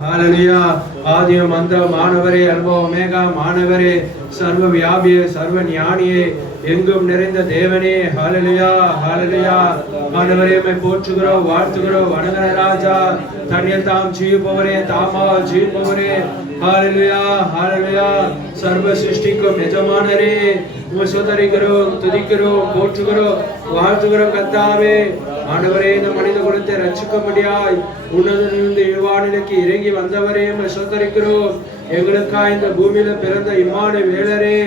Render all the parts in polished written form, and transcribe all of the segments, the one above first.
ஹalleluya. ஆதியும் அந்தமானவரே, அல்போமேகா மானவரே, சர்வ வியாபியே, சர்வ ஞானியே, எங்கும் நிறைந்த தேவனே, ஹalleluya ஹalleluya. ஆண்டவரே, உம்மை போற்றுகிறோம், வாழ்த்துகிறோம், வணங்குகிற ராஜா, தன்னில் தாம் ஜீவிப்பவரே, தாமா ஜீவிப்பவரே, ஹalleluya ஹalleluya. சர்வ சிருஷ்டிக்கும் எஜமானரே, உம்மை ஸ்தோத்திரிக்கிறோம், துதிக்கிறோம், போற்றுகிறோம், வாழ்த்துகிறோம் கர்த்தாவே. ஆண்டவரே, இந்த மனித குலத்தை ரட்சிக்கும்படியாய் உன்னதத்திலிருந்து இழ்வானிலைக்கு இறங்கி வந்தவரே, உம்மை ஸ்தோத்திரிக்கிறோம். எங்களுக்காய் இந்த பூமியில பிறந்த இம்மானுவேலரே,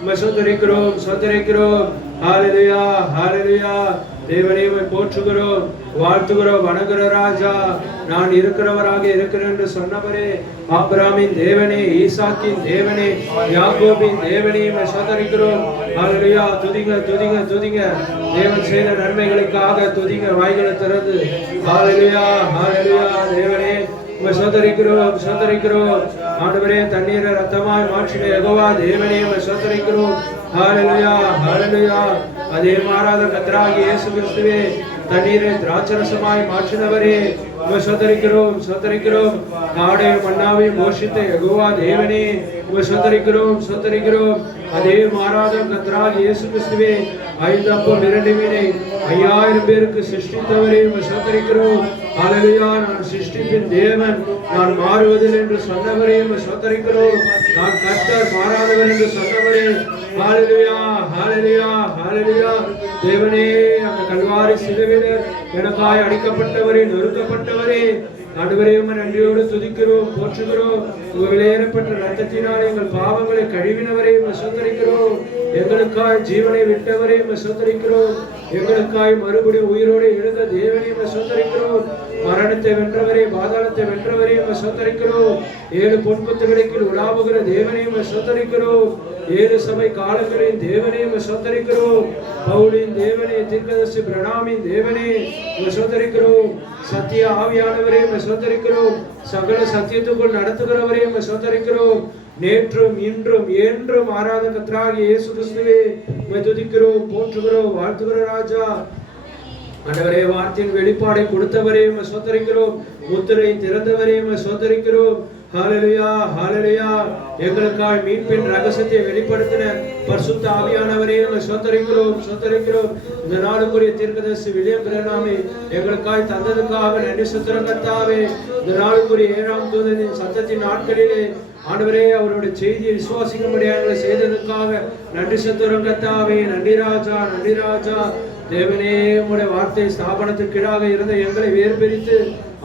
உம்மை ஸ்தோத்திரிக்கிறோம், ஸ்தோத்திரிக்கிறோம். ஹalleluya ஹalleluya. தேவனே, உம்மை போற்றுகிறோம், வாழ்த்துகிறோம், வணங்குகிற ராஜா, நான் இருக்கிறவராக இருக்கிறேன் என்று சொன்னவரே, ஆபிரகாமின் தேவனே, ஈசாக்கின் தேவனே, யாக்கோபின் தேவனே, உம்மை ஸ்தோத்திரிக்கிறோம். ஹalleluya. துதிங்க துதிங்க துதிங்க. தேவன் செய்த நன்மைகளுக்காக துதிங்க, வாய்களை திறந்து. ஹalleluya ஹalleluya. தேவனே, உம்மை ஸ்தோத்திரிக்கிறோம், ஸ்தோத்திரிக்கிறோம். ஆண்டவரே, தண்ணீரை ரத்தமாய் மாற்றின யெகோவா தேவனே, உம்மை ஸ்தோத்திரிக்கிறோம். ஹalleluya ஹalleluya. அதே மாறாத கர்த்தராகிய இயேசு கிறிஸ்துவே, தண்ணீரை திராட்சரசமாய் மாற்றினவரே, உம்மை ஸ்தோத்திரிக்கிறோம், ஸ்தோத்திரிக்கிறோம். காடையும் மன்னாவையும் போஷித்த யெகோவா தேவனே, உம்மை ஸ்தோத்திரிக்கிறோம், ஸ்தோத்திரிக்கிறோம். அதே மாறாத கர்த்தராகிய இயேசு கிறிஸ்துவே, 5 அப்பம் 2 மீனை 5000 பேருக்கு சிருஷ்டித்தவரே, உம்மை ஸ்தோத்திரிக்கிறோம். ஹalleluya. நான் சிருஷ்டிப்பின் தேவன், நான் மாறுவதில்லை என்று சொன்னவரே, உம்மை ஸ்தோத்திரிக்கிறோம். நான் கர்த்தர், மாறாதவர் என்று சொன்னவரே, ஹalleluya ஹalleluya ஹalleluya. தேவனே, அந்த கல்வாரி சிலுவையில் எனக்காய் அடிக்கப்பட்டவரே, நொறுக்கப்பட்டவரே, ஆண்டவரே, உம்மை நன்றியோடு துதிக்கிறோம், போற்றுகிறோம். உங்கள் விலையேறப்பட்ட இரத்தத்தினால் எங்கள் பாவங்களை கழுவினவரே, உம்மை ஸ்தோத்திரிக்கிறோம். எங்களுக்காய் ஜீவனை விட்டவரே, உம்மை ஸ்தோத்திரிக்கிறோம். எங்களுக்காய் மறுபடியும் உயிரோடு எழுந்த தேவனே, உம்மை ஸ்தோத்திரிக்கிறோம். மரணத்தை வென்றவரே, பாதாளத்தை வென்றவரே, உம்மை ஸ்தோத்திரிக்கிறோம். 7 பொன்குத்துகளுக்கு உலாவுகிற தேவனே, உம்மை ஸ்தோத்திரிக்கிறோம். 7 சபை காலங்களின் தேவனே, உம்மை ஸ்தோத்திரிக்கிறோம். பவுலின் தேவனே, தீர்க்கதரிசி பிரணாமின் தேவனே, உம்மை ஸ்தோத்திரிக்கிறோம். சத்திய ஆவியானவரே, உம்மை ஸ்தோத்திரிக்கிறோம். சகல சத்தியத்துக்குள் நடத்துகிறவரே, உம்மை ஸ்தோத்திரிக்கிறோம். நேற்றும் இன்றும் என்றும் ஆராத கர்த்தராகிய இயேசு கிறிஸ்துவே, உம்மை துதிக்கிறோம், போற்றுகிறோம், வாழ்த்துகிறோம் ராஜா. ஆண்டவரே, வார்த்தையின் வெளிப்பாடை கொடுத்தவரே, உம்மை ஸ்தோத்திரிக்கிறோம். முத்திரை திறந்தவரே, உம்மை ஸ்தோத்திரிக்கிறோம். ஹalleluya ஹalleluya. எங்களுக்காய் மீட்பின் ரகசியத்தை வெளிப்படுத்தின பரிசுத்த ஆவியானவரே, உம்மை ஸ்தோத்திரிக்கிறோம், ஸ்தோத்திரிக்கிறோம். இந்த நாளுக்குரிய தீர்க்கதரிசி வில்லியம் பிரணாமி எங்களுக்காய் தந்ததுக்காக நன்றி செலுத்துகிறோம் கர்த்தாவே. இந்த நாளுக்குரிய 7ஆம் தூதனின் சத்தத்தின் நாட்களிலே ஆண்டவரே, அவருடைய செய்தியை விசுவாசிக்கும்படியாக செய்ததற்காக நன்றி செலுத்துகிறோம் கர்த்தாவே. நன்றி ராஜா, நன்றி ராஜா. தேவனே, உம்முடைய வார்த்தை ஸ்தாபனத்திற்கீழாக இருந்த எங்களை வேர்பிரித்து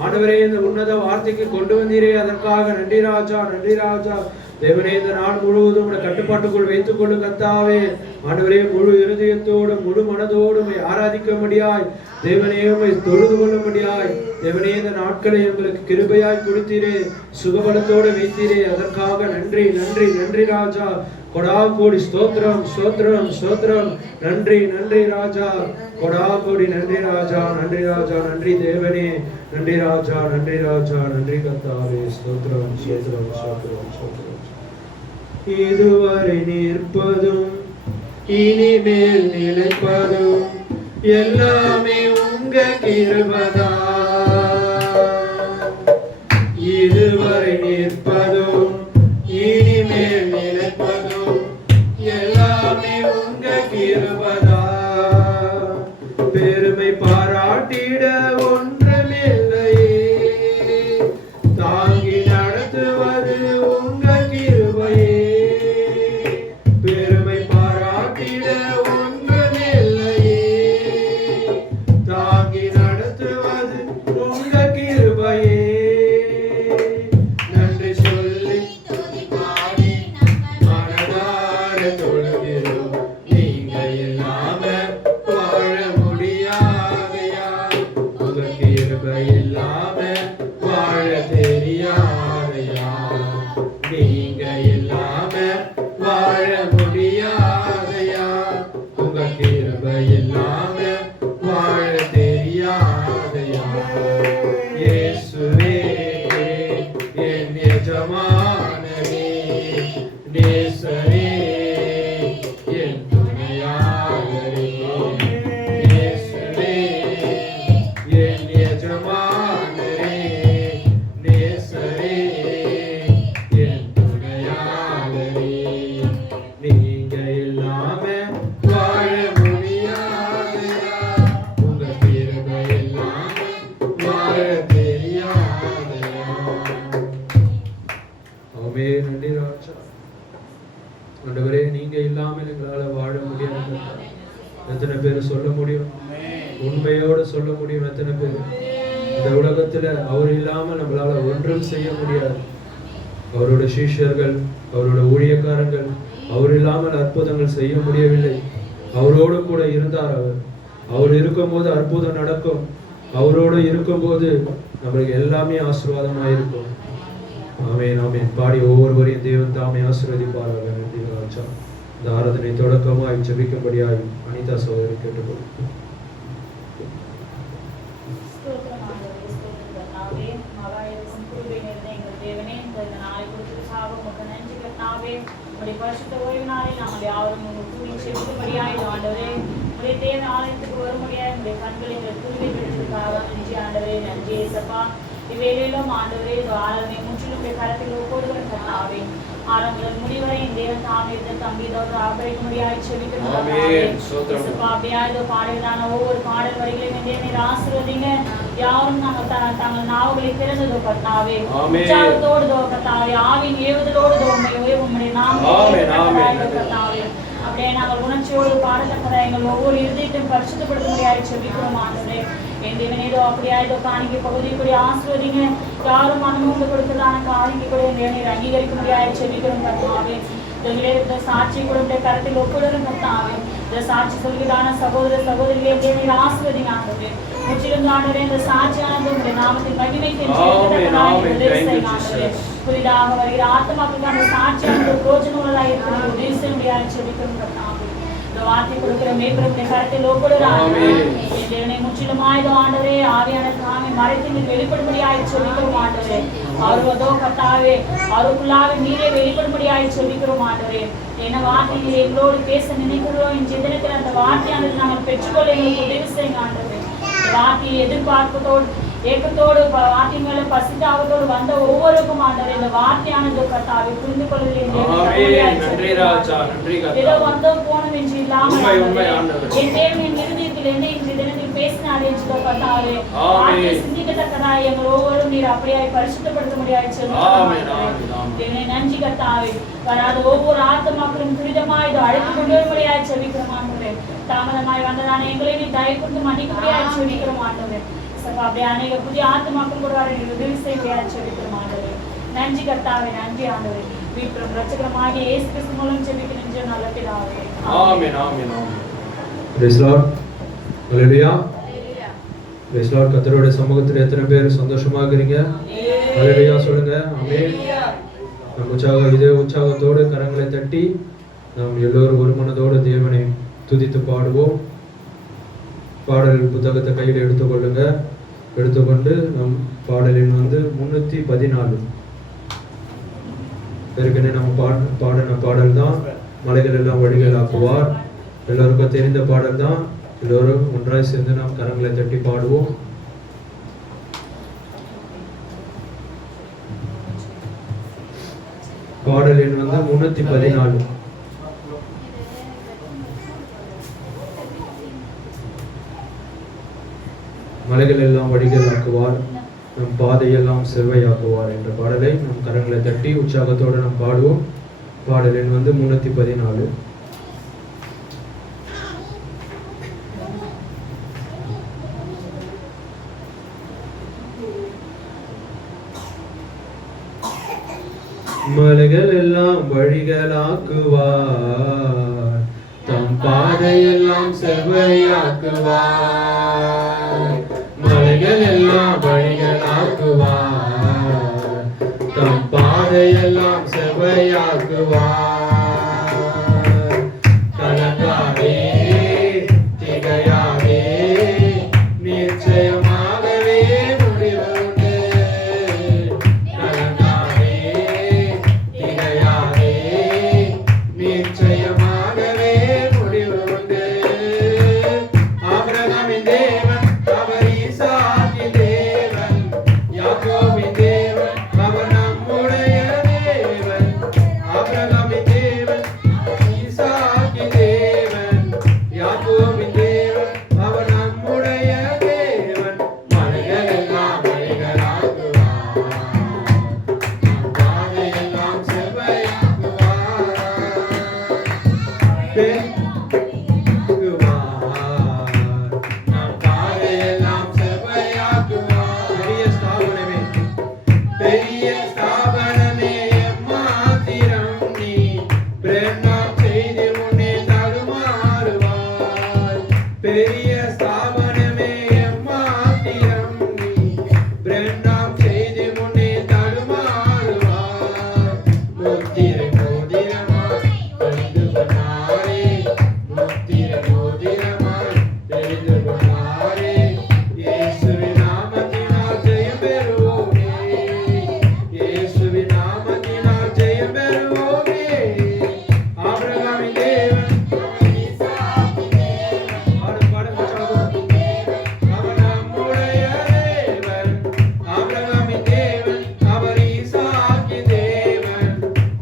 ஆண்டவரே, இந்த உன்னத வார்த்தைக்கு கொண்டு வந்தீரே, அதற்காக நன்றி ராஜா, நன்றி ராஜா. தேவனே, இந்த நாள் முழுவதும் உடைய கட்டுப்பாட்டுக்குள் வைத்துக் கொள்ளும் கர்த்தாவே. ஆண்டவரே, முழு இருதயத்தோடு முழு மனதோடு உம்மை ஆராதிக்கும்படியாய், தேவனே, உம்மை தொழுது கொள்ளும்படியாய், தேவனே, இந்த நாட்களை எங்களுக்கு கிருபையாய் கொடுத்தீரே, சுகபலத்தோடு வைத்தீரே, அதற்காக நன்றி நன்றி நன்றி ராஜா. கொடா கோடி ஸ்தோத்திரம் ஸ்தோத்திரம் ஸ்தோத்திரம். நன்றி நன்றி ராஜா, கொடா கோடி நன்றி ராஜா, நன்றி ராஜா, நன்றி தேவனே, நன்றி ராஜா, நன்றி ராஜா, நன்றி கர்த்தாவே. ஸ்தோத்திரம் ஸ்தோத்திரம் ஸ்தோத்திரம் ஸ்தோத்திரம். இதுவரை நிற்பதும் இனிமேல் நிலைப்பதும் எல்லாமே உங்க கிருபைதான். இதுவரை நிற்பதும் இனிமேல் நிலைப்பதும் எல்லாமே உங்க கிருபைதான். பெருமை பாராட்டிட ஒன்றுமில்லையே, தாங்கி நடத்துவது உங்க கிருபையே. பெருமை பாராட்டிட ஒன்றுமில்லையே, தாங்கி நடத்துவது உங்க கிருபையே. நன்றி சொல்லி மனதார தொழுகிறோம். நீங்க இல்லாம வாழ முடியாதையா, உங்க கிருபை இல்லாம வாழ தெரியாதையா. நீங்க இல்லாம வாழ முடியாதையா, உங்க கிருபை இல்லாம வாழ தெரியாதையா. இயேசுவே, என் எஜமானனே, நேசரே, என் துணையாளரே. இயேசுவே, என் எஜமானனே, நேசரே, ஆமே. நன்றி ராஜா. ஆண்டவரே, நீங்க இல்லாமல் எங்களால வாழ முடியாது. எத்தனை பேர் சொல்ல முடியும்? உண்மையோடு சொல்ல முடியும்? எத்தனை பேர்? இந்த உலகத்துல அவர் இல்லாமல் நம்மளால ஒன்றும் செய்ய முடியாது. அவரோட சீஷர்கள், அவரோட ஊழியக்காரங்கள் அவர் இல்லாமல் அற்புதங்கள் செய்ய முடியவில்லை. அவரோடு கூட இருந்தார். அவர் இருக்கும்போது அற்புதம் நடக்கும். அவரோடு இருக்கும்போது நம்மளுக்கு எல்லாமே ஆசீர்வாதமாக இருக்கும். ஆமென், ஆமென். பாடி ஒவ்வொருவரையும் தேவன் தாமே ஆசீர்வதிப்பார்கள். இந்த ஆராதனை தொடக்கமாய் ஜெபிக்கும்படியாய் அனிதா சகோதரி கேட்டுக்கொள்ளும். பரிசுத்த ஓய்வு நாளில் நாங்கள் யாரும் கூடி செலுத்தும்படியாய் ஆண்டவரே, உடைய தேவ ஆலயத்துக்கு வரும்படியாய் உடைய கண்களை எங்கள் துருவி விடுவதற்காக நன்றி ஆண்டவரே. நன்றி ஏசப்பா. இவ்வேளையிலும் ஆண்டவரே, இந்த ஆராதனை முற்றிலும் கரத்தில் ஒப்புக்கொடுக்கிற கர்த்தாவே, ஆரம்பம் முடிவரை என் தேவன் தாமே தம்பி ஆபரிக்க முடியாது செபிக்கிறோம். அப்படியா இதோ பாடலான ஒவ்வொரு பாடல் வரிகளையும் என் தேவனை ஆசீர்வதிங்க. யாரும் தங்கள் நாவுகளை திறந்ததோ கர்த்தாவே, உற்சாகத்தோடு கர்த்தாவே, ஆவின் ஏவுதலோடு உம்முடைய நாமம் கர்த்தாவே, அப்படியே நாங்கள் உணர்ச்சியோடு பாடத்தக்கதா எங்கள் ஒவ்வொரு இருதயத்தையும் பரிசுத்தப்படுத்த முடியாது செபிக்கிறோம் ஆண்டவரே. என் தேவனேதோ அப்படியா இதோ காணிக்கை பகுதியை கூட ஆசீர்வதிங்க. யாரும் அனுமதி கொடுக்கிறதான காணிக்கை கூட என் தேவனை அங்கீகரிக்க முடியாது செபிக்கிறோம் கர்த்தாவே. இந்த சாட்சி கூட கருத்தில் ஒப்புடன் கர்த்தாவே, இந்த சாட்சி சொல்கிறான சகோதர சகோதரிகளை தேவனை ஆசீர்வதிங்க ஆண்டவரே. முற்றிலும் ஆண்டவரே, இந்த சாட்சியானது உங்களுடைய நாமத்தின் மகிமைக்கு புதிதாக வருகிற ஆத்மாக்களுக்கான சாட்சியானது பிரோஜனமுள்ளதாக இருக்கிறது. உதவி செய்ய முடியாது செபிக்கிறோம் கர்த்தாவே. வார்த்தை கொடுக்கிற மேற்புறத்தை கருத்தில் ஒப்புடுறாங்க. தேவனை முற்றிலுமாய் ஆண்டவரே, ஆவியான தாமே மறைத்து நீர் வெளிப்படும்படியாய் சொல்லிக்கிறோம் ஆண்டவரே. அவர்களோ கர்த்தாவே, அவருக்குள்ளாக நீரே வெளிப்படும்படியாய் சொல்லிக்கிறோம் ஆண்டவரே. என்ன வார்த்தைகளை எங்களோடு பேச நினைக்கிறோம் இந்த தினத்தில் அந்த வார்த்தையானது நாங்கள் பெற்றுக்கொள்ள எங்களுக்கு உதவி செய்யுங்க ஆண்டவரே. வார்த்தையை எதிர்பார்ப்பதோடு ஏக்கத்தோடு வார்த்தை மேல பசிதாவத்தோடு வந்த ஒவ்வொருக்கும் ஆண்டவரே, இந்த வார்த்தையானது கர்த்தாவே புரிந்து கொள்வதில்லை. ஏதோ வந்தோம் போனோம் என்று இல்லாமல் என் தேவனின் இருதயத்தில் என்ன இன்று தினத்தில் பேசினாரே கர்த்தாவே, வார்த்தையை சிந்திக்கத்தக்கதா எங்கள் ஒவ்வொரு நீர் அப்படியாய் பரிசுத்தப்படுத்த முடியாது சொல்லுங்க. நன்றி கர்த்தாவே. வராத ஒவ்வொரு ஆத்மாக்களும் துரிதமாய் இதோ அழைத்து கொண்டு வரும்படியாய் செபிக்கிறோம் ஆண்டவரே. தாமதமாய் வந்ததான எங்களை நீ தயவு கொடுத்து மன்னிக்க முடியாது செபிக்கிறோம் ஆண்டவரே. அப்படியே அநேக புதிய ஆத்மாக்கள் கூட உதவி செய்ய முடியாது செபிக்கிறோம் ஆண்டவரே. நன்றி கர்த்தாவே, நன்றி ஆண்டவரே. வீட்டிலும் ரட்சகரமாகிய இயேசு கிறிஸ்து மூலம் செபிக்கிறேன் நல்ல பிதாவே. Amen, amen, amen. Praise Lord. Hallelujah. Praise Lord. கர்த்தருடைய சமூகத்தில் எத்தனை பேர் சந்தோஷமா இருக்கீங்க? ஹல்லேலூயா சொல்லுங்க. ஆமென். நம் இதே உற்சாகத்தோடு கரங்களை தட்டி நாம் எல்லோரும் ஒரு மனதோடு தேவனை துதித்து பாடுவோம். பாடல் புத்தகத்தை கையில் எடுத்துக்கொள்ளுங்க. எடுத்துக்கொண்டு நம் பாடலின் 314 ஏற்கனவே நம்ம பாடின பாடல் தான். மலைகள் எல்லாம் வழிகள் ஆக்குவார். எல்லோருக்கும் தெரிந்த பாடல் தான். எல்லோரும் ஒன்றாய் சேர்ந்து நாம் கரங்களை தட்டி பாடுவோம். பாடல் எண் 314. மலைகள் எல்லாம் வழிகள் ஆக்குவார், நம் பாதையெல்லாம் செவ்வையாக்குவார் என்ற பாடலை நம் கரங்களை தட்டி உற்சாகத்தோடு நாம் பாடுவோம். பாடல் எண் 314. மலைகள் எல்லாம் வழிகளாக்குவார், தம் பாதையெல்லாம் செவ்வையாக்குவார். மலைகள் எல்லாம் வழிகளாக்குவார், தம் பாதையெல்லாம் செவ்வையாக்குவார். கலங்காதே, திகையாதே, நிச்சயமாகவே முடிவு உண்டு. கலங்காதே, திகையாதே, நிச்சயமாகவே முடிவு உண்டு. ஆபிரகாமின் தேவன் அவர் ஈசாக்கின் தேவன், யாக்கோபின் தேவன் அவர் நம்முடைய தேவன். ஆபிரகாமின் ஸ்தாபனமே எம்மாத்திரம் நீ பிரண்ணம் செய்து முன்னே தடுமாறுவாய். பெரிய ஸ்தாபனமே எம்மாத்திரம் நீ பிரண்ணம் செய்து முன்னே தடுமாறுவாய். முத்திரை மோதிரமாய் தெரிந்து கொண்டாரே, முத்திரை மோதிரமாய் தெரிந்து கொண்டாரே. இயேசுவின் நாமத்தினால் ஜெயம் பெறுவோமே, இயேசுவின் நாமத்தினால் ஜெயம் பெறுவோமே. ஆபிரகாமின் தேவன் அவர் நம்முடைய தேவன். ஆபிரகாமின் தேவன் அவர் ஈசாக்கின் தேவன்.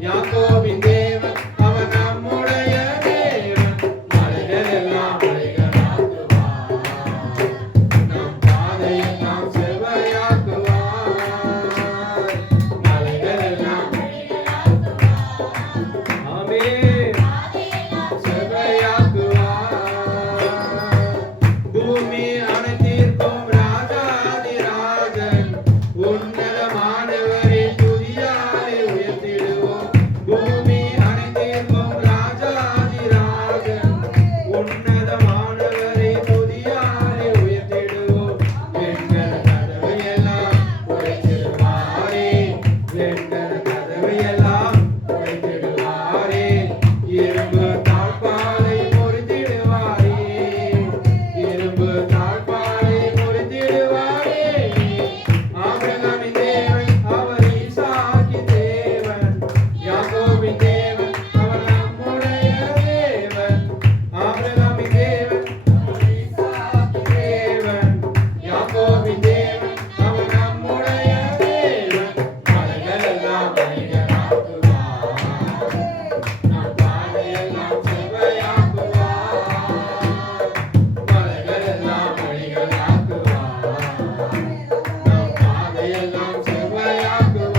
யாக்கோபின் தேவன் அவர் நம்முடைய தேவன். மலைகளெல்லாம் மலைகளாக்குவார், நம் பாதையெல்லாம் செவ்வையாக்குவார். மலைகளெல்லாம் ஆமென் செவ்வையாக்குவார். பூமி அனைத்திற்கும் ராஜாதிராஜன் உன்னதமானவரை துதியாலே உயர்த்திடுவோம். பூமி அனைத்திற்கும் ராஜாதிராஜன் உன்னதமானவரை துதியாலே உயர்த்திடுவோம். வெண்கல கதவையெல்லாம் உடைத்திடுவாரே, வெண்கல கதவையெல்லாம் உடைத்திடுவாரே. இரும்பு தாழ்பாலை முறித்திடுவாரே, இரும்பு தாழ்பாலை முறித்திடுவாரே. ஆபிரகாமின் தேவன் அவர் ஈசாக்கின் தேவன். யாக்கோபின் தேவன் அவர் நம்முடைய தேவன். ஆபிரகாமின் தேவன் அவர் ஈசாக்கின் தேவன். யாக்கோபின் தேவன் அவர் நம்முடைய தேவன். மலைகளெல்லாம் மலைகளாக்குவார், நம் பாதையெல்லாம் செவ்வையாக்குவார். மலைகளெல்லாம் மலைகளாக்குவார், நம் பாதையெல்லாம் செவ்வையாக்குவார்.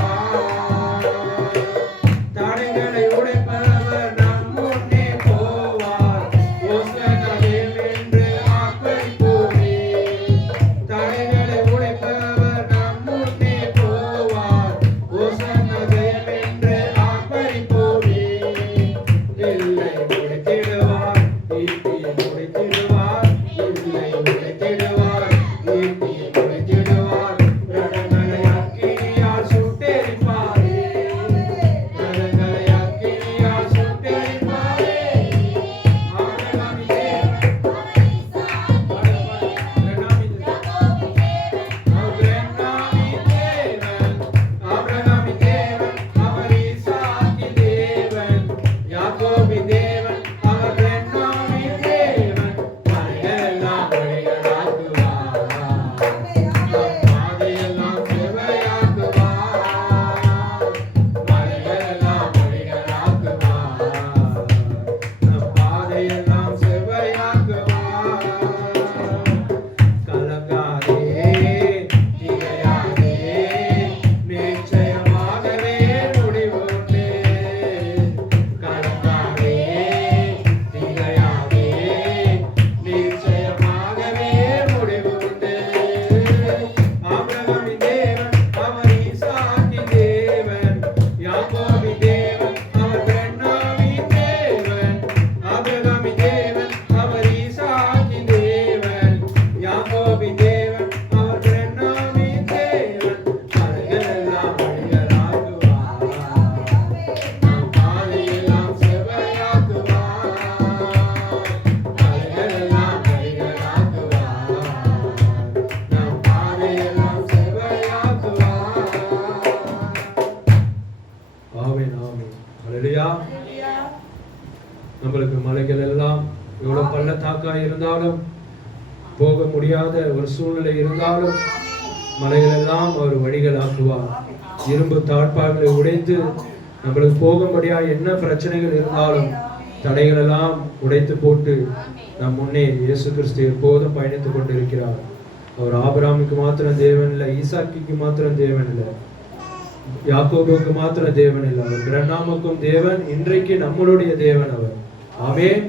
தடைகளை உடைப்பவர் நம் முன்னே போவார். ஓசன்னா தேவென்று ஆர்ப்பரிப்போமே. தடைகளை உடைப்பவர் நம் முன்னே போவார். ஓசன்னா தேவென்று ஆர்ப்பரிப்போமே. இல்லை உடைத்திடுவார், ஈட்டியை உடைத்திடுவார். இல்லை உடைத்திடுவார், ஈட்டியை உடைத்திடுவார். ரணங்களை அக்கினியால் சுட்டெரிப்பாரே, ரணங்களை அக்கினியால் சுட்டெரிப்பாரே. ஆபிரகாமின் தேவன் ஆபிரகாமின் தேவன் அவர் ஈசாக்கின் தேவன். யாக்கோபின் தேவன் அவர் பிரண்ணாமின் தேவன். மலைகளெல்லாம் மலைகளாக்குவார், நம் பாதையெல்லாம் செவ்வையாக்குவார். மலைகளெல்லாம் மலைகளாக்குவார், நம் பாதையெல்லாம் செவ்வையாக்குவார். கலங்காதே, திகையாதே, நிச்சயமாகவே முடிவுண்டு. கலங்காதே, திகையாதே, நிச்சயமாகவே முடிவுண்டு. ஆபிரகாமின் தேவன் அவர் ஈசாக்கின் தேவன். யாக்கோபின் தேவன் அவர் பிரண்ணாமின் தேவன். ஆபிரகாமின் தேவன் அவர் ஈசாக்கின் தேவன். யாக்கோபின் தேவன் அவர் பிரண்ணாமின் தேவன். மலைகளெல்லாம் மலைகளாக்குவார், நம் பாதையெல்லாம் செவ்வையாக்குவார். மலைகளெல்லாம் மலைகளாக்குவார், நம் பாதையெல்லாம் செவ்வையாக்குவார். ஆமென் ஆமென் ஹல்லேலூயா. நம்மளுக்கு மலைகள் எல்லாம் எவ்வளவு பள்ளத்தாக்கா இருந்தாலும், போக முடியாத ஒரு சூழ்நிலை இருந்தாலும், மலைகள் எல்லாம் அவர் வழிகள் ஆக்குவார். இரும்பு தாழ்பால்களை உடைத்து நம்மளுக்கு போகும்படியா என்ன பிரச்சனைகள் இருந்தாலும் தடைகள் எல்லாம் உடைத்து போட்டு நம் முன்னே இயேசு கிறிஸ்து எப்போதும் பயணித்துக் கொண்டிருக்கிறார். அவர் ஆபிரகாமுக்கு மாத்திரம் தேவன் இல்லை, ஈசாக்கிக்கு மாத்திரம் தேவன் இல்லை, யாக்கோபுக்கு மாத்திரம் தேவன் இல்லை, அவர் பிரண்ணாமுக்கும் தேவன், இன்றைக்கு நம்மளுடைய தேவன் அவர். ஆமென்.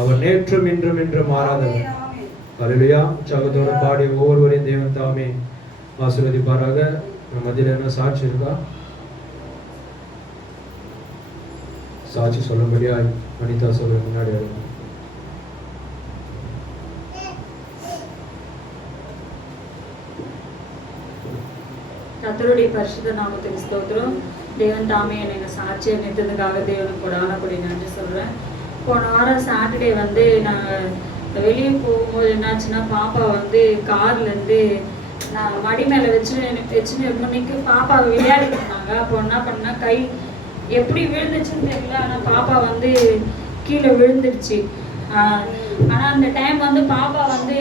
அவர் நேற்றும் இன்றும் என்றும் மாறாதவர். ஹல்லேலூயா. உற்சாகத்தோடு பாடி ஒவ்வொருவரையும் தேவன் தாமே ஆசீர்வதிப்பாராக. நம்ம மத்தியில் என்ன சாட்சி இருக்கா? சாட்சி சொல்லும்படியாய் வனிதா சொல்ல முன்னாடி வருவோம். கர்த்தருடைய பரிசுத்த நாமத்துக்கு ஸ்தோத்திரம். தேவன் தாமே என்னை சாட்சியை நிறுத்ததுக்காக தேவனுக்கு கொடானபடி நன்றி சொல்கிறேன். போன வாரம் சாட்டர்டே வந்து நாங்கள் வெளியே போகும்போது என்னாச்சுன்னா, பாப்பா வந்து கார்லேருந்து நான் மடி மேலே வச்சுன்னு முன்னைக்கு பாப்பா விளையாடிட்டு இருந்தாங்க. அப்போ என்ன பண்ணால் கை எப்படி விழுந்துச்சுன்னு தெரியல, ஆனால் பாப்பா வந்து கீழே விழுந்துடுச்சு. ஆனால் அந்த டைம் வந்து பாப்பா வந்து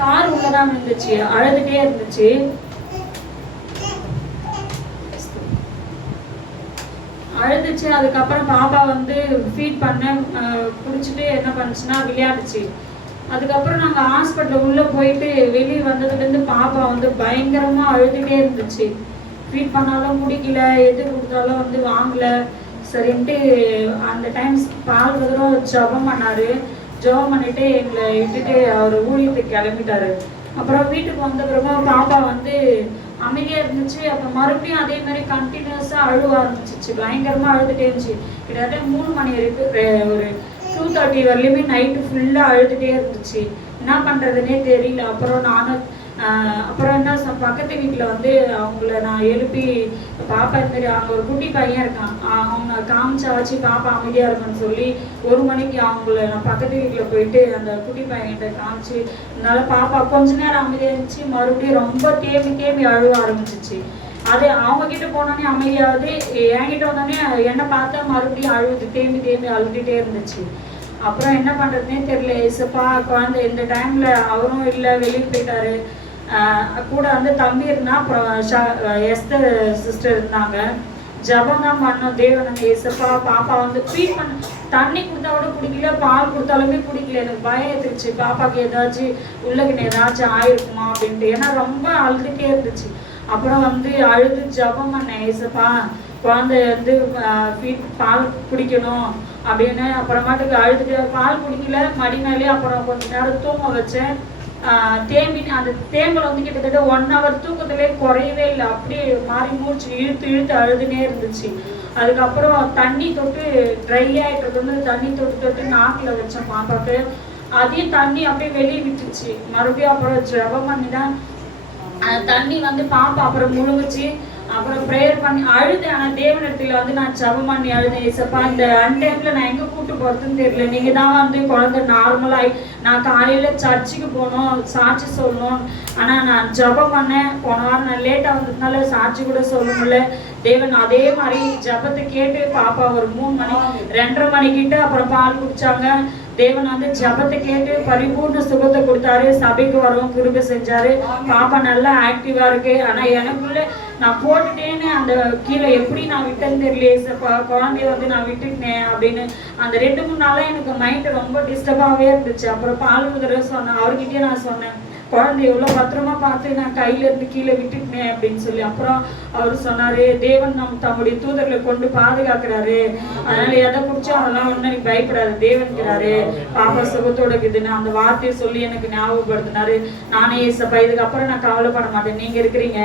கார் உள்ளதான் இருந்துச்சு, அழுதுகிட்டே இருந்துச்சு. அழுதுச்சு. அதுக்கப்புறம் பாப்பா வந்து ஃபீட் பண்ண குடிச்சிட்டு என்ன பண்ணுச்சுன்னா விளையாடுச்சு. அதுக்கப்புறம் நாங்கள் ஹாஸ்பிட்டல் உள்ளே போயிட்டு வெளியே வந்ததுலேருந்து பாப்பா வந்து பயங்கரமாக அழுதுகிட்டே இருந்துச்சு. ஃபீட் பண்ணாலும் குடிக்கல, எது கொடுத்தாலும் வந்து வாங்கலை. சரின்ட்டு அந்த டைம் பால் கதரும் ஜபம் பண்ணார். ஜபம் பண்ணிட்டு எங்களை விட்டுட்டு அவர் ஊழியத்துக்கு கிளம்பிட்டாரு. அப்புறம் வீட்டுக்கு வந்த பிறகு பாப்பா வந்து அமைதியாக இருந்துச்சு. அப்புறம் மறுபடியும் அதே மாதிரி கண்டினியூஸாக அழுவ ஆரம்பிச்சிச்சு. பயங்கரமாக அழுதுகிட்டே இருந்துச்சு. கிட்டத்தட்ட 3 மணி வரைக்கும், ஒரு 2:30 வரலையுமே நைட்டு ஃபுல்லாக அழுதுகிட்டே இருந்துச்சு. என்ன பண்ணுறதுனே தெரியல. அப்புறம் என்ன பக்கத்து வீட்டில் வந்து அவங்கள நான் எழுப்பி, பாப்பா இருந்துட்டு அவங்க ஒரு குட்டி பையன் இருக்கான், அவங்க காமிச்சாச்சு பாப்பா அமைதியாக இருக்குன்னு சொல்லி 1 மணிக்கு அவங்கள நான் பக்கத்து வீட்டில் போயிட்டு அந்த குட்டி பையன்கிட்ட காமிச்சு, அதனால பாப்பா கொஞ்ச நேரம் அமைதியாக இருந்துச்சு. மறுபடியும் ரொம்ப தேம்பி அழுவ ஆரம்பிச்சிச்சு. அது அவங்க கிட்ட போனோடனே அமைதியாவது, என்கிட்ட வந்தோடனே என்னை பார்த்தா மறுபடியும் அழுவுது, தேம்பி அழுதுகிட்டே இருந்துச்சு. அப்புறம் என்ன பண்ணுறதுனே தெரியல. இசப்பா குழந்தை இந்த டைமில் அவரும் இல்லை, வெளியே போயிட்டாரு. கூட வந்து தம்பி இருந்தா, அப்புறம் எஸ்தர் சிஸ்டர் இருந்தாங்க. ஜபம் தான் பண்ணோம். தேவன் ஏசப்பா பாப்பா வந்து ஃபீட் பண்ண தண்ணி கொடுத்தா கூட குடிக்கல, பால் கொடுத்தாலுமே குடிக்கல. எனக்கு பயம் எடுத்துருச்சு, பாப்பாவுக்கு ஏதாச்சும் உள்ளகிட்ட ஏதாச்சும் ஆயிருக்குமா அப்படின்ட்டு. ஏன்னா ரொம்ப அழுதுகிட்டே இருந்துச்சு. அப்புறம் வந்து அழுது ஜபம் பண்ணேன், ஏசப்பா குழந்தை வந்து பால் குடிக்கணும் அப்படின்னு. அப்புறமாட்டுக்கு அழுதுட்டு பால் குடிக்கல, மடி மேலே. அப்புறம் கொஞ்சம் நேரம் தூங்க வச்சேன். அந்த தேம்பல் வந்து கிட்டத்தட்ட 1 hour தூக்கத்திலே குறையவே இல்லை. அப்படியே மாறி மூச்சு இழுத்து அழுதுனே இருந்துச்சு. அதுக்கப்புறம் தண்ணி தொட்டு ட்ரை ஆகிட்டு வந்து தண்ணி தொட்டு நாக்கில் வச்சேன் பாப்பாவுக்கு. அதையும் தண்ணி அப்படியே வெளியே விட்டுச்சு. மறுபடியும் அப்புறம் ஜபம் பண்ணி தான் தண்ணி வந்து பாப்பா அப்புறம் முழுங்குச்சு. அப்புறம் ப்ரேயர் பண்ணி அழுதேன். ஆனால் தேவனிடத்தில் வந்து நான் ஜபம் பண்ணி அழுதேன், ஏசப்பா இந்த அன்டைமில் நான் எங்கே கூப்பிட்டு போகிறதுன்னு தெரியல, நீங்கள் தான் வந்து குழந்தை நார்மலாகி நான் காலையில் சர்ச்சுக்கு போகணும், சாட்சி சொல்லணும். ஆனால் நான் ஜபம் பண்ணேன். போன வாரம் நான் லேட்டாக வந்ததுனால சாட்சி கூட சொல்ல முடியல. தேவன் அதே மாதிரி ஜபத்தை கேட்டு பாப்பா ஒரு 3 மணி 2:30 மணிக்கிட்ட அப்புறம் பால் குடித்தாங்க. தேவன் வந்து ஜபத்தை கேட்டு பரிபூர்ண சுகத்தை கொடுத்தாரு. சபைக்கு வரவும் கிருபை செஞ்சாரு. பாப்பா நல்லா ஆக்டிவா இருக்கு. ஆனா எனக்குள்ள நான் போட்டுட்டேன்னு அந்த கீழே எப்படி நான் விட்டேன்னு தெரியல, குழந்தைய வந்து நான் விட்டுட்டேன் அப்படின்னு அந்த 2-3 நாளா எனக்கு மைண்ட் ரொம்ப டிஸ்டர்பாகவே இருந்துச்சு. அப்புறம் பால் குதிரை சொன்னேன், அவர்கிட்டயே நான் சொன்னேன், குழந்தை எவ்வளோ பத்திரமா பார்த்து நான் கையில இருந்து கீழே விட்டுட்டேன் அப்படின்னு சொல்லி. அப்புறம் அவர் சொன்னாரு, தேவன் தம்முடைய தூதர்களை கொண்டு பாதுகாக்கிறாரு, அதனால எதை குடிச்சோ அதெல்லாம் ஒன்றும் எனக்கு பயப்படாது, தேவன்கிறாரு, பாப்பா சுகத்தோட இருக்குதுன்னு அந்த வார்த்தையை சொல்லி எனக்கு ஞாபகப்படுத்தினாரு. நானே ஏசப்பா இதுக்கப்புறம் நான் கவலைப்பட மாட்டேன், நீங்க இருக்கிறீங்க,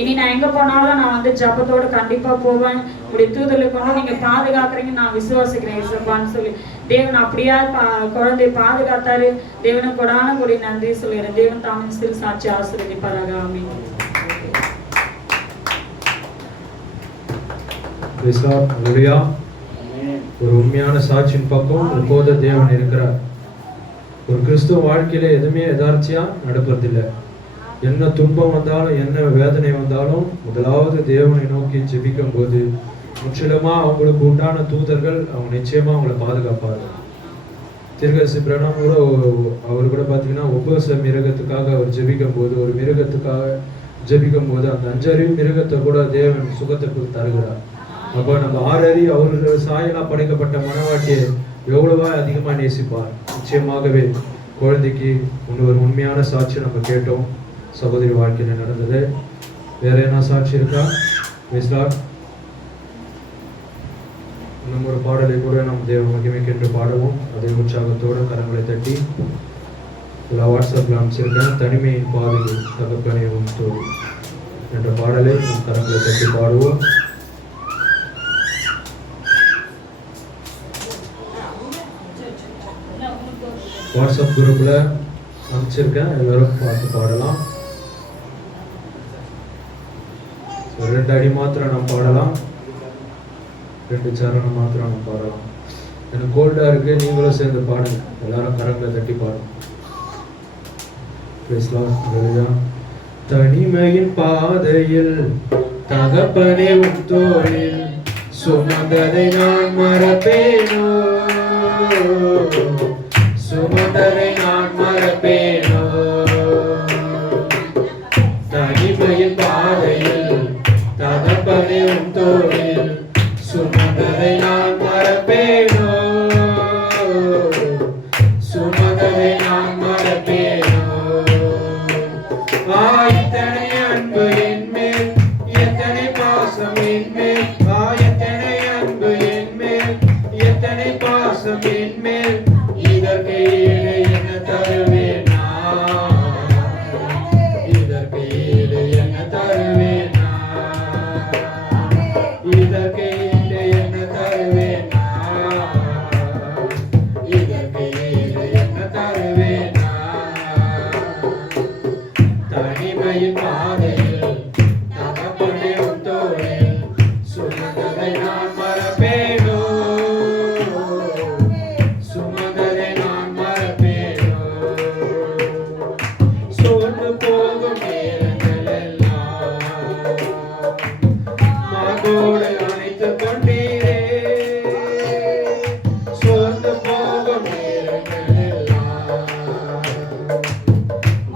இனி நான் எங்க போனாலும் நான் வந்து ஜபத்தோட கண்டிப்பா போவேன், உங்களுடைய தூதர்களை கொண்டு நீங்க பாதுகாக்கிறீங்க, நான் விசுவாசிக்கிறேன் ஏசப்பான்னு சொல்லி தேவன் அப்படியா குழந்தையை பாதுகாத்தாரு. தேவனை கொடான கொடி நன்றி சொல்கிறேன். தேவன் தாமின் சிறு சாட்சி ஆசீர்வதிப்பாராக. ஆமென். ஒரு உண்மையான சாட்சியின் பக்கம் எப்போது தேவன் இருக்கிறார். ஒரு கிறிஸ்துவ வாழ்க்கையில எதுவுமே எதார்ச்சியா நடப்பதில்லை. என்ன துன்பம் வந்தாலும் என்ன வேதனை வந்தாலும் முதலாவது தேவனை நோக்கி ஜெபிக்கும் போது முற்றிலுமா அவங்களுக்கு உண்டான தூதர்கள் அவங்க நிச்சயமா அவங்களை பாதுகாப்பார்கள். தீர்க்கதரிசி பிரணாம் கூட அவர் கூட பார்த்தீங்கன்னா உபவாச மிருகத்துக்காக அவர் ஜெபிக்கும் போது, ஒரு மிருகத்துக்காக ஜெபிக்கும் போது அந்த 5 அறிவு மிருகத்தை கூட தேவன் சுகத்தை தருகிறார். அப்போ நம்ம 6 அறிவு அவர்கள் சாயலா படைக்கப்பட்ட மனவாட்டியை எவ்வளவா அதிகமா நேசிப்பார். நிச்சயமாகவே குழந்தைக்கு ஒரு உண்மையான சாட்சி நம்ம கேட்டோம், சகோதரி வாழ்க்கையில நடந்தது. வேற என்ன சாட்சி இருக்கா? இன்னும் ஒரு பாடலை கூட நம் தேவ மகிமைக்கென்று பாடுவோம். அதை உற்சாகத்தோடு கரங்களை தட்டி வாட்ஸ்அப்ல அமைச்சிருக்கேன். தனிமையின் பாதையை தகப்பனையும் தோழி என்ற பாடலை நம் கரங்களை தட்டி பாடுவோம். வாட்ஸ்அப் குரூப்பில் அனுப்பிச்சிருக்கேன், எல்லாரும் பார்த்து பாடலாம். 2 அடி மாத்திரம் நம்ம பாடலாம், 2 சரணம் மாத்திரம் நம்ம பாடலாம். எனக்கு கோல்டாக இருக்கு, நீங்களும் சேர்ந்து பாடுங்க, எல்லாரும் கரங்களை தட்டி பாடுங்க. தனிமையின் பாதையில் தகப்பனே உன் தோளில் சுமந்ததை நான் மறப்பேனோ, சுமந்ததை நான் மறப்பேனோ. தனிமையின் பாதையில் தகப்பனே உன் தோளில் சுமந்ததை நான் மறப்பேனோ, சுமந்ததை நான் மறப்பேனோ. எத்தனை அன்பு என்மேல், எத்தனை பாசம் என்மேல், எத்தனை அன்பு என்மேல், எத்தனை பாசம் என்மேல். இதற்கு ஈடு என்ன தருவேன் நான், இதற்கு ஈடு என்ன தருவேன் நான், இதற்கு ஈடு என்ன தருவேன் நான், இதற்கு ஈடு என்ன தருவேன் நான். தனிமையின் பாதையில் தகப்பனே உன் தோளில் சுமந்ததை நான் மறப்பேனோ, சுமந்ததை நான் மறப்பேனோ. சோர்ந்து போகும் நேரங்களெல்லாம் மார்போடு அணைத்துக் கொண்டீரே, சோர்ந்து போகும் நேரங்களெல்லாம்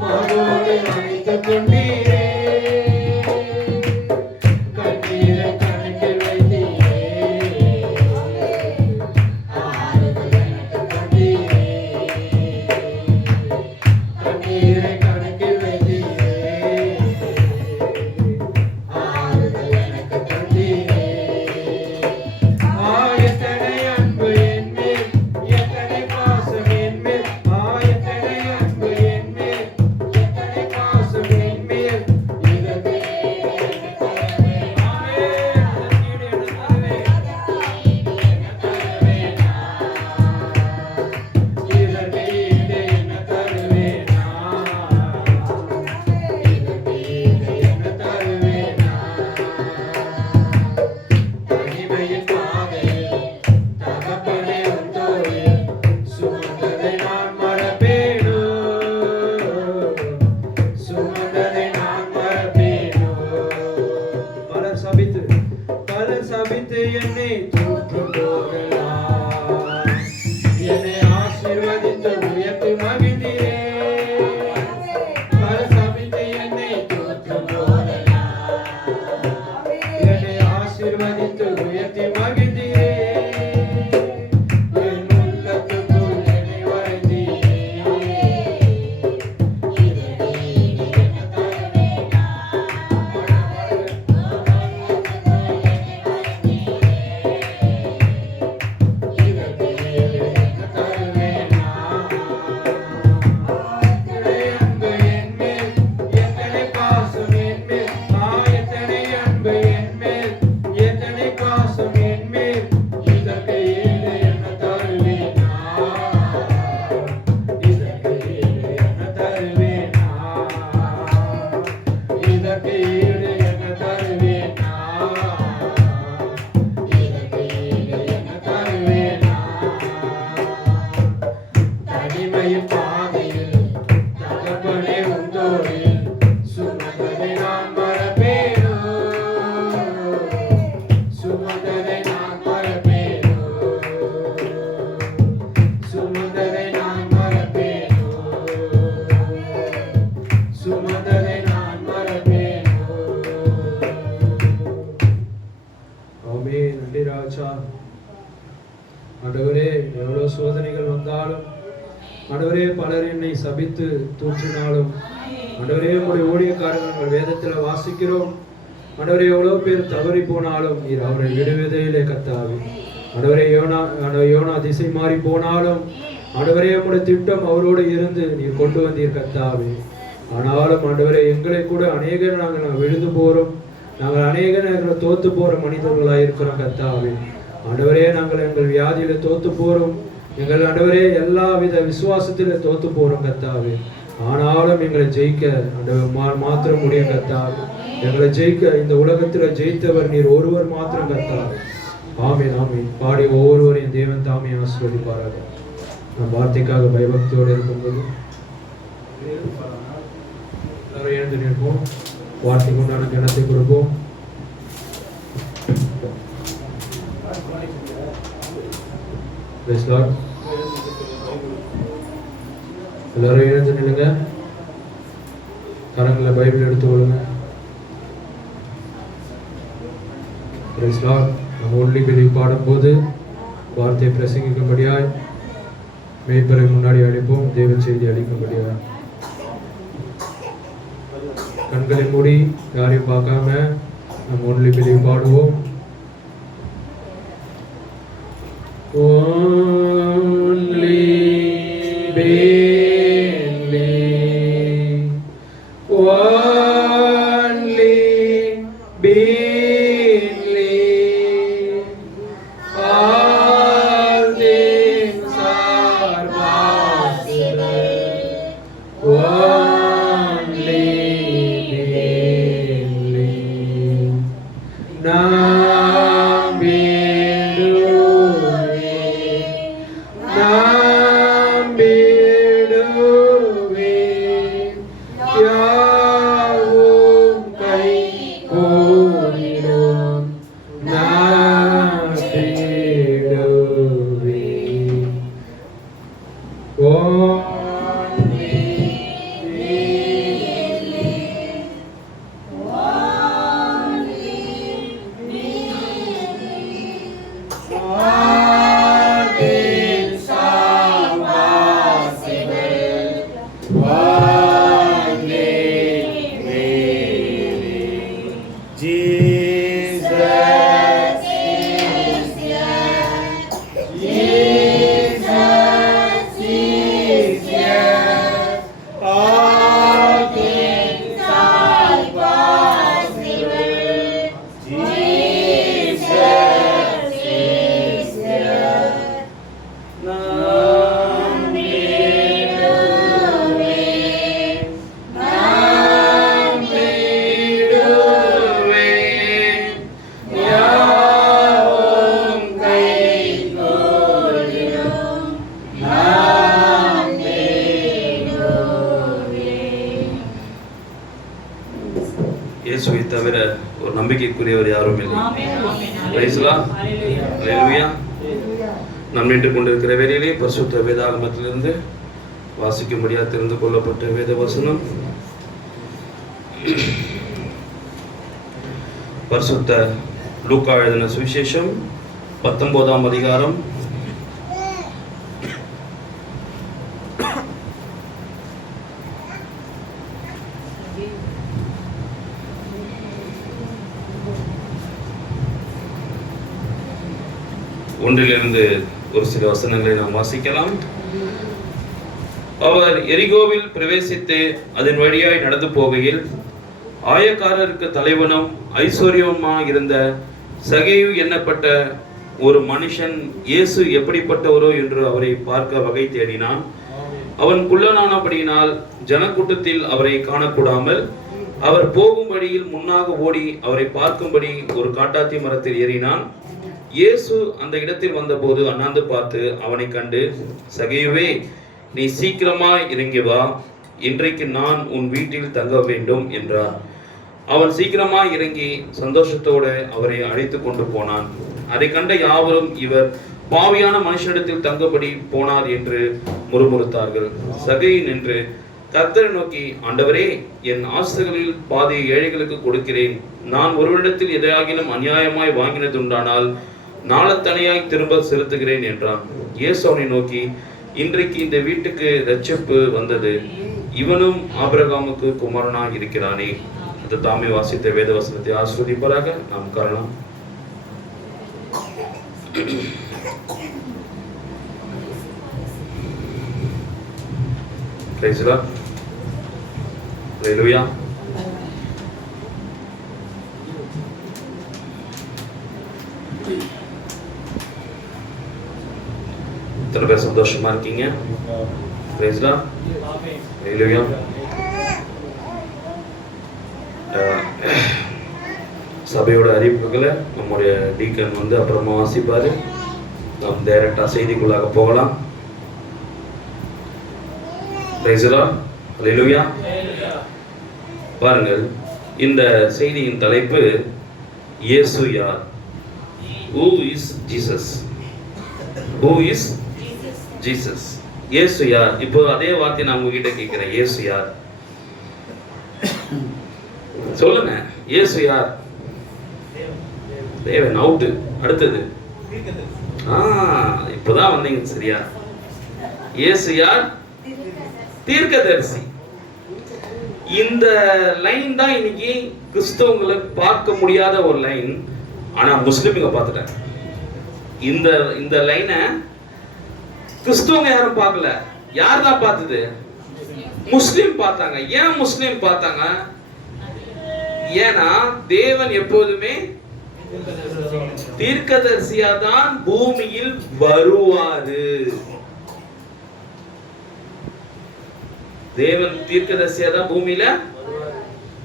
மார்போடு அணைத்துக் கொண்டீரே. கண்ணீரை கணக்கில் வைத்தீரே, ஆறுதல் எனக்கு தந்தீரே. கண்ணீரை கணக்கில் வைத்தீரே, ஆறுதல் எனக்கு தந்தீரே. எத்தனை அன்பு என்மேல், எத்தனை பாசம் என்மேல், எத்தனை அன்பு என்மேல், எத்தனை பாசம் என்மேல். இதற்கு ஈடு என்ன தருவேன் நான், இதற்கு ஈடு என்ன தருவேன் நான். தனிமையின் பாதையில் தகப்பனே உன் தோளில் சுமந்ததை நான் மறப்பேனோ, சுமந்ததை நான் மறப்பேனோ. பலர் சபித்து என்னை தூற்றும் போதெல்லாம் என்னை ஆசீர்வதித்து உயர்த்தி மகிழ்ந்தீரே. பலர் சபித்து என்னை தூற்றும் போதெல்லாம் என்னை ஆசீர்வதித்து உயர்த்தி மகிழ்ந்தீரே. என் உள்ளத்துக்குள் என்னை வரைந்தீரே. இதற்கு ஈடு என்ன தருவேன் நான், இதற்கு ஈடு என்ன தருவேன் நான். எத்தனை அன்பு என்மேல், எத்தனை பாசம் என்மேல், எத்தனை அன்பு என்மேல், எத்தனை பாசம் என்மேல். இதற்கு ஈடு என்ன தருவேன் நான், இதற்கு ஈடு என்ன தருவேன் நான், இதற்கு ஈடு என்ன தருவேன் நான், இதற்கு ஈடு என்ன தருவேன் நான். தனிமையின் பாதையில் தகப்பனே உன் தோளில் சுமந்ததை நான் மறப்பேனோ, சுமந்ததை நான் மறப்பேனோ, சுமந்ததை நான் மறப்பேனோ, சுமந்ததை நான் மறப்பேனோ. ஆமென். நன்றி ராஜா. ஆண்டவரே, எவ்வளவு சோதனைகள் வந்தாலும் ஆண்டவரே, பலர் என்னை சபித்து தூற்றினாலும் ஆண்டவரே, உங்களுடைய ஊழியக்காரர்கள் நாங்கள் வேதத்தில் வாசிக்கிறோம். ஆண்டவரே, எவ்வளவு பேர் தவறி போனாலும் நீர் அவரை விடுவிதையிலே கர்த்தாவே. ஆண்டவரே, யோனா திசை மாறி போனாலும் ஆண்டவரே, உங்களுடைய திட்டம் அவரோடு இருந்து நீர் கொண்டு வந்தீர் கர்த்தாவே. ஆனாலும் ஆண்டவரே, எங்களை கூட அநேகர் நாங்கள் விழுந்து போறோம், நாங்கள் அநேக நேரத்தில் தோத்து போற மனிதர்களாக இருக்கிறோம் கர்த்தாவே. ஆண்டவரே, நாங்கள் எங்கள் வியாதியில தோத்து போறோம், எங்கள் ஆண்டவரே எல்லாவித விசுவாசத்துல தோத்து போறோம் கர்த்தாவே. ஆனாலும் எங்களை ஜெயிக்க ஆண்டவர் மாத்திரம் முடியும் கர்த்தாவே. எங்களை ஜெயிக்க இந்த உலகத்துல ஜெயித்தவர் நீர் ஒருவர் மாத்திரம் கர்த்தாவே. ஆமென் ஆமென். பாடி ஒவ்வொருவரையும் தேவன் தாமே ஆசீர்வதிப்பாராக. நம் வார்த்தைக்காக பயபக்தியோடு இருக்கும்போது எல்லாரும் எழுந்து நிற்போம். வார்த்தைக்கு உண்டான கனத்தை கொடுப்போம். Praise Lord. எல்லாரும் எழுந்து நில்லுங்க. கரங்களை பைபிள் எடுத்து கொள்ளுங்க. Praise Lord. நம்ம ஒன்லி பிலீவ் பாடும்போது வார்த்தையை பிரசங்கிக்கும்படியாய் மேய்ப்பரை முன்னாடி அழைப்போம். தேவ செய்தி அளிக்கும்படியாய் கண்களை மூடி யாரையும் பார்க்காம நம்ம ஒன்லி பிலீவ் பாடுவோம். Only believe, only believe, all things are possible. Only believe. இயேசுவை தவிர ஒரு நம்பிக்கைக்குரியவர் யாரும் இல்லை. நாம் நின்று கொண்டிருக்கிற வேளையிலே பரிசுத்த வேதாகமத்திலிருந்து வாசிக்கும்படியாக தெரிந்து கொள்ளப்பட்ட வேத வசனம் பரிசுத்த லூக்கா எழுதின சுவிசேஷம் 19ஆம் அதிகாரம் 1 ஒரு சில வசனங்களை நாம் வாசிக்கலாம். அவர் எரிகோவில் பிரவேசித்து அதன் வழியாய் நடந்து போகையில் ஆயக்காரருக்கு தலைவனும் ஐஸ்வர்யவுமாய் இருந்த சகேயு எண்ணப்பட்ட ஒரு மனுஷன் இயேசு எப்படிப்பட்டவரோ என்று அவரை பார்க்க வகை தேடினான். அவன் குள்ளனானபடியினால் ஜனக்கூட்டத்தில் அவரை காணக்கூடாமல் அவர் போகும் வழியில் முன்னாக ஓடி அவரை பார்க்கும்படி ஒரு காட்டாத்தி மரத்தில் ஏறினான். இயேசு அந்த இடத்தில் வந்தபோது அண்ணாந்து பார்த்து அவனை கண்டு, சகேயுவே, நீ சீக்கிரமாய் இறங்கி வா, இன்றைக்கு நான் உன் வீட்டில் தங்க வேண்டும் என்றார். அவன் சீக்கிரமாய் இறங்கி சந்தோஷத்தோடு அவரை அழைத்து கொண்டு போனான். அதை கண்ட யாவரும் இவர் பாவியான மனுஷனிடத்தில் தங்கும்படி போனார் என்று முறுமுறுத்தார்கள். சகேயு நின்று கர்த்தரை நோக்கி, ஆண்டவரே, என் ஆஸ்திகளில் பாதியை ஏழைகளுக்கு கொடுக்கிறேன். நான் ஒருவரிடத்தில் எதையாகிலும் அநியாயமாய் வாங்கினதுண்டானால் நாளத்தனையாய் திரும்ப செலுத்துகிறேன் என்றான். இயேசு அவனை நோக்கி, இன்றைக்கு இந்த வீட்டுக்கு இரட்சிப்பு வந்தது, இவனும் ஆபிரகாமுக்கு குமாரனாய் இருக்கிறானே. இந்த தாமே வாசித்த வேத வசனத்தை ஆசீர்வதிப்பாராக. நாம் காரணம் Hallelujah. இத்தனை பேர் சந்தோஷமா இருக்கீங்க? Praise God. Hallelujah. சபையோட அறிவிப்புகளை நம்முடைய டீக்கன் வந்து அப்புறமா வாசிப்பாரு. நாம் டைரக்டா செய்திக்குள்ளாக போகலாம். Praise God. Hallelujah. பாருங்கள், இந்த செய்தியின் தலைப்பு இயேசு யார்? Who is Jesus? Who is Jesus? இயேசு யார்? இப்போ அதே வார்த்தை நான் உங்ககிட்ட கேட்கிறேன். இயேசு யார்? சொல்லுங்க. இயேசு யார்? தேவன். அவுட். அடுத்தது இப்பதான் வந்தீங்க சரியா. இயேசு யார்? தீர்க்கதரிசி. இந்த லைன் தான் இன்னைக்கு கிறிஸ்தவங்களை பார்க்க முடியாத ஒரு லைன். ஆனா முஸ்லிம்ங்க பார்த்துட்டாங்க. இந்த லைனை கிறிஸ்தவங்க யாரும் பார்க்கல. யார் தான் பார்த்தது? முஸ்லிம் பார்த்தாங்க. ஏன் முஸ்லிம் பார்த்தாங்க? ஏன்னா தேவன் எப்போதுமே தீர்க்கதரிசியா தான் பூமியில் வருவாரு. தேவன் தீர்க்கதரிசியா தான் பூமியில.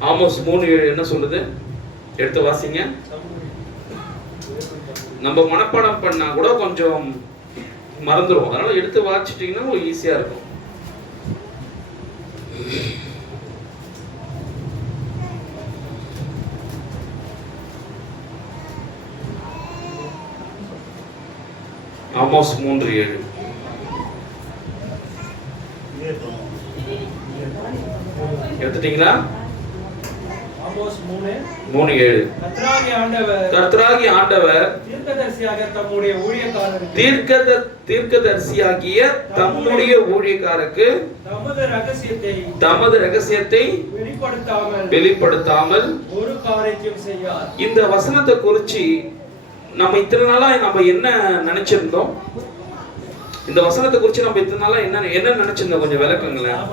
ஆமோஸ் 3:7 என்ன சொல்லுது? எடுத்து வாசிங்க. நம்ம மனப்பாடம் பண்ணா கூட கொஞ்சம் மறந்துடும். அதனால எடுத்து வாசிட்டீங்கன்னா ஈஸியா இருக்கும். ஆமோஸ் 3:7 எடுத்துட்டீங்களா? ஆமோஸ் 3:7 கர்த்தராகிய ஆண்டவர் தீர்க்கதரிசியாகிய தம்முடைய ஊழியக்காரருக்கு தமது ரகசியத்தை வெளிப்படுத்தாமல் ஒரு காரியத்தையும் செய்யார். இந்த வசனத்தை குறித்து நம்ம இத்தனை நாளா நம்ம என்ன நினைச்சிருந்தோம்? இந்த வசனத்தை குறித்து நம்ம இத்தனை நாளா என்ன நினைச்சிருந்தோம்? கொஞ்சம் விளக்குங்களேன்.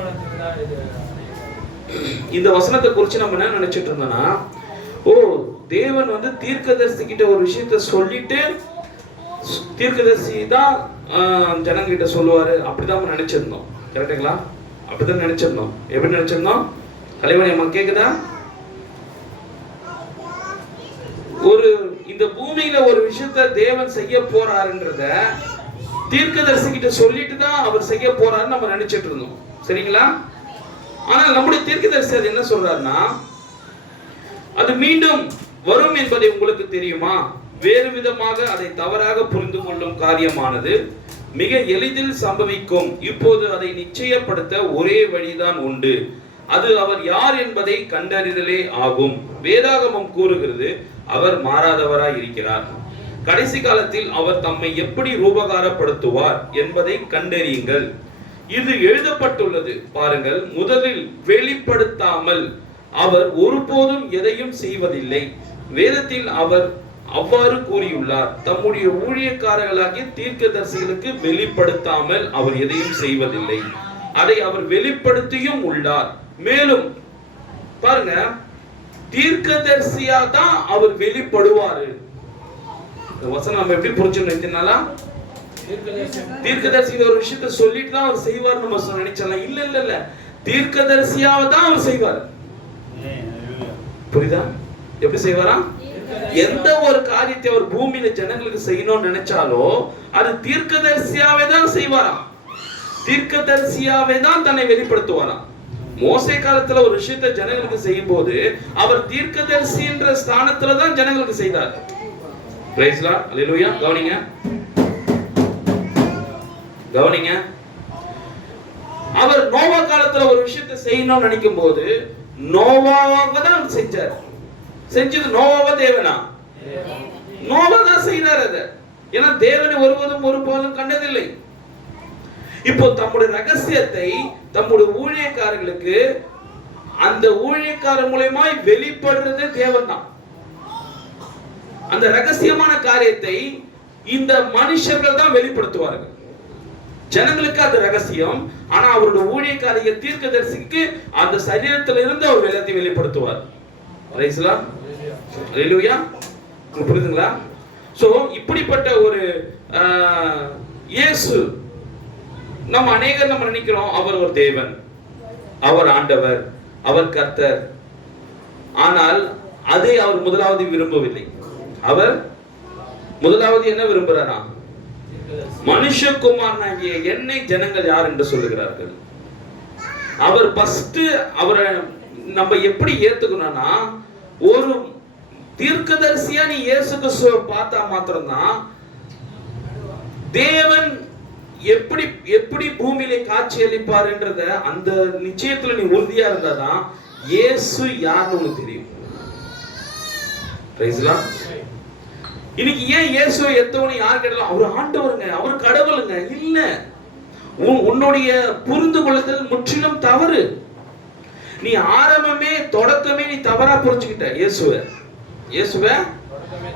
இந்த வசனத்தை குறித்து நம்ம என்ன நினைச்சிட்டு இருந்தோம்னா, தேவன் வந்து தீர்க்கதரிசி கிட்ட ஒரு விஷயத்த சொல்லிட்டு தீர்க்கதரிசி தான் ஜனங்க கிட்ட சொல்லுவாரு. அப்படிதான் நம்ம நினைச்சிருந்தோம். கரெக்டுங்களா? அப்படிதான் நினைச்சிருந்தோம். எப்படி நினைச்சிருந்தோம்? கலைவாணி அம்மா கேக்குதா? இந்த பூமியில ஒரு விஷயத்த தேவன் செய்ய போறாருன்றத தீர்க்கதரிசி கிட்ட சொல்லிட்டு தான் அவர் செய்ய போறாருன்னு நம்ம நினைச்சிட்டு இருந்தோம். சரிங்களா? ஆனால் நம்முடைய தீர்க்கதரிசி அது என்ன சொல்றாருன்னா, அது மீண்டும் வரும் என்பதை உங்களுக்கு தெரியுமா? வேறு விதமாக அதை தவறாக புரிந்து கொள்ளும் காரியமானது மிக எளிதில் சம்பவிக்கும். இப்போது அதை நிச்சயப்படுத்த ஒரே வழிதான் உண்டு. அது அவர் யார் என்பதை கண்டறிதலே ஆகும். வேதாகமம் கூறுகிறது, அவர் மாறாதவராய் இருக்கிறார். கடைசி காலத்தில் அவர் தம்மை எப்படி ரூபகாரப்படுத்துவார் என்பதை கண்டறியுங்கள். இது எழுதப்பட்டுள்ளது பாருங்கள். முதலில் வெளிப்படுத்தாமல் அவர் ஒருபோதும் எதையும் செய்வதில்லை. வேதத்தில் அவர் அவ்வாறு கூறியுள்ளார். தம்முடைய ஊழியக்காரர்களாகிய தீர்க்கதரிசிகளுக்கு வெளிப்படுத்தாமல் அவர் எதையும் செய்வதில்லை. அதை அவர் வெளிப்படுத்தியும் உள்ளார். மேலும் பாருங்க, தீர்க்கதரிசியா தான் அவர் வெளிப்படுவாரு. வசனம் நம்ம எப்படி புரிஞ்சுக்கணும்னா, தீர்க்கதரிசி ஒரு விஷயத்தை சொல்லிட்டு தான் அவர் செய்வார் நம்ம நினைச்சலாம். இல்ல, தீர்க்கதரிசியாவை தான் அவர் செய்வார். புரியுதா? எப்படி செய்வாரா? எந்த ஒரு காரியத்தை அவர் பூமியில ஜனங்களுக்கு செய்யணும்னு நினைச்சாலோ அது தீர்க்கதரிசியாவே தான் செய்வாராம். தீர்க்கதரிசியாவே தான் தன்னை வெளிப்படுத்துவாராம். மோசே காலத்துல ஒரு விஷயத்தை ஜனங்களுக்கு செய்யும் போது அவர் தீர்க்கதரிசி என்ற ஸ்தானத்துல தான் ஜனங்களுக்கு செய்தார். பிரைஸ் லார்ட், ஹல்லேலூயா. கவனிங்க. அவர் நோவா காலத்துல ஒரு விஷயத்தை செய்யணும்னு நினைக்கும் போது நோவாவை தான் செஞ்சார். செஞ்சது நோவாவா தேவனா? நோவா தான் செய்தார் அதை. ஏன்னா தேவனை ஒருபோதும் கண்டதில்லை. இப்போ தம்முடைய ரகசியத்தை தம்முடைய ஊழியக்காரர்களுக்கு அந்த ஊழியக்காரர் மூலமாய் வெளிப்படுறது தேவன் தான். அந்த ரகசியமான காரியத்தை இந்த மனுஷர்கள் தான் வெளிப்படுத்துவார்கள். ஜனங்களுக்கு அது ரகசியம். ஆனா அவருடைய ஊழியக்காரிய தீர்க்கதரிசிக்கு அந்த சரீரத்தில் இருந்து அவர் எல்லாத்தையும் வெளிப்படுத்துவார். புரியுதுங்களா? சோ இப்படிப்பட்ட ஒரு இயேசு நம்ம அநேகர் நம்ம நினைக்கிறோம் அவர் ஒரு தேவன், அவர் ஆண்டவர், அவர் கர்த்தர். ஆனால் அதை அவர் முதலாவது விரும்பவில்லை. அவர் முதலாவது என்ன விரும்புகிறாரா? மனுஷகுமாரனாகிய என்னை ஜனங்கள் யார் என்று சொல்லுகிறார்கள். அவர் ஃபர்ஸ்ட் அவரை நம்ம எப்படி ஏத்துக்கணும்னா, ஒரு தீர்க்கதரிசியா நீ இயேசு கிறிஸ்துவை பார்த்தா மாத்திரம்தான் தேவன் எப்படி எப்படி பூமியிலே காட்சி அளிப்பார் என்றத அந்த நிச்சயத்துல நீ உறுதியா இருந்தாதான் இயேசு யாருன்னு உனக்கு தெரியும். Praise Lord. இன்னைக்கு ஏன் இயேசுவை எத்தவனை யார் கேட்டாலும் அவர் ஆண்டவருங்க, அவர் கடவுளுங்க இல்ல, உன்னுடைய புரிந்து கொள்ளுதல் முற்றிலும் தவறு. நீ ஆரம்பமே தொடக்கமே நீ தவறா புரிஞ்சுக்கிட்ட. இயேசுவை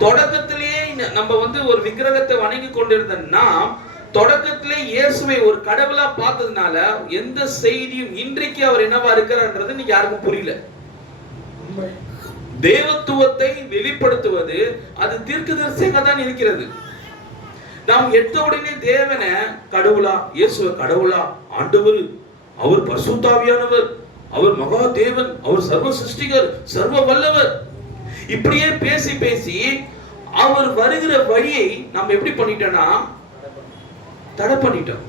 தொடக்கத்திலேயே நம்ம ஒரு விக்கிரகத்தை வணங்கி கொண்டிருந்தோம்னா, தொடக்கத்திலே இயேசுவை ஒரு கடவுளா பார்த்ததுனால எந்த செய்தியும் இன்றைக்கு அவர் என்னவா இருக்கிறார்ன்றது இன்னைக்கு யாருக்கும் புரியல. தேவத்துவத்தை வெளிப்படுத்துவது அது தீர்க்கதரிசியாக தான் இருக்கிறது. நாம் எடுத்த உடனே தேவனை கடவுளா, இயேசுவை கடவுளா, ஆண்டவர், அவர் பரிசுத்த ஆவியானவர், அவர் மகா தேவன், அவர் சர்வ சிருஷ்டிகர், சர்வ வல்லவர், இப்படியே பேசி பேசி அவர் வருகிற வழியை நம்ம எப்படி பண்ணிட்டோம்னா தடை பண்ணிட்டோம்.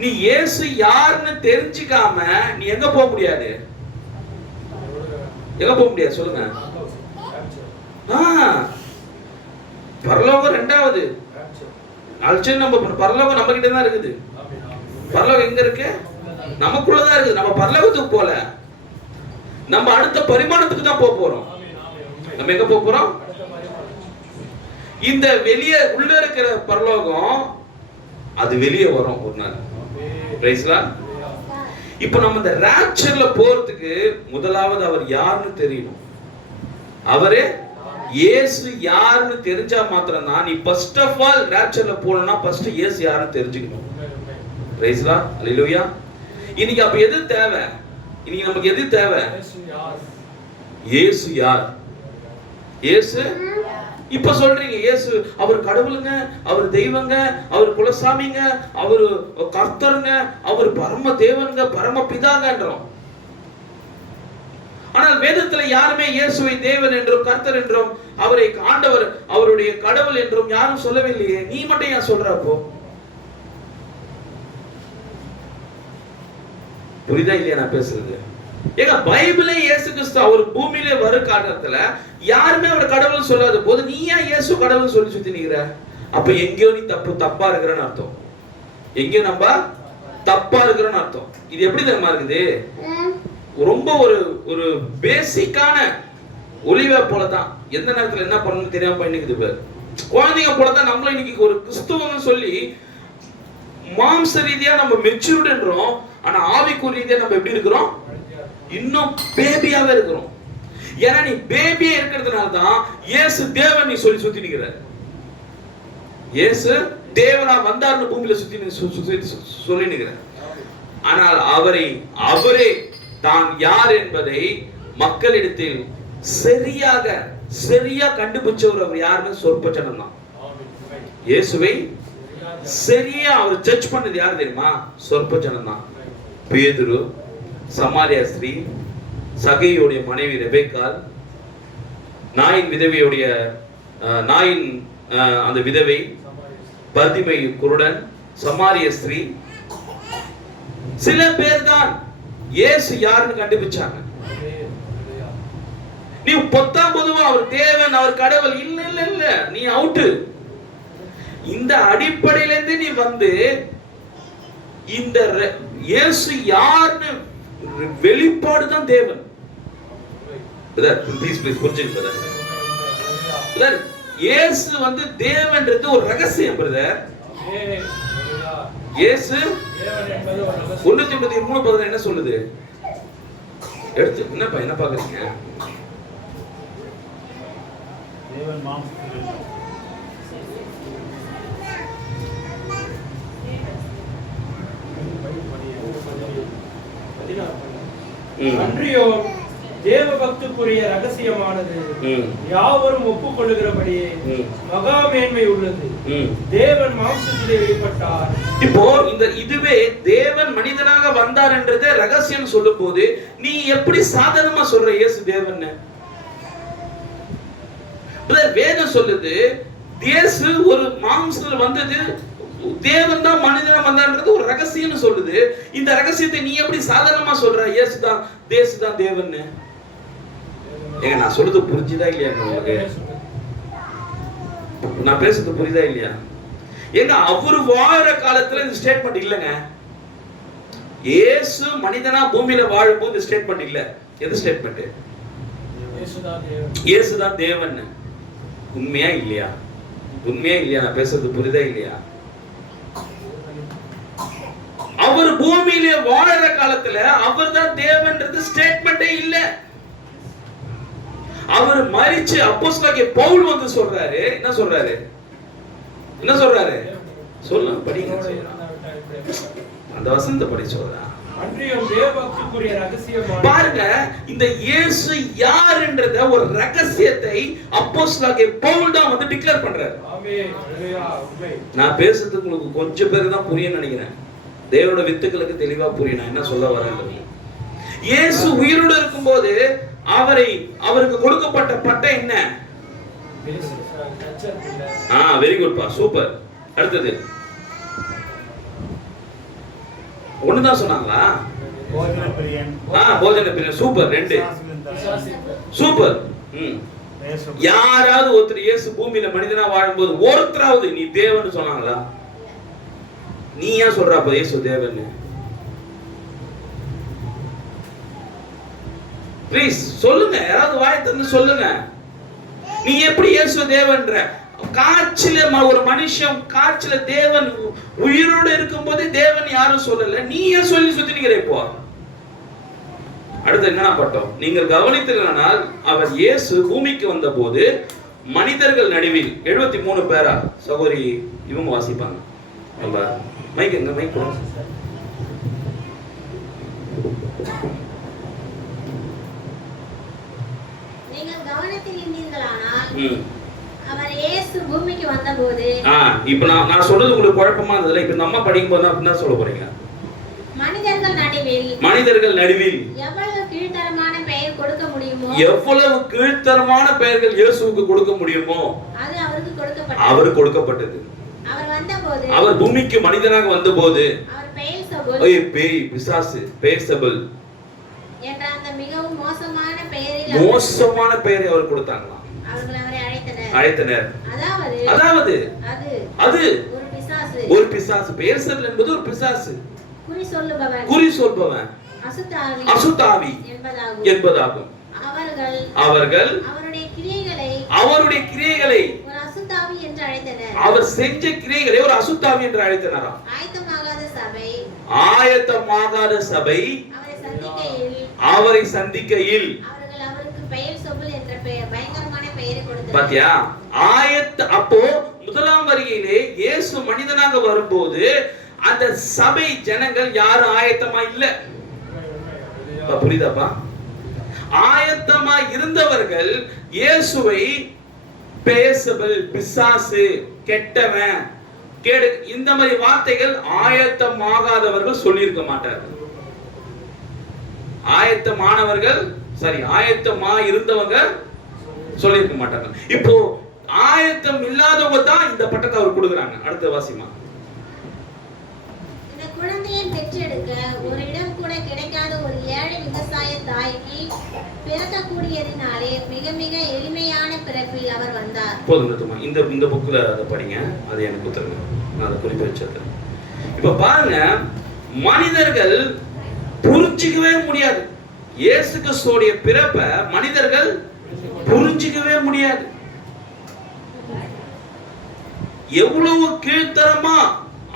நீ இயேசு யாருன்னு தெரிஞ்சுக்காம நீ எங்க போக முடியாது? எங்க போக முடியாது சொல்லுங்க? பரலோகம் ரெண்டாவது. நம்ம பரலோகம் நம்ம கிட்ட தான் இருக்குது. பரலோகம் எங்க இருக்கு? நமக்குள்ளதான் இருக்குது. நம்ம பரலோகத்துக்கு போல, நம்ம அடுத்த பரிமாணத்துக்கு தான் போக போறோம். நம்ம எங்க போக போறோம்? இந்த வெளியே உள்ள இருக்கிற பரலோகம் அது வெளியே வரும் ஒரு நாள். Praise Lord. இப்போ நம்ம இந்த ராப்சர்ல போறதுக்கு முதலாவது அவர் யாருன்னு தெரியணும். அவரே இயேசு யாருன்னு தெரிஞ்சா மாத்திரம் தான் நீ ஃபர்ஸ்ட் ஆஃப் ஆல் ராப்சர்ல போறனா ஃபர்ஸ்ட் இயேசு யாருன்னு தெரிஞ்சுக்கணும். Praise Lord. ஹalleluya. இன்னைக்கு அப்ப எது தேவை? இன்னைக்கு நமக்கு எது தேவை? இயேசு யார்? இயேசு இப்ப சொல்றீங்க இயேசு அவர் கடவுளுங்க, அவர் தெய்வங்க, அவர் குலசாமிங்க, அவர் கர்த்தருங்க, அவர் பரம தேவனுங்க, பரம பிதாங்கன்றோம். ஆனால் வேதத்துல யாருமே இயேசுவை தேவன் என்றும் கர்த்தர் என்றும் அவரை ஆண்டவர் அவருடைய கடவுள் என்றும் யாரும் சொல்லவே இல்லையே. நீ மட்டும் ஏன் சொல்ற? அப்போ புரியுதா இல்லையா நான் பேசுறது? ஏங்க பைபிளே இயேசு கிறிஸ்து அவர் பூமியிலே வரும் காலத்துல யாருமே அவர் கடவுள் சொல்லாத போது நீ ஏன் இயேசு கடவுள் சொல்லி சுத்தி நிக்கிற? அப்ப எங்கேயோ நீ தப்பா இருக்கிறன்னு அர்த்தம். எங்கேயோ நம்ம தப்பா இருக்கிறன்னு அர்த்தம். இது எப்படி தெரியுமா இருக்குது? ரொம்ப ஒரு பேசிக்கான ஒளிவை போலதான். எந்த நேரத்துல என்ன பண்ணணும்னு தெரியாம பண்ணிக்குது பேர். குழந்தைங்க போலதான் நம்மளும் இன்னைக்கு ஒரு கிறிஸ்துவன்னு சொல்லி மாம்ச ரீதியா நம்ம மெச்சூர்டுன்றோம். ஆனா ஆவிக்குரிய ரீதியா நம்ம எப்படி இருக்கிறோம்? இன்னும் பேபியாவே இருக்கிறோம். ஏன்னா நீ பேபியா இருக்கிறதுனால தான் இயேசு தேவன் நீ சொல்லி சுத்தி நிக்கிற. இயேசு தேவனா வந்தார்னு பூமியில சொல்லி நிக்கிற. ஆனால் அவரே தான் யார் என்பதை மக்களிடத்தில் சரியா கண்டுபிடிச்சவர் அவர் யாருன்னு சொற்பச்சனம் தான். இயேசுவை சரியா அவர் ஜட்ஜ் பண்ணது யார் தெரியுமா? சொற்பச்சனம் தான். பேதுரு, சமாரியா ஸ்திரீ, சகையுடைய மனைவி ரெபெக்காள், நாயின் விதவையுடைய அந்த விதவை, பர்திமை குருடன், சமாரிய ஸ்திரீ, சில பேர் தான் இயேசு யாருன்னு கண்டுபிடிச்சாங்க. நீ பொதுவா அவர் தேவன், அவர் கடவுள் இல்ல நீ அவுட். இந்த அடிப்படையில இருந்து நீ வந்து இந்த இயேசு யாருன்னு வெளிப்பாடு தான் தேவன். ப்ளீஸ் புரிஞ்சுங்க. இயேசு வந்து தேவன்றது ஒரு ரகசியம் பிரதர். இயேசு 153 என்ன சொல்லுது? எடுத்து என்ன பாக்குறீங்க? தேவன் மாம்சத்தில் அன்றியோ தேவ பக்திக்குரிய ரகசியமானது யாவரும் ஒப்புக்கொள்ளுகிறபடி மகா மேன்மை உள்ளது. தேவன் மாம்சத்திலே வெளிப்பட்டார். இப்போ இதுவே தேவன் மனிதனாக வந்தார் என்றதே ரகசியம் சொல்லும் போது நீ எப்படி சாதாரணமா சொல்ற இயேசு தேவன்? வேதம் சொல்லுது இயேசு ஒரு மாம்சத்தில் வந்தது, தேவன் தான் மனிதனா வந்தார்ன்றது ஒரு ரகசியம்னு சொல்லுது. இந்த ரகசியத்தை நீ எப்படி சாதாரணமா சொல்ற இயேசு தான் தேவன்? ஏங்க நான் சொல்றது புரிஞ்சுதா இல்லையா உங்களுக்கு? நான் பேசுறது புரியுதா இல்லையா? ஏங்க அவரு வாழற காலத்துல இந்த ஸ்டேட்மெண்ட் இல்லங்க. இயேசு மனிதனா பூமியில வாழும்போது இந்த ஸ்டேட்மெண்ட் இல்ல. எது ஸ்டேட்மெண்ட்? இயேசுதான் தேவன். உண்மையா இல்லையா? உண்மையா இல்லையா? நான் பேசுறது புரியுதா இல்லையா? அவர் பூமியிலே வாழற காலத்துல அவர் தான் தேவன்றது ஸ்டேட்மெண்டே இல்ல. அவர் மரிச்சு அப்போஸ்தலனாகிய பவுல் வந்து சொல்றாரு. என்ன சொல்றாரு? சொல்லுங்க, படிங்க. அந்த வசனத்தை படி சொல்றா. பாருங்க, இந்த இயேசு யாருன்றத ஒரு ரகசியத்தை அப்போஸ்தலனாகிய பவுல் தான் வந்து டிக்ளேர் பண்றாரு. நான் பேசுறதுக்கு உங்களுக்கு கொஞ்சம் பேர் தான் புரியும் நினைக்கிறேன். தேவனோட வித்துக்களுக்கு தெளிவா புரியும் நான் என்ன சொல்ல வரேன். இயேசு உயிரோடு இருக்கும்போது அவருக்கு கொடுக்கப்பட்ட பட்டம் என்ன? வெரி குட் பா, சூப்பர். அடுத்தது ஒண்ணுதான் சொன்னாங்களா? போஜன பிரியன். சூப்பர். 2 சூப்பர். யாராவது ஒருத்தர் இயேசு பூமியில மனிதனா வாழும்போது ஒருத்தராவது நீ தேவன் சொன்னாங்களா? நீ ஏன் சொல்றப்ப இயேசு தேவன்? ப்ளீஸ் சொல்லுங்க, யாராவது வாய் திறந்து சொல்லுங்க. நீ எப்படி இயேசு தேவன்ற? காட்சில ஒரு மனுஷன் காட்சில தேவன் உயிரோடு இருக்கும்போது தேவன் யாரும் சொல்லல, நீ ஏன் சொல்லி சுத்தினிக்கிற? இப்போ அடுத்து என்ன பட்டோம்? நீங்கள் கவனித்தீர்களானால் அவர் இயேசு பூமிக்கு வந்த போது மனிதர்கள் நடுவில் 73 பேரா சகோதரி இவங்க வாசிப்பாங்க. மைக் எங்க? மைக் நீங்கள் கவனத்தில் இருந்தீர்களானால் அவர் இயேசு பூமிக்கு வந்தபோது இப்போ நான் சொல்றது உங்களுக்கு குழப்பமா இருந்ததுல, இப்போ நம்ம படிக்கும் போது என்ன சொல்ல போறீங்க? மனிதர்கள் நடுவில் எவ்வளவு கீழ்த்தரமான பெயர் கொடுக்க முடியுமோ, எவ்வளவு கீழ்த்தரமான பெயர்கள் இயேசுவுக்கு கொடுக்க முடியுமோ அது அவருக்கு கொடுக்கப்பட்டது. அவர் பூமிக்கு மனிதனாக வந்தபோது பிசாசு பெயர்செபுல் என்ற அந்த மிகவும் மோசமான பெயரை அவர் கொடுத்தாங்களாம். அழைத்தனர். அதாவது அது ஒரு பிசாசு. பெயர்செபுல் என்பது ஒரு பிசாசு, குறி சொல்பவன், அசுத்தாவி என்பதாகும். அவர்கள் அவருடைய கிரியைகளை அவர் செஞ்ச கிரியைகளை ஒரு அசுத்தாவி என்று அழைத்தனராம். ஆயத்தமாகாத சபை அவரை சந்திக்கையில் பாத்தியா? அப்போ முதலாம் வருகையிலே இயேசு மனிதனாக வரும்போது அந்த சபை ஜனங்கள் யாரும் ஆயத்தமா இல்ல. புரியுதாப்பா? ஆயத்தமா இருந்தவர்கள் இயேசுவை பெயர்செபுல், பிசாசு, கெட்டவன், கேடு இந்த மாதிரி வார்த்தைகள் ஆயத்தமாகாதவர்கள் சொல்லியிருக்க மாட்டார்கள். ஆயத்தமானவர்கள் ஆயத்தமா இருந்தவங்க சொல்லியிருக்க மாட்டாங்க. இப்போ ஆயத்தம் இல்லாதவங்க தான் இந்த பட்டத்தை அவர் கொடுக்குறாங்க. அடுத்த வாசிமா. இந்த குழந்தையை பெற்றெடுக்க ஒரு இடம் கூட கிடைக்காத ஒரு ஏழை விவசாய தாய்க்கு பிறக்கக்கூடியதினாலே மிக மிக எளிமையான பிறப்பில் அவர் வந்தார். போதும், இந்த புக்ல அதை படிங்க, அதை எனக்கு தருங்க, நான் அதை குறிப்பு வச்சிருக்கேன். இப்ப பாருங்க, மனிதர்கள் புரிஞ்சிக்கவே முடியாது. இயேசு கிறிஸ்துவோட பிறப்பை மனிதர்கள் புரிஞ்சிக்கவே முடியாது. எவ்வளவு கீழ்த்தரமா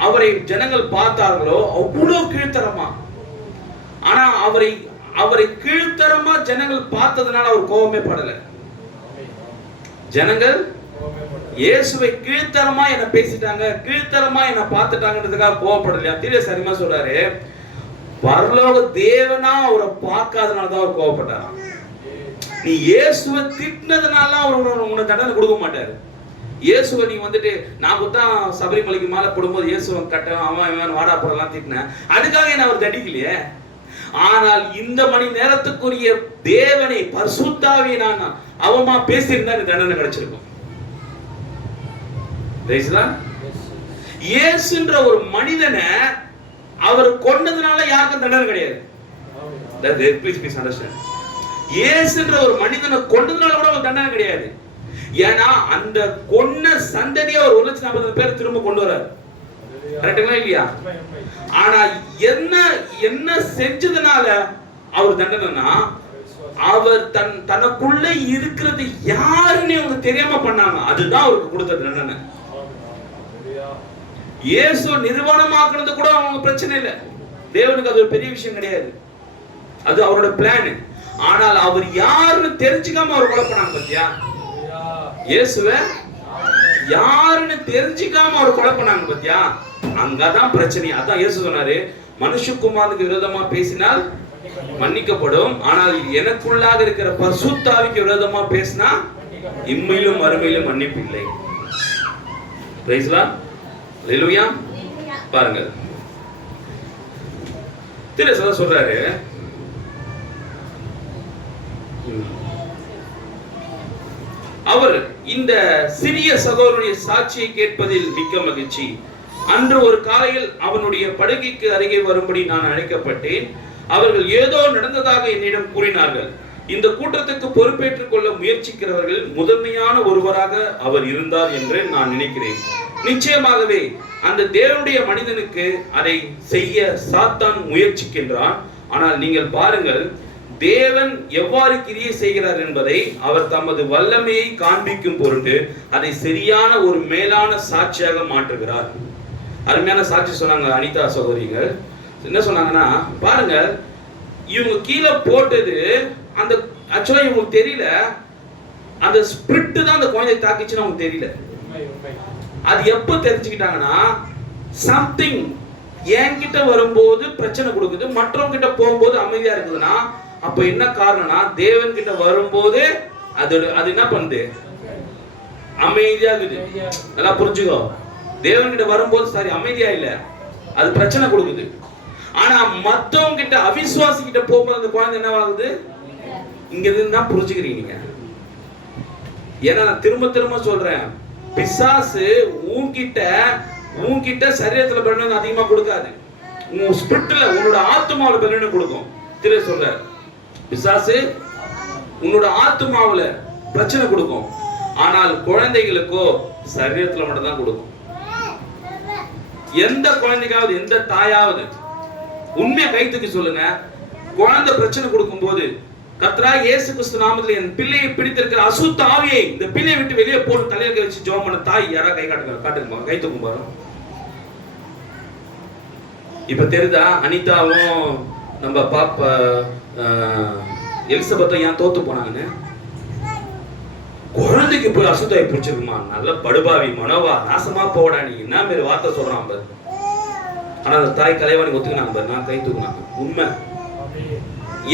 அவரை ஜனங்கள் பார்த்தார்களோ அவ்வளவு கீழ்த்தரமா. ஆனா அவரை கீழ்த்தரமா ஜனங்கள் பார்த்ததுனால அவர் கோபமே படல. ஜனங்கள் இயேசுவை கீழ்த்தரமா என்ன பேசிட்டாங்க, கீழ்த்தரமா என்ன பார்த்துட்டாங்கன்றதுக்காக கோபப்படலையா? தீர சரிமா சொல்றாரு, பரலோக தேவனா அவரை பார்க்காதனால தான் அவர் கோபப்பட்டாராம். நீ இயேசுவை திட்டினதுனால அவர் உனக்கு தண்டனை கொடுக்க மாட்டாரு. இயேசுவை நீ வந்துட்டு நான் தான் சபரிமலைக்கு மாலை போடும்போது இயேசுவை கட்டவன் அவன் வாடா போடலாம் திட்டினேன், அதுக்காக என்ன அவர் தண்டிக்கலையே. ஆனால் இந்த மணி நேரத்துக்குரிய தேவனை பரிசுத்தாவியை நான் அவமா பேசியிருந்தா எனக்கு தண்டனை கிடைச்சிருக்கும். இயேசுன்ற ஒரு மனிதனை அவர் கொன்னதுனால யாருக்கும் தண்டனை கிடையாது. இயேசுன்ற ஒரு மனிதனை கொன்னதுனால கூட ஒரு தண்டனை கிடையாது. ஏன்னா அந்த கொன்ன சந்ததியை அவர் 1,40,000 பேர் திரும்ப கொண்டு வராரு. கரெக்டுங்களா இல்லையா? ஆனா என்ன செஞ்சதுனால அவர் தண்டனைனா, அவர் தனக்குள்ள இருக்கிறது யாருன்னு அவங்க தெரியாம பண்ணாங்க, அதுதான் அவருக்கு கொடுத்த தண்டனை. இயேசு நிர்வாணமாக்குறது கூட அவங்க பிரச்சனை இல்லை, தேவனுக்கு அது ஒரு பெரிய விஷயம் கிடையாது, அது அவரோட பிளான். ஆனால் அவர் யாருன்னு தெரிஞ்சுக்காம அவர் கொலை பண்ணாங்க பாத்தியா? இயேசுவை யாருன்னு தெரிஞ்சுக்காம அவர் கொலை பண்ணாங்க பாத்தியா? அங்கதான் பிரச்சனை. அதான் இயேசு சொன்னாரு, மனுஷகுமாரனுக்கு விரோதமா பேசினால் மன்னிக்கப்படும், ஆனால் எனக்குள்ளாக இருக்கிற பரிசுத்தாவிக்கு விரோதமா பேசினா இம்மையிலும் மறுமையிலும் மன்னிப்பு இல்லை. பிரைஸ் லார்ட், ஹல்லேலூயா. பாருங்க, திரேசா சொல்றாரு, அவர் இந்த சிறிய சகோதரனுடைய சாட்சியை கேட்பதில் மிக்க மகிழ்ச்சி. அன்று ஒரு காலையில் அவனுடைய படுகைக்கு அருகே வரும்படி நான் அழைக்கப்பட்டேன். அவர்கள் ஏதோ நடந்ததாக என்னிடம் கூறினார்கள். இந்த கூட்டத்துக்கு பொறுப்பேற்றுக் கொள்ள முயற்சிக்கிறவர்கள் முதன்மையான ஒருவராக அவர் இருந்தார் என்று நான் நினைக்கிறேன். நிச்சயமாகவே அந்த தேவனுடைய மனிதனுக்கு அதை செய்ய சாத்தான் முயற்சிக்கின்றான். ஆனால் நீங்கள் பாருங்கள், தேவன் எவ்வாறு கிரியை செய்கிறார் என்பதை அவர் தமது வல்லமையை காண்பிக்கும் பொருட்டு அதை சரியான ஒரு மேலான சாட்சியாக மாற்றுகிறார். அருமையான சாட்சி சொன்னாங்க அனிதா சகோதரிகள். என்ன சொன்னாங்கன்னா, பாருங்க, இவங்க கீழே போட்டது அந்த ஆக்சுவலா இவங்களுக்கு தெரியல, அந்த ஸ்பிரிட் தான் அந்த குழந்தையை தாக்கிச்சுன்னு அவங்க தெரியல. அது எப்போ தெரிஞ்சுக்கிட்டாங்கன்னா, சம்திங் என்கிட்ட வரும்போது பிரச்சனை கொடுக்குது, மற்றவங்க கிட்ட போகும்போது அமைதியா இருக்குதுன்னா அப்ப என்ன காரணம்னா, தேவன் கிட்ட வரும்போது அது என்ன பண்ணுது, அமைதியா இருக்குது. நல்லா புரிஞ்சுக்கோ, தேவன் கிட்ட வரும்போது சாரி அமைதியா இல்ல, அது பிரச்சனை கொடுக்குது. ஆனா மத்தவங்க கிட்ட அவிசுவாசி கிட்ட போகும்போது அந்த குழந்தை என்ன ஆகுது, இங்க இருந்து தான் புரிஞ்சுக்கிறீங்க. ஏன்னா நான் திரும்ப சொல்றேன், பிசாசு உன்கிட்ட சரீரத்துல பலன் அதிகமா கொடுக்காது, உன் ஸ்பிரிட்ல உன்னோட ஆத்மாவுல பலன் கொடுக்கும். திரு சொல்ற, பிசாசு உன்னோட ஆத்மாவுல பிரச்சனை கொடுக்கும், ஆனால் குழந்தைகளுக்கோ சரீரத்துல மட்டும் தான் கொடுக்கும். எந்த குழந்தைக்காவது எந்த தாயாவது உண்மையை கை தூக்கி சொல்லுங்க, குழந்தை பிரச்சனை கொடுக்கும் போது கர்த்தராகிய இயேசு கிறிஸ்து நாமத்தில் என் பிள்ளையை பிடித்திருக்கிற அசுத்த ஆவியை இந்த பிள்ளையை விட்டு வெளியே போட்டு தலையில வச்சு ஜெபம் பண்ண தாய் யாரா கை காட்டுங்க, கை தூக்கும் பாரு. இப்ப தெரியுதா, அனிதாவும் நம்ம பாப்பா எலிசபெத்தும் ஏன் தோத்து போனாங்கன்னு? குழந்தைக்கு போய் அசுத்தாய் பிடிச்சிருக்குமா, நல்ல படுபாவி மனோவா, நாசமா போடா, நீ என்ன மாரி வார்த்தை சொல்றான் பாரு. ஆனா அந்த தாய் கலைவாணி ஒத்துக்கினாங்க பாரு, நான் கை தூக்குனாங்க. உண்மை,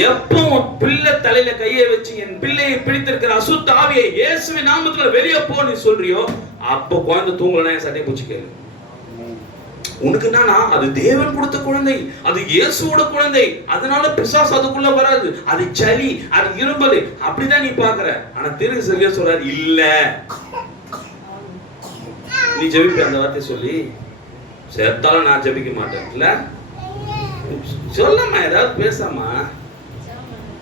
எப்போ பிள்ளை தலையில கையை வச்சு என் பிள்ளையை பிடித்திருக்கிற அசுத்த ஆவியை இயேசுவின் நாமத்துல வெளியே போ நீ சொல்றியோ, அப்போ குழந்தை தூங்கலன்னா என் சட்டை பூச்சி கேளு. உனக்கு என்னன்னா, அது தேவன் கொடுத்த குழந்தை, அது இயேசுவோட குழந்தை, அதனால பிசாசு அதுக்குள்ள வராது, அது சளி, அது இரும்பல், அப்படிதான் நீ பாக்குற. ஆனா திரு சரியா சொல்றாரு, இல்ல நீ ஜெபிப்ப அந்த வார்த்தை சொல்லி, செத்தாலும் நான் ஜெபிக்க மாட்டேன். இல்ல சொல்லமா, ஏதாவது பேசாமா,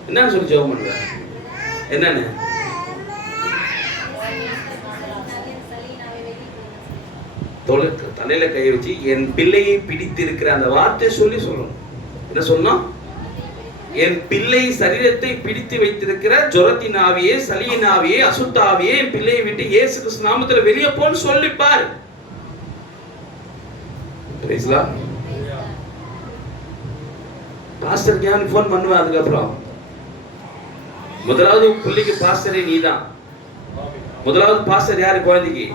என்னன்னு சொல்லி ஜெபம் பண்ணுவ, என்னன்னு தலையில கையை வச்சு என் பிள்ளையை பிடித்து இருக்கிற அந்த வார்த்தை சொல்லி சொல்லணும். என்ன சொல்லணும்? என் பிள்ளை சரீரத்தை பிடித்து வைத்திருக்கிற ஜொரத்தின் ஆவியே, சளியின் ஆவியே, அசுத்த ஆவியே, என் பிள்ளையை விட்டு இயேசு கிறிஸ்து நாமத்துல வெளியே போன்னு சொல்லிப்பார். பாஸ்டர் கேன் போன் பண்ணுவேன். அதுக்கப்புறம் முதலாவது பிள்ளைக்கு பாஸ்டரே நீதான். முதலாவது பாஸ்டர் யாரு? குழந்தைக்கு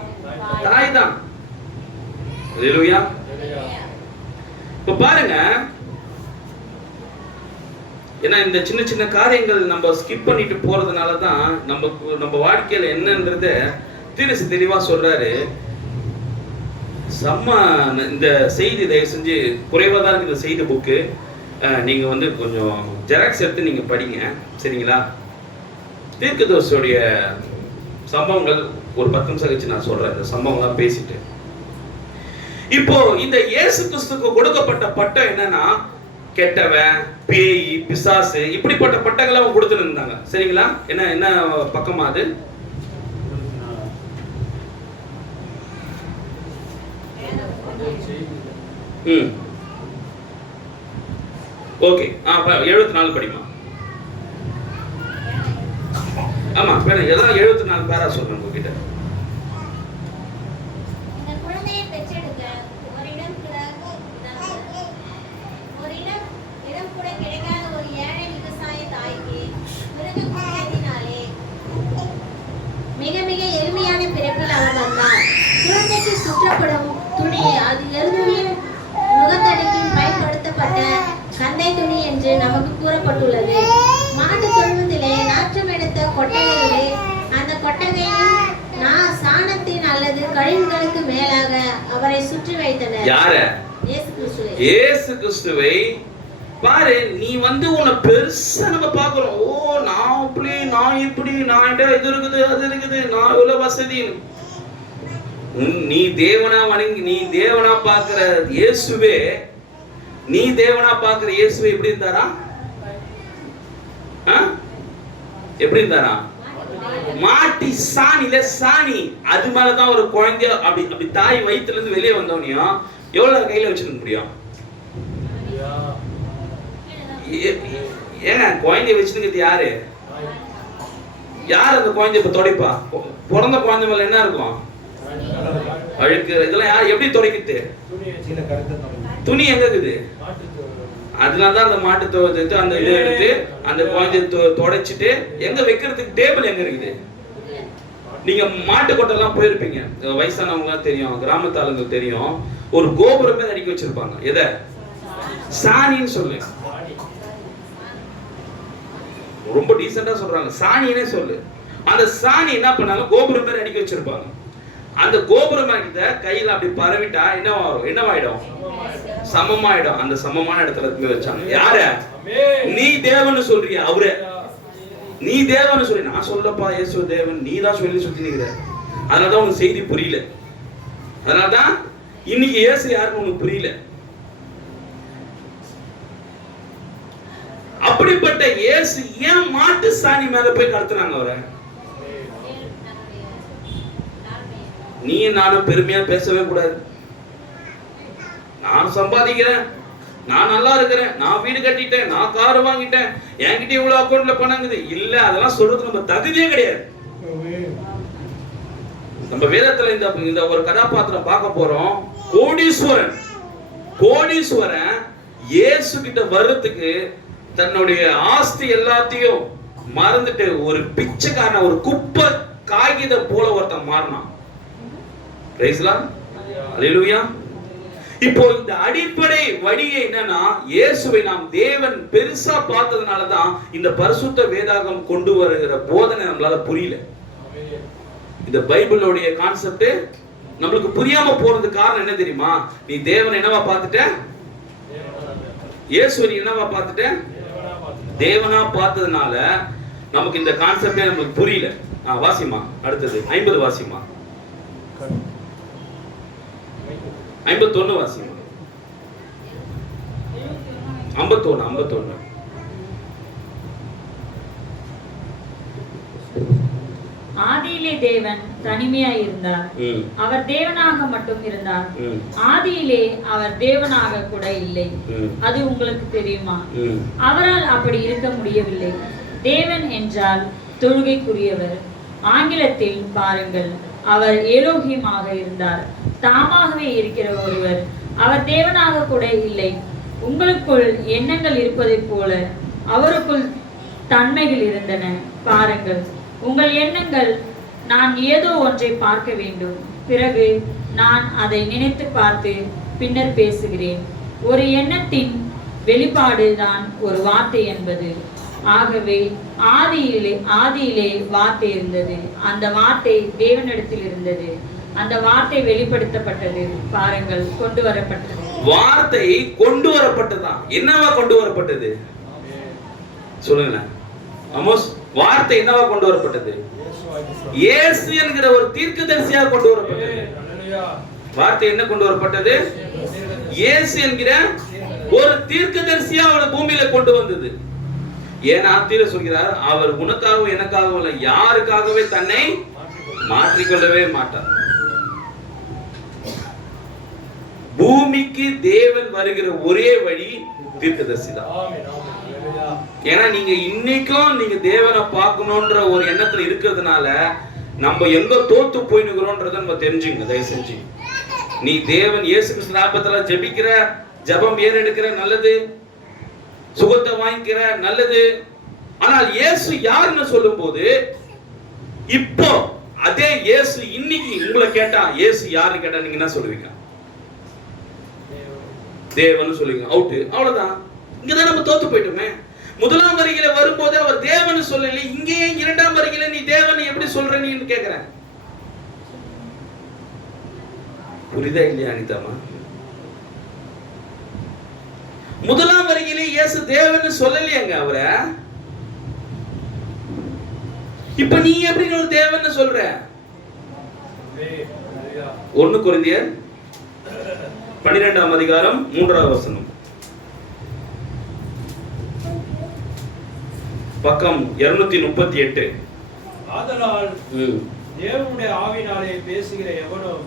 தாய் தான். ஹல்லேலூயா. இப்ப பாருங்க, ஏன்னா இந்த சின்ன சின்ன காரியங்கள் நம்ம ஸ்கிப் பண்ணிட்டு போறதுனால தான் நம்ம வாழ்க்கையில என்னன்றத தீர்த்து தெளிவா சொல்றாரு. இந்த செய்தி தயவு செஞ்சு குறைவா தான் இருக்கு இந்த செய்தி புக்கு. நீங்க வந்து கொஞ்சம் ஜெராக்ஸ் எடுத்து நீங்க படிங்க, சரிங்களா? தீர்க்கதரிசியுடைய சம்பவங்கள் ஒரு 10 நிமிஷம் கழிச்சு நான் சொல்றேன். இந்த சம்பவங்கள்லாம் பேசிட்டு இப்போ இந்த இயேசு கிறிஸ்துக்கு கொடுக்கப்பட்ட பட்டம் என்னன்னா, கெட்டவன், பேய், பிசாசு, இப்படிப்பட்ட பட்டங்களை அவங்க கொடுத்துட்டு இருந்தாங்க, சரிங்களா? என்ன பக்கமா அது? ஓகே, 74 படிமா. ஆமா, எல்லாம் 74 பேரா சொல்றேன் உங்ககிட்ட. இந்த குழந்தையை பெற்றெடுக்க இடம் கூட கிடைக்காத ஒரு ஏழை விவசாய தாய்க்கு பிறக்கக்கூடியதினாலே மிக மிக எளிமையான பிறப்பில் அவர் வந்தார். குழந்தைக்கு சுற்றப்படும் துணி அது எருதுவின் முகத்தடிக்கின் பயன்படுத்தப்பட்ட கந்தை துணி என்று நமக்கு கூறப்பட்டுள்ளது. மாட்டு தொழுவத்திலே நாற்றம் எடுத்த கொட்டகையிலே அந்த கொட்டகையின் சாணத்தின் அல்லது கழிவுகளுக்கு மேலாக அவரை சுற்றி வைத்தனர். யாரு? இயேசு கிறிஸ்துவை பாரு. நீ வந்து உன்னை பெருசா நம்ம பாக்குறோம். ஓ, நான் அப்படி, நான் இப்படி, நான் இது இருக்குது, அது இருக்குது, நான் இவ்வளவு வசதி. நீ தேவனா வணங்கி நீ தேவனா பாக்குற இயேசுவே, நீ தேவனா பாக்குற இயேசுவே எப்படி இருந்தாரா? எப்படி இருந்தாரா? மாட்டி சாணில சாணி. அது மேலதான் ஒரு குழந்தை அப்படி தாய் வயிற்றுல இருந்து வெளியே வந்தவனையும் எவ்வளவு கையில வச்சுக்க முடியும்? ஏங்க குழந்தைய வச்சுக்கிறது யாரு? யார் அந்த குழந்தை இப்ப துடைப்பா? பிறந்த குழந்தை மேல என்ன இருக்கும்? அழுக்கு. இதெல்லாம் யார் எப்படி துடைக்குது? துணி எங்க இருக்குது? அதனாலதான் அந்த மாட்டு எடுத்து அந்த இதை எடுத்து அந்த குழந்தைய துடைச்சிட்டு எங்க வைக்கிறதுக்கு டேபிள் எங்க இருக்குது? நீங்க மாட்டு கொட்டெல்லாம் போயிருப்பீங்க, வயசானவங்க தெரியும், கிராமத்து ஆளுங்க தெரியும். ஒரு கோபுரமே அடிக்க வச்சிருப்பாங்க. எதை? சாணின்னு சொல்லு. ரொம்ப டீசெண்டா சொல்றாங்க, சாணினே சொல்லு. அந்த சாணி என்ன பண்ணாலும் கோபுரம் பேர் அடிக்க வச்சிருப்பாங்க. அந்த கோபுரம் கையில அப்படி பரவிட்டா என்னவாயிடும்? சமமாயிடும். அந்த சமமான இடத்துல வச்சாங்க. யார? நீ தேவன் சொல்றிய அவரே. நீ தேவன் சொல்லி, நான் சொல்லப்பா இயேசு தேவன், நீ தான் சொல்லி சுத்தி நிக்கிற. அதனாலதான் உனக்கு செய்தி புரியல. அதனாலதான் இன்னைக்கு இயேசு யாருன்னு உனக்கு புரியல. அப்படிப்பட்ட இயேசு ஏன் மாட்டு சாணி மேல போய் கடத்துனாங்க அவரை? நீ நானும் பெருமையா பேசவே கூடாது. நான் சம்பாதிக்கிறேன், நான் நல்லா இருக்கிறேன், நான் வீடு கட்டிட்டேன், நான் கார் வாங்கிட்டேன், என்கிட்ட இவ்வளவு அக்கௌண்ட்ல பணங்குது இல்ல, அதெல்லாம் சொல்றது நம்ம தகுதியே கிடையாது. நம்ம வேதத்துல இந்த ஒரு கதாபாத்திரம் பார்க்க போறோம். கோடீஸ்வரன். கோடீஸ்வரன் இயேசு கிட்ட வர்றதுக்கு தன்னுடைய ஆஸ்தி எல்லாத்தையும் மறந்துட்டு ஒரு பிச்சைக்காரன, ஒரு குப்பை காகித போல ஒருத்தன் மாறினான். அல்லேலூயா. இப்போ இந்த அடிப்படை வழியே என்னன்னா, இயேசுவை நாம் தேவன் பெருசா பார்த்ததுனாலதான் இந்த பரிசுத்த வேதாகம் கொண்டு வருகிற போதனை நம்மளால புரியல. இந்த பைபிளோடைய கான்செப்ட் நம்மளுக்கு புரியாம போறதுக்கு காரணம் என்ன தெரியுமா? நீ தேவனை என்னவா பார்த்துட்ட? இயேசுவை நீ என்னவா பார்த்துட்ட? தேவனா பார்த்ததுனால நமக்கு இந்த கான்செப்டே நமக்கு புரியல. வாசிமா, அடுத்தது 50 வாசிமா, 51 வாசிமா, 51. ஆதியிலே தேவன் தனிமையாய் இருந்தார். அவர் தேவனாக மட்டும் இருந்தார். ஆதியிலே அவர் தேவனாக கூட இல்லை. அது உங்களுக்கு தெரியுமா? அவரால் அப்படி இருக்க முடியவில்லை. தேவன் என்றால் தொழுகைக்குரியவர். ஆங்கிலத்தில் பாருங்கள், அவர் எலோஹிமாக இருந்தார். தாமாகவே இருக்கிற ஒருவர். அவர் தேவனாக கூட இல்லை. உங்களுக்குள் எண்ணங்கள் இருப்பதைப் போல அவருக்குள் தன்மைகள் இருந்தன. பாருங்கள், உங்கள் எண்ணங்கள், நான் ஏதோ ஒன்றை பார்க்க வேண்டும், பிறகு நான் அதை நினைத்து பார்த்து பின்னர் பேசுகிறேன். ஒரு எண்ணத்தின் வெளிப்பாடு தான் ஒரு வார்த்தை என்பது. ஆகவே ஆதியிலே வார்த்தை இருந்தது, அந்த வார்த்தை தேவனிடத்தில் இருந்தது, அந்த வார்த்தை வெளிப்படுத்தப்பட்டது, பாருங்கள், கொண்டு வரப்பட்டது. வார்த்தை கொண்டு வரப்பட்டதா? என்னவா கொண்டு வரப்பட்டது சொல்லுங்க. ஆமோஸ், வார்த்தை என்னவா கொண்டு வரப்பட்டது? இயேசு என்கிற ஒரு தீர்க்கதரிசியாக கொண்டு வரப்பட்டது. வார்த்தை என்ன கொண்டு வரப்பட்டது? இயேசு என்கிற ஒரு தீர்க்கதரிசியா அவர் பூமியில கொண்டு வந்தது. ஏன்னா தீர சொல்கிறார், அவர் உனக்காகவும் எனக்காகவும் இல்லை, யாருக்காகவே தன்னை மாற்றிக்கொள்ளவே மாட்டார். பூமிக்கு தேவன் வருகிற ஒரே வழி தீர்க்கதரிசி தான். ஏன்னா நீங்க இன்னைக்கும் நீங்க தேவனை பார்க்கணும்ன்ற ஒரு எண்ணத்துல இருக்கிறதுனால நம்ம எங்க தோத்து போயினுக்கிறோம்ன்றத நம்ம தெரிஞ்சுங்க. தயவு செஞ்சு நீ தேவன் இயேசு கிறிஸ்து நாமத்துல ஜெபிக்கிற, ஜெபம் ஏறெடுக்கிற, நல்லது, சுகத்தை வாங்கிக்கிற, நல்லது. ஆனால் இயேசு யாருன்னு சொல்லும் போது, இப்போ அதே இயேசு இன்னைக்கு உங்களை கேட்டா இயேசு யாருன்னு கேட்டா நீங்க என்ன சொல்லுவீங்க? தேவன் சொல்லுவீங்க. அவுட், அவ்வளவுதான். இங்கதான் நம்ம தோத்து போயிட்டோமே. முதலாம் வருகையில வரும்போது அவர் தேவன் சொல்லல, இங்கேயே இரண்டாம் வருகையில நீ தேவன் எப்படி சொல்ற நீ கேக்குறேன். புரியுதா இல்லையா அனிதாமா? முதலாம் வருகையிலே இயேசு தேவன் சொல்லலையாங்க அவரை. இப்ப நீ எப்படி ஒரு தேவன் சொல்ற? 1 கொரிந்தியர் 12ஆம் அதிகாரம் 3ஆவது வசனம், பக்கம் 238. ஆதலால் தேவனுடைய ஆவினாலே பேசுகிற எவனும்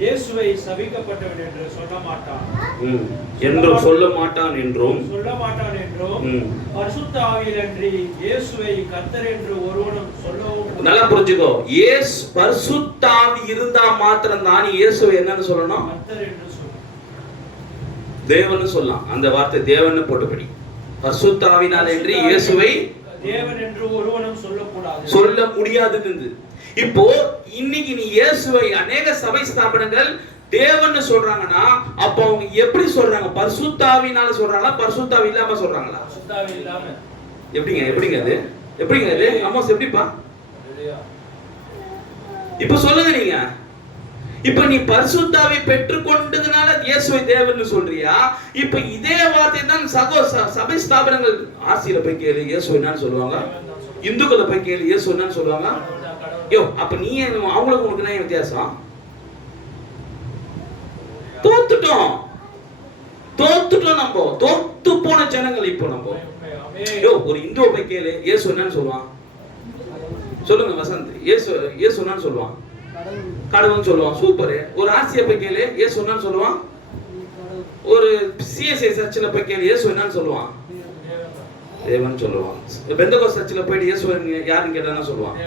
இயேசுவை சபிக்கப்பட்டவன் என்று சொல்ல மாட்டான் என்றும் பரிசுத்த ஆவியிலன்றி இயேசுவை கர்த்தர் என்று ஒருவனும் சொல்லவும். நல்லா புரிஞ்சுக்கோ, இயேசு பரிசுத்த ஆவி இருந்தா மாத்திரம் தான் இயேசுவை என்னன்னு சொல்லணும்? கர்த்தர் என்று தேவன் சொல்லலாம். அந்த வார்த்தை தேவன் போட்டுபடி, பரிசுத்த ஆவினாலன்றி இயேசுவை தேவன் என்று ஒருவனும் சொல்ல முடியாதுன்னு. இப்போ இன்னைக்கு நீ இயேசுவை அநேக சபை ஸ்தாபனங்கள் தேவன் சொல்றாங்கன்னா, அப்ப அவங்க எப்படி சொல்றாங்க? பரிசுத்த ஆவினால சொல்றாங்களா, பரிசுத்த ஆவி இல்லாம சொல்றாங்களா? பரிசுத்த ஆவி இல்லாம. எப்படிங்க அது ஆமோஸ், எப்படிப்பா? இப்ப சொல்லுங்க நீங்க. இப்ப நீ பரிசுத்த ஆவி பெற்றுக்கொண்டதுனால இயேசுவை தேவன் சொல்றியா? இப்ப இதே வார்த்தை தான் சபை ஸ்தாபனங்கள் ஆசியில போய் கேளு இயேசு என்னன்னு சொல்லுவாங்க, இந்துக்களை போய் கேளு இயேசு என்னன்னு சொல்லுவாங்க. அப்ப நீ அவங்களுக்கு உனக்கு என்ன வித்தியாசம்? தோத்துட்டோம். நம்ம தோத்து போன ஜனங்கள். இப்போ நம்ம ஒரு இந்துவை போய் கேளு இயேசு என்னன்னு சொல்லுவான். சொல்லுங்க வசந்த், இயேசு என்னன்னு சொல்லுவான்? கடவுள்னு சொல்லுவான். சூப்பர். ஒரு ஆசிய போய் கேளு இயேசு என்னன்னு சொல்லுவான். ஒரு சிஎஸ்ஐ சர்ச்சில் போய் கேளு இயேசு என்னன்னு சொல்லுவான்? தேவன் சொல்லுவான். பெந்தகோஸ்து சர்ச்சில் போயிட்டு இயேசு யாருன்னு கேட்டான்னு சொல்லுவான்?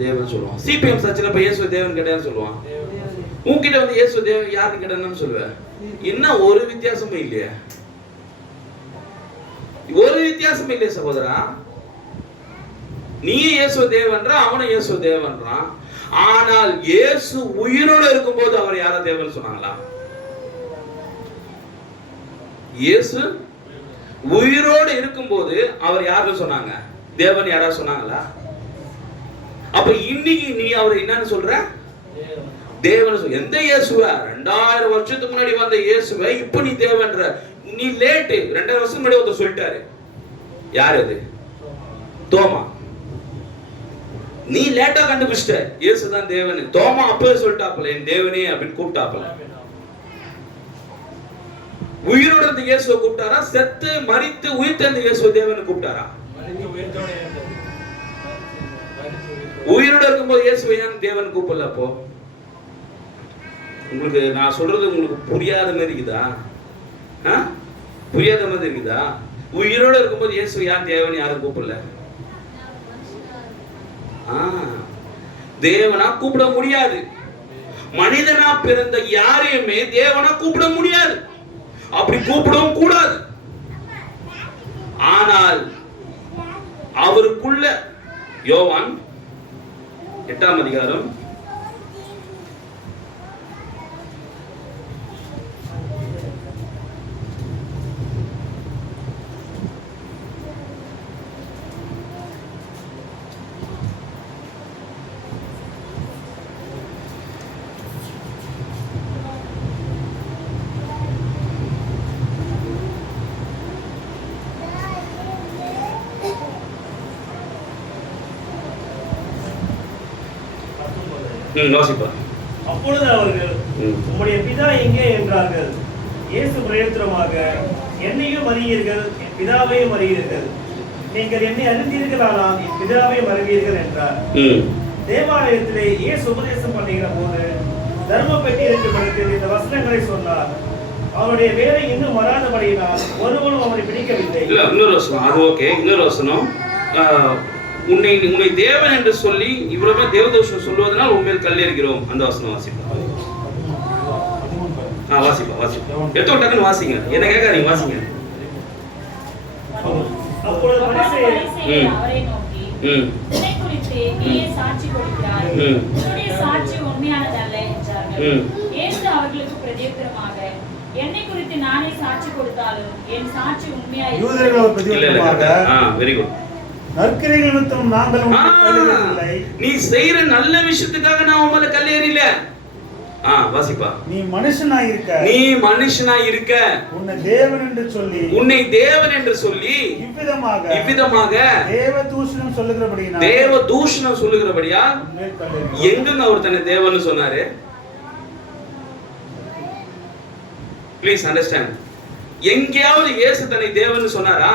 தேவன் சொல்லுவான். சிபிஎம் சர்ச்சில் போய் இயேசு தேவன் கேட்டான்னு சொல்லுவான். உன்கிட்ட வந்து இயேசு தேவன் யாருன்னு கேட்டான்னு சொல்லுவேன். என்ன ஒரு வித்தியாசமும் இல்லையா? ஒரு வித்தியாசமும் இல்லையா சகோதரா? நீ இயேசு தேவன்ற, அவனும் இயேசு தேவன்றான். ஆனால் இயேசு உயிரோடு இருக்கும்போது அவர் யார தேவன் சொன்னாங்களா? இயேசு உயிரோடு இருக்கும்போது அவர் யாருன்னு சொன்னாங்க? தேவன் யாரா சொன்னாங்களா? அப்ப இன்னைக்கு நீ அவர் என்னன்னு சொல்ற? தேவன். எந்த இயேசுவ? 2000 வருஷத்துக்கு முன்னாடி வந்த இயேசுவை இப்ப நீ தேவன்ற. நீ லேட்டு. 2000 வருஷம் முன்னாடி ஒருத்தர் சொல்லிட்டாரு. யார் அது? தோமா. நீ லேட்டா கண்டுபிடிச்சிட்ட இயேசுதான் தேவன். தோமா அப்பவே சொல்லிட்டாப்பல, என் தேவனே அப்படின்னு கூப்பிட்டாப்பல. உயிரோட இருந்த இயேசுவை கூப்பிட்டாரா? செத்து மரித்து உயிர் தெழுந்த இயேசுவை தேவன் கூப்பிட்டாரா? உயிரோட இருக்கும்போது இயேசுவை ஏன் தேவன் கூப்பிடல? அப்போ உங்களுக்கு நான் சொல்றது உங்களுக்கு புரியாத மாதிரி இருக்குதா? புரியாத மாதிரி இருக்குதா? உயிரோட இருக்கும்போது இயேசுவை ஏன் தேவன் யாரும் கூப்பிடல? தேவனா கூப்பிட முடியாது. மனிதனா பிறந்த யாரையுமே தேவனா கூப்பிட முடியாது. அப்படி கூப்பிடவும் கூடாது. ஆனால் அவருக்குள்ள யோவான் 8ஆம் அதிகாரம் 8 வாசிப்பா. அப்பொழுது அவர்கள் உம்முடைய பிதா எங்கே என்றார்கள். இயேசு பிரயோஜனமாக, என்னையும் அறியீர்கள், என் பிதாவையும் அறியீர்கள். நீங்கள் என்னை அறிந்தீர்களானால் என் பிதாவையும் அறிவீர்கள் என்றார். தேவாலயத்திலே இயேசு உபதேசம் பண்ணுகிற போது தர்ம பெட்டி இருக்கிற இந்த வசனங்களை சொன்னார். அவருடைய வேலை இன்னும் வராதபடியினால் ஒருவரும் அவரை பிடிக்கவில்லை. இன்னொரு வசனம், அது ஓகே. இன்னொரு வசனம், உன்னை தேவன் என்று சொல்லி இவ்வளவு தேவதோஷம் சொல்வதனால் உண்மையில் கல்லெறிகிறோம். அந்த வசனம் வாசிப்பா. வாசிப்பா. டக்குன்னு வாசிங்க, என்ன கேட்காதீங்க, வாசிங்க. அப்பொழுது பரிசேயர் அவரை நோக்கி, உன்னை குறித்து நீயே சாட்சி கொடுக்கிறாய், உன்னுடைய சாட்சி உண்மையானதல்ல என்றார்கள். இயேசு அவர்களுக்கு பிரதியுத்தரமாக, என்னை குறித்து நானே சாட்சி கொடுத்தாலும் என் சாட்சி உண்மையாய் வெரி குட். நற்கிரிகள் நிமித்தம் நாங்கள் கல்லெறியவில்லை. நீ செய்யற நல்ல விஷயத்துக்காக நான் உங்களை கல்லெறியல. வாசிப்பா. நீ மனுஷனாய் இருக்க உன்னை தேவன் என்று சொல்லி இவ்விதமாக தேவ தூஷணம் சொல்லுகிறபடியா எங்க அவர் தன்னை தேவன் சொன்னாரு? Please understand. எங்கேயாவது இயேசு தன்னை தேவன் சொன்னாரா?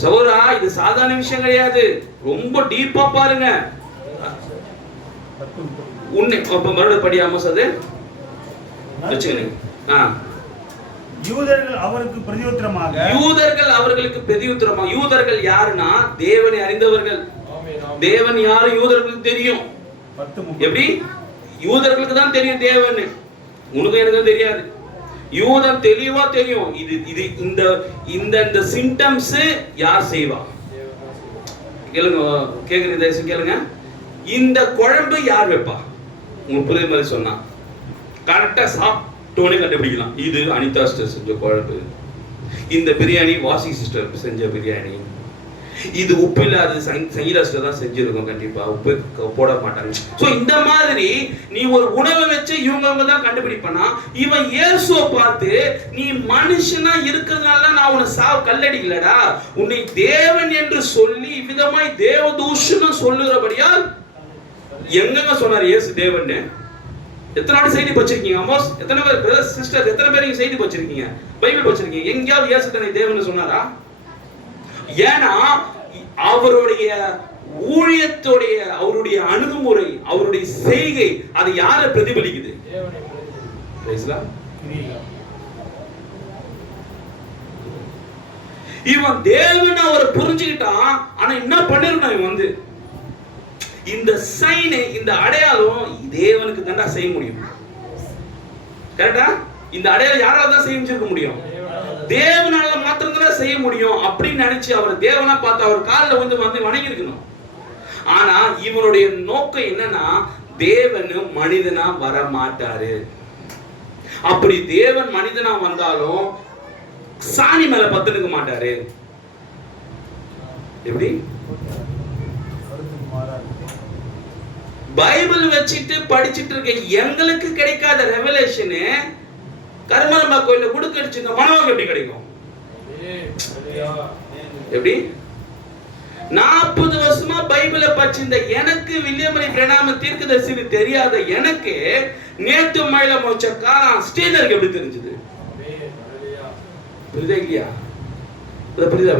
சகோதரா, இது சாதாரண விஷயம் கிடையாது. ரொம்ப டீப்பா பாருங்க. உன்னை மறுபடியும் படியாம அது வச்சுக்கணும். யூதர்கள் அவருக்கு பிரதியுத்தரமாக, யூதர்கள் யாருன்னா தேவனை அறிந்தவர்கள். தேவன் யாரு யூதர்களுக்கு தெரியும். எப்படி? யூதர்களுக்கு தான் தெரியும் தேவன். உனக்கு எனக்கு தெரியாது. யூதன் தெளிவா தெரியும். இது இந்த சிம்டம்ஸ் யார் செய்வா? கேளுங்க, கேக்குறீங்க, கேளுங்க. இந்த குழம்பு யார் வைப்பா? உங்களுக்கு புரிய மாதிரி சொன்னா கரெக்டா சாப்பிட்டோன்னே கண்டுபிடிக்கலாம். இது அனிதா சிஸ்டர் செஞ்ச குழம்பு, இந்த பிரியாணி வாசி சிஸ்டர் செஞ்ச பிரியாணி, இது உப்பு இல்லாத சங்கீதா சிஸ்டர் தான் செஞ்சிருக்கோம். கண்டிப்பா உப்பு போட மாட்டாங்க. சோ இந்த மாதிரி நீ ஒரு உணவை வச்சு இவங்க தான் கண்டுபிடிப்பானா? இவன் இயேசுவை பார்த்து, நீ மனுஷனா இருக்கிறதுனால நான் உன்னை கல்லடிக்கலடா, உன்னை தேவன் என்று சொல்லி விதமாய் தேவதூஷணம் சொல்லுகிறபடியால் எங்க சொன்னார் இயேசு தேவன்? எத்தனை நாள் செய்தி வச்சிருக்கீங்க? அமோஸ் எத்தனை பேர் பிரதர்ஸ் சிஸ்டர்ஸ் எத்தனை பேர் நீங்க செய்தி வச்சிருக்கீங்க? பைபிள் வச்சிருக்கீங்க? எங்கேயாவது இயேசு தன்னை தேவன் சொன்னாரா? ஏன்னா அவருடைய ஊழியத்துடைய, அவருடைய அணுகுமுறை, அவருடைய செய்கை அது யாரை பிரதிபலிக்குது? இவன் தேவன் அவரை புரிஞ்சுக்கிட்டான். ஆனா என்ன பண்ணிருக்கான் இவன் வந்து? இந்த சைன், இந்த அடையாளம் தேவனுக்கு தான்டா செய்ய முடியும். கரெக்டா? இந்த அடையாளம் யாரால தான் செய்ய முடியும்? தேவனால மாத்திரம் தான் செய்ய முடியும் அப்படின்னு நினைச்சு அவர் தேவனா பார்த்து அவர் காலில் வந்து வணங்கி இருக்கணும். ஆனா இவனுடைய நோக்கம் என்னன்னா, தேவன் மனிதனா வர மாட்டாரு. அப்படி தேவன் மனிதனா வந்தாலும் சாணி மேல பத்துனுக்க மாட்டாரு. எப்படி? பைபிள் வச்சிட்டு படிச்சிட்டு இருக்க எங்களுக்கு கிடைக்காத ரெவலேஷன் கருமரம்பா கோயில குடுக்கடிச்சு இந்த மனவாக்கு எப்படி கிடைக்கும்? எப்படி? 40 வருஷமா பைபிளை படிச்சிருந்த எனக்கு, வில்லியமரி பிரணாம தீர்க்கதரிசின்னு தெரியாத எனக்கு நேத்து மயில மோச்ச காலம் ஸ்ரீதருக்கு எப்படி தெரிஞ்சது? புரியுதா இல்லையா? புரியுதா?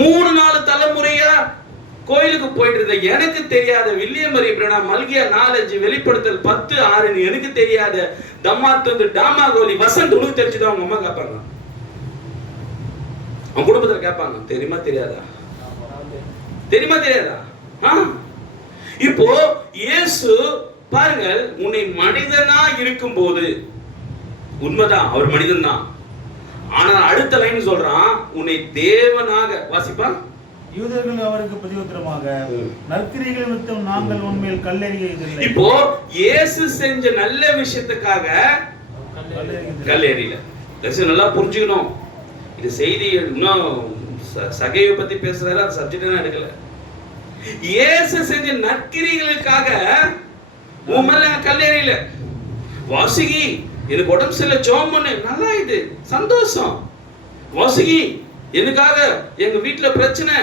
3-4 தலைமுறையா கோயிலுக்கு போயிட்டு இருந்த எனக்கு தெரியாத வில்லியமரி பிரணாம் மல்கியா 4-5 வெளிப்படுத்தல் 10-6 எனக்கு தெரியாத தம்மாத்து டாமா கோலி வசந்த் உனக்கு தெரிஞ்சுதான் அவங்க அம்மா கேட்பாங்க, அவங்க குடும்பத்துல கேட்பாங்க, தெரியுமா தெரியாதா? தெரியுமா தெரியாதா? இப்போ இயேசு பாருங்கள், உன்னை மனிதனா இருக்கும் போது உண்மைதான் அவர் மனிதன் தான். ஆனா அடுத்த லைன் சொல்றான், உன்னை தேவனாக வாசிப்பா. யூதர்கள் அவருக்கு பிரதியுத்தரமாக, நற்கிரிகள் நிமித்தம் நாங்கள் உண்மையில் கல்லெறியவில்லை. இப்போ இயேசு செஞ்ச நல்ல விஷயத்துக்காக கல்லெறியல. நல்லா புரிஞ்சுக்கணும். இது செய்தி இன்னும் சகையை பத்தி பேசுறாரு, அந்த சப்ஜெக்ட் எடுக்கல. இயேசு செஞ்ச நற்கிரிகளுக்காக உண்மையில கல்லெறியல. வாசுகி எனக்கு உடம்பு சரியில்லை, ஜெபம் பண்ணு, நல்லா இது சந்தோஷம். வாசுகி எனக்காக எங்க வீட்டுல பிரச்சனை,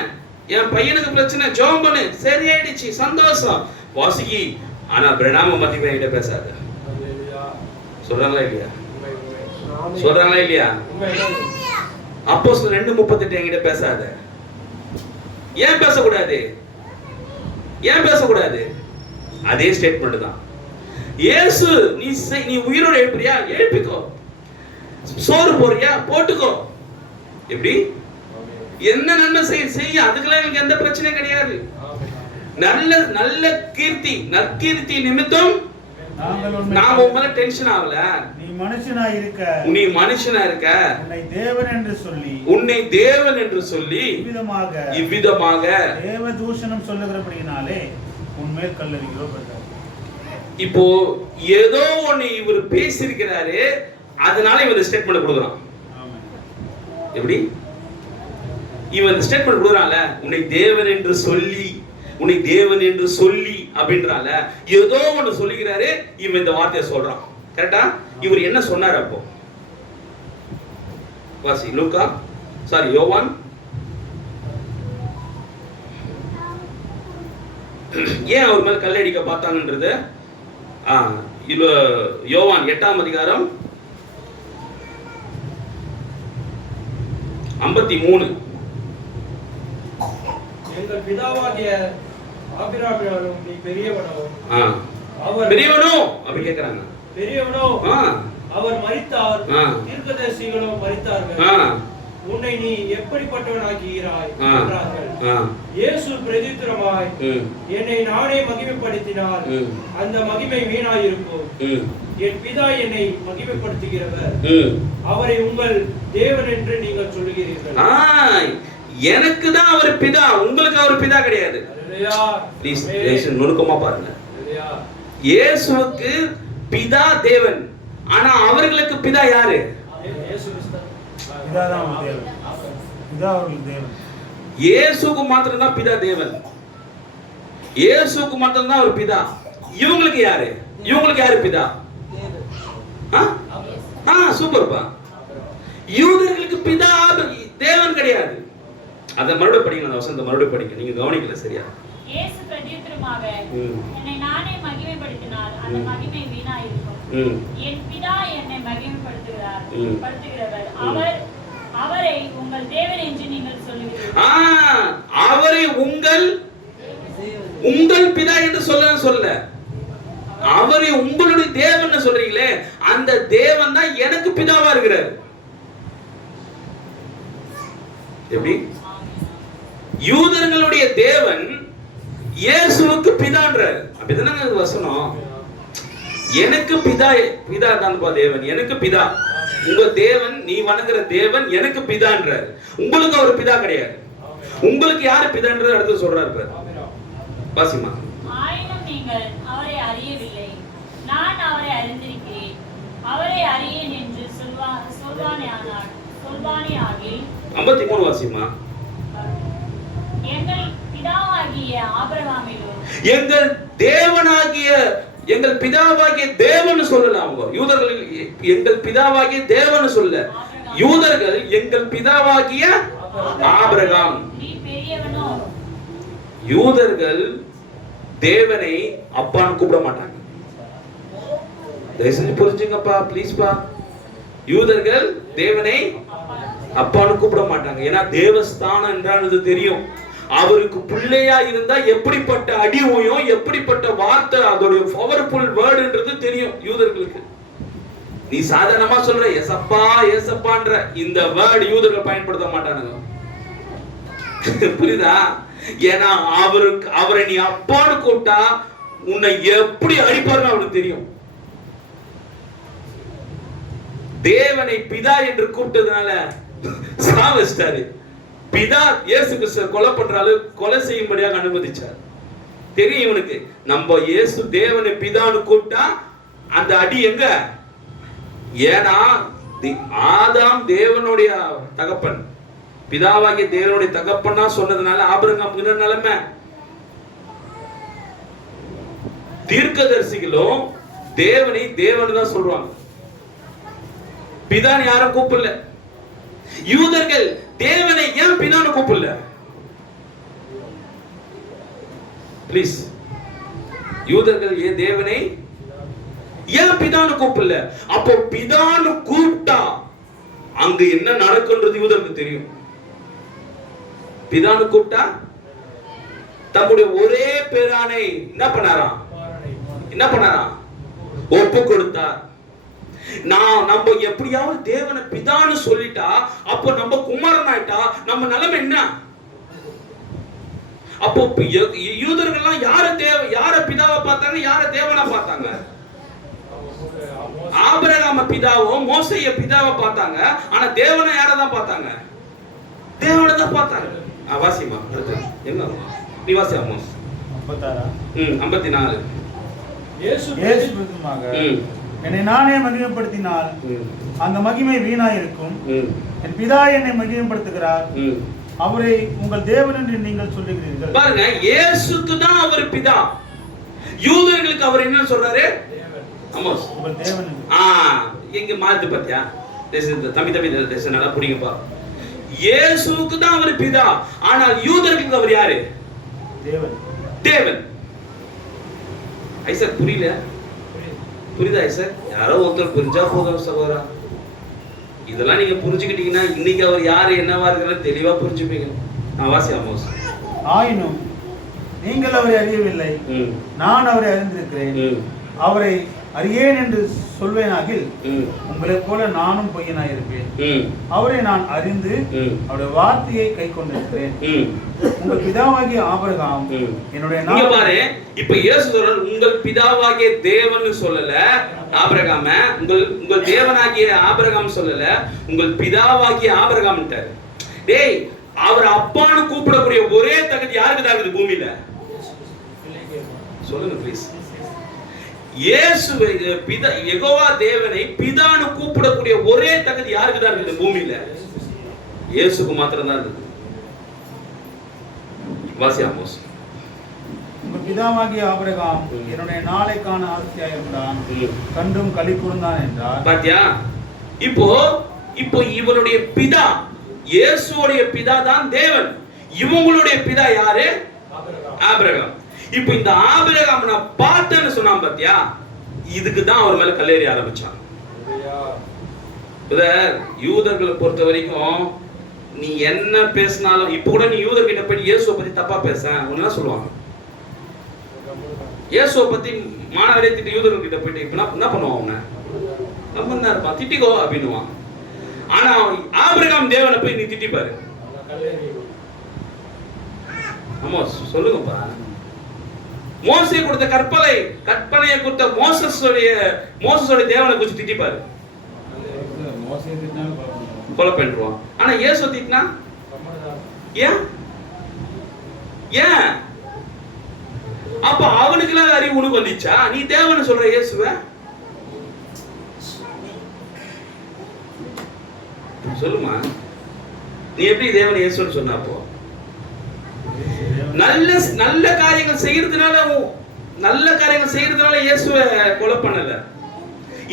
என் பையனுக்கு பிரச்சனை, ஜெபம் பண்ணு, சரியாயிடுச்சு, சந்தோஷம், வாசிக்கி. ஆனா பிரணாம மத்திய என்கிட்ட பேசாத. சொல்றாங்களா இல்லையா? சொல்றாங்களா இல்லையா? அப்போஸ்தலர் 2:38 என்கிட்ட பேசாத. ஏன் பேசக்கூடாது? ஏன் பேசக்கூடாது? அதே ஸ்டேட்மெண்ட் தான். இயேசு நீ உயிரோட எழுப்புறியா? எழுப்பிக்கோ. சோறு போறியா? போட்டுக்கோ. எப்படி? என்ன நன்மை செய்ய, அதுக்கெல்லாம் எனக்கு எந்த பிரச்சனையும் கிடையாது. நல்ல நல்ல கீர்த்தி, நற்கீர்த்தி நிமித்தம் நாம உங்களை டென்ஷன் ஆகல. நீ மனுஷனா இருக்க, உன்னை தேவன் என்று சொல்லி இவ்விதமாக தேவ தூஷணம் சொல்லுகிறபடியினாலே உன்மேல் கல்லறிகிறோம். இப்போ ஏதோ ஒண்ணு இவர் பேசியிருக்கிறாரு, அதனால இவன் ஸ்டேட்மெண்ட் கொடுக்குறான். எப்படி இவன் ஸ்டேட்மெண்ட் கொடுக்குறான்ல, உன்னை தேவன் என்று சொல்லி அப்படின்றால, ஏதோ ஒன்று சொல்லுகிறாரு, இவன் இந்த வார்த்தையை சொல்றான். கரெக்டா? இவர் என்ன சொன்னார் அப்போ? வாசி யோவான் ஏன் அவர் மேல் கல்லடிக்க பார்த்தாங்கன்றது யோவான் 8ஆம் அதிகாரம் 53. எங்கள் பிதாவாகிய ஆபிரகாமினாலும் நீ பெரியவனோ அப்படி கேக்குறாங்க. பெரியவனோ அவர் மரித்தார், தீர்க்கதரிசிகளோ மரித்தார்கள், உன்னை நீ எப்படிப்பட்டவனாகிறாய் என்றார்கள். இயேசு பிரதித்திரமாய், என்னை நானே மகிமைப்படுத்தினால் அந்த மகிமை வீணாயிருக்கும். என் பிதா என்னை மகிமைப்படுத்துகிறவர், அவரை உங்கள் தேவன் என்று நீங்கள் சொல்லுகிறீர்கள். எனக்கு தான் அவர் பிதா, உங்களுக்கு அவர் பிதா கிடையாது. நுணுக்கமா பாருங்க. இயேசுவுக்கு பிதா தேவன், ஆனா அவர்களுக்கு பிதா யாரு? இயேசுக்கு மாத்திரம் தான் பிதா தேவன், இயேசுக்கு மாத்திரம் தான் ஒரு பிதா. இவங்களுக்கு யாரு பிதா? சூப்பர்ப்பா. யூதர்களுக்கு பிதா தேவன் கிடையாது. அத மறுபடியும் படிங்க, அந்த வசனத்தை மறுபடியும் படிங்க, நீங்க கவனிக்கல சரியா? இயேசு பிரதியுத்தரமாக, என்னை நானே மகிமைப்படுத்தினால் அந்த மகிமை வீணாயிருக்கும். என் பிதா என்னை மகிமைப்படுத்துகிறவர், அவரை உங்கள் தேவன் என்று நீங்கள் சொல்லுகிறீர்கள். அவரை உங்கள் பிதா என்று சொல்ல, அவரை உங்களுடைய தேவன் சொல்றீங்களே, அந்த தேவன் தான் எனக்கு பிதாவா இருக்கிறார். எப்படி? யூதர்களுடைய தேவன் இயேசுவுக்கு பிதான்றார். அப்படிதானே வசனம்? எனக்கு பிதா தான்ப்பா தேவன், எனக்கு பிதா. உங்க தேவன், நீ வணங்குற தேவன் எனக்கு பிதான்றார். உங்களுக்கு அவர் பிதா கிடையாது. உங்களுக்கு யாரு பிதான்றது அடுத்து சொல்றாரு. பாசிமா, ஆயினும் நீங்கள் அவரை அறியவில்லை, நான் அவரை அறிந்திருக்கிறேன். அவரை அறியேன் என்று சொல்வானே ஆகில் 53 வாசிமா. எங்கள் பிதாவாகிய ஆபிரகாமிலும் எங்கள் பிதாவாகிய தேவன் சொல்லலாம். அவங்க யூதர்கள் எங்கள் பிதாவாகிய தேவன் சொல்ல, யூதர்கள் எங்கள் பிதாவாகிய ஆபிரகாம். யூதர்கள் தேவனை அப்பான்னு கூப்பிட மாட்டாங்க. தயவு செஞ்சு புரிஞ்சுங்கப்பா, ப்ளீஸ்பா. யூதர்கள் தேவனை அப்பான்னு கூப்பிட மாட்டாங்க. ஏன்னா தேவஸ்தானம் என்றானது தெரியும். அவருக்கு பிள்ளையா இருந்தா எப்படிப்பட்ட அடி ஓயும், எப்படிப்பட்ட வார்த்தை, அதோட பவர்ஃபுல் வேர்டுன்றது தெரியும் யூதர்களுக்கு. நீ சாதாரணமா சொல்ற ஏசப்பான்ற இந்த வேர்டு யூதர்கள் பயன்படுத்த மாட்டானுங்க. புரியுதா? ஏன்னா அவரை நீ அப்பான்னு கூப்பிட்டா உன்னை எப்படி அடிப்பாருன்னு அவனுக்கு தெரியும். தேவனை பிதா என்று கூப்பிட்டதுனால சாவஸ்டாரு. பிதா இயேசு கிறிஸ்து கொலை செய்யும்படியாக அனுமதிச்சார். தெரியும் இவனுக்கு, நம்ம இயேசு தேவனை பிதான்னு கூப்பிட்டா அந்த அடி எங்க? ஏன்னா ஆதாம் தேவனுடைய தகப்பன், பிதாவாகிய தேவனுடைய தகப்பனா சொன்னதுனால ஆபிரகாம் நிலைமை. தீர்க்கதரிசிகளும் தேவனை தேவன் தான் சொல்றாங்க, பிதான் யாரும் கூப்பிடல. யூதர்கள் தேவனை ஏன் பிதான்னு கூப்பிடல? ப்ளீஸ். யூதர்கள் ஏன் தேவனை ஏன் பிதான்னு கூப்பிடல? அப்போ பிதான்னு கூப்பிட்டா அங்க என்ன நடக்குன்றது யூதருக்கு தெரியும். பிதான்னு கூப்பிட்டா தம்முடைய ஒரே பேரானை என்ன பண்ணாராம்? ஒப்பு கொடுத்தார். நம்ம எப்படியாவது தேவனை பிதான்னு சொல்லிட்டா அப்போ நம்ம குமாரன் ஆயிட்டா நம்ம நிலைமை என்ன? அப்போ யூதர்கள்லாம் யார பிதாவை பார்த்தாங்க, யார தேவனா பார்த்தாங்க? ஆபிரகாம பிதாவோ மோசேய பிதாவை பார்த்தாங்க. ஆனா தேவனை யாரதான் பார்த்தாங்க? தேவனை தான் பார்த்தாங்க. வாசிமா என்ன நீ வாசி. ஆமோஸ் 54. என்னை நானே மகிமைப்படுத்தினால் அந்த மகிமை வீணாயிருக்கும். என் பிதா என்னை மகிமைப்படுத்துகிறார், அவரை உங்கள் தேவன் என்று நீங்கள் சொல்லுகிறீர்கள். பாருங்க, இயேசுக்கு தான் அவர் பிதா. யூதர்களுக்கு அவர் என்ன சொல்றாரு? ஆமோஸ் உங்கள் தேவன். எங்க மாத்து பாத்தியா? தம்பி நல்லா புடிங்கப்பா. இயேசுக்கு தான் அவர் பிதா, ஆனால் யூதர்களுக்கு அவர் யாரு? தேவன். ஐசர் புரியல? புரியுதா ஐசர்? யாரோ ஒருத்தர் புரிஞ்சா போதும் சகோதரா. இதெல்லாம் நீங்க புரிஞ்சுக்கிட்டீங்கன்னா இன்னைக்கு அவர் யாரு என்னவா இருக்கிறது தெளிவா புரிஞ்சுப்பீங்க. நான் வாசி. ஆமோஸ் ஆயினும் நீங்கள் அவரை அறியவில்லை, நான் அவரை அறிந்திருக்கிறேன். அவரை அறியேன் என்று சொல்வேனாகில் உங்களைப் போல நானும் பொய்யனாயிருப்பேன். அவரை நான் அறிந்து அவருடைய வார்த்தையை கை கொண்டிருக்கிறேன். உங்கள் பிதாவாகிய ஆபிரகாம் என்னுடைய பாரு. இப்ப இயேசு சொல்றார், உங்கள் பிதாவாகிய தேவன் சொல்லல ஆபிரகாம, உங்கள் தேவனாகிய ஆபிரகாம் சொல்லல, உங்கள் பிதாவாகிய ஆபிரகாம். டேய், அவர் அப்பான்னு கூப்பிடக்கூடிய ஒரே தகுதி யாருக்கு தான் இருக்குது பூமியில? சொல்லுங்க ப்ளீஸ். இயேசுவை பிதா யெகோவா தேவனை பிதான்னு கூப்பிடக்கூடிய ஒரே தகுதி யாருக்கு தான் இருக்குது பூமியில? இயேசுக்கு மாத்திரம் தான் இருக்குது. வாசி ஆமோஸ். உங்கள் பிதாவாகிய ஆபிரகாம் என்னுடைய நாளை காண ஆசையாயிருந்தான், கண்டும் களி கூர்ந்தான் என்றார். பாத்தியா? இப்போ இவருடைய பிதா, இயேசுவுடைய பிதா தான் தேவன். இவங்களுடைய பிதா யாரு? ஆபிரகாம். இப்போ இந்த ஆபிரகாம் நான் பார்த்தேன்னு சொன்னான் பாத்தியா? இதுக்கு தான் அவர் மேல கல்லேறி ஆரம்பிச்சான். யூதர்களை பொறுத்த வரைக்கும் நீ என்ன பேசினாலும், இப்ப கூட நீ யூதர்கிட்ட போய் இயேசுவை பத்தி தப்பா பேச என்ன சொல்லுவாங்க? இயேசுவை பத்தி மாணவரே திட்டு யூதர்கள் கிட்ட போயிட்டு இப்ப என்ன பண்ணுவான்? அவனை நம்ம தான் இருப்பான், திட்டிக்கோ அப்படின்னுவான். ஆனா ஆபிரகாம் தேவனை போய் நீ திட்டிப்பாரு. ஆமா சொல்லுங்கப்பா. மோசே கொடுத்த கற்பனையை கொடுத்த மோசஸோட தேவனை குறித்து திட்டிப்பாரு, கொலை பண்ணிடுவான். ஆனா இயேசு திட்டினா ஏன்? அப்ப அவனுக்கு எல்லாம் அறிவு உனக்கு வந்துச்சா? நீ தேவனை சொல்ற இயேசுவ சொல்லுமா? நீ எப்படி தேவனை இயேசுன்னு சொன்னப்போ? நல்ல காரியங்கள் செய்யறதுனால இயேசுவை கொலை பண்ணல.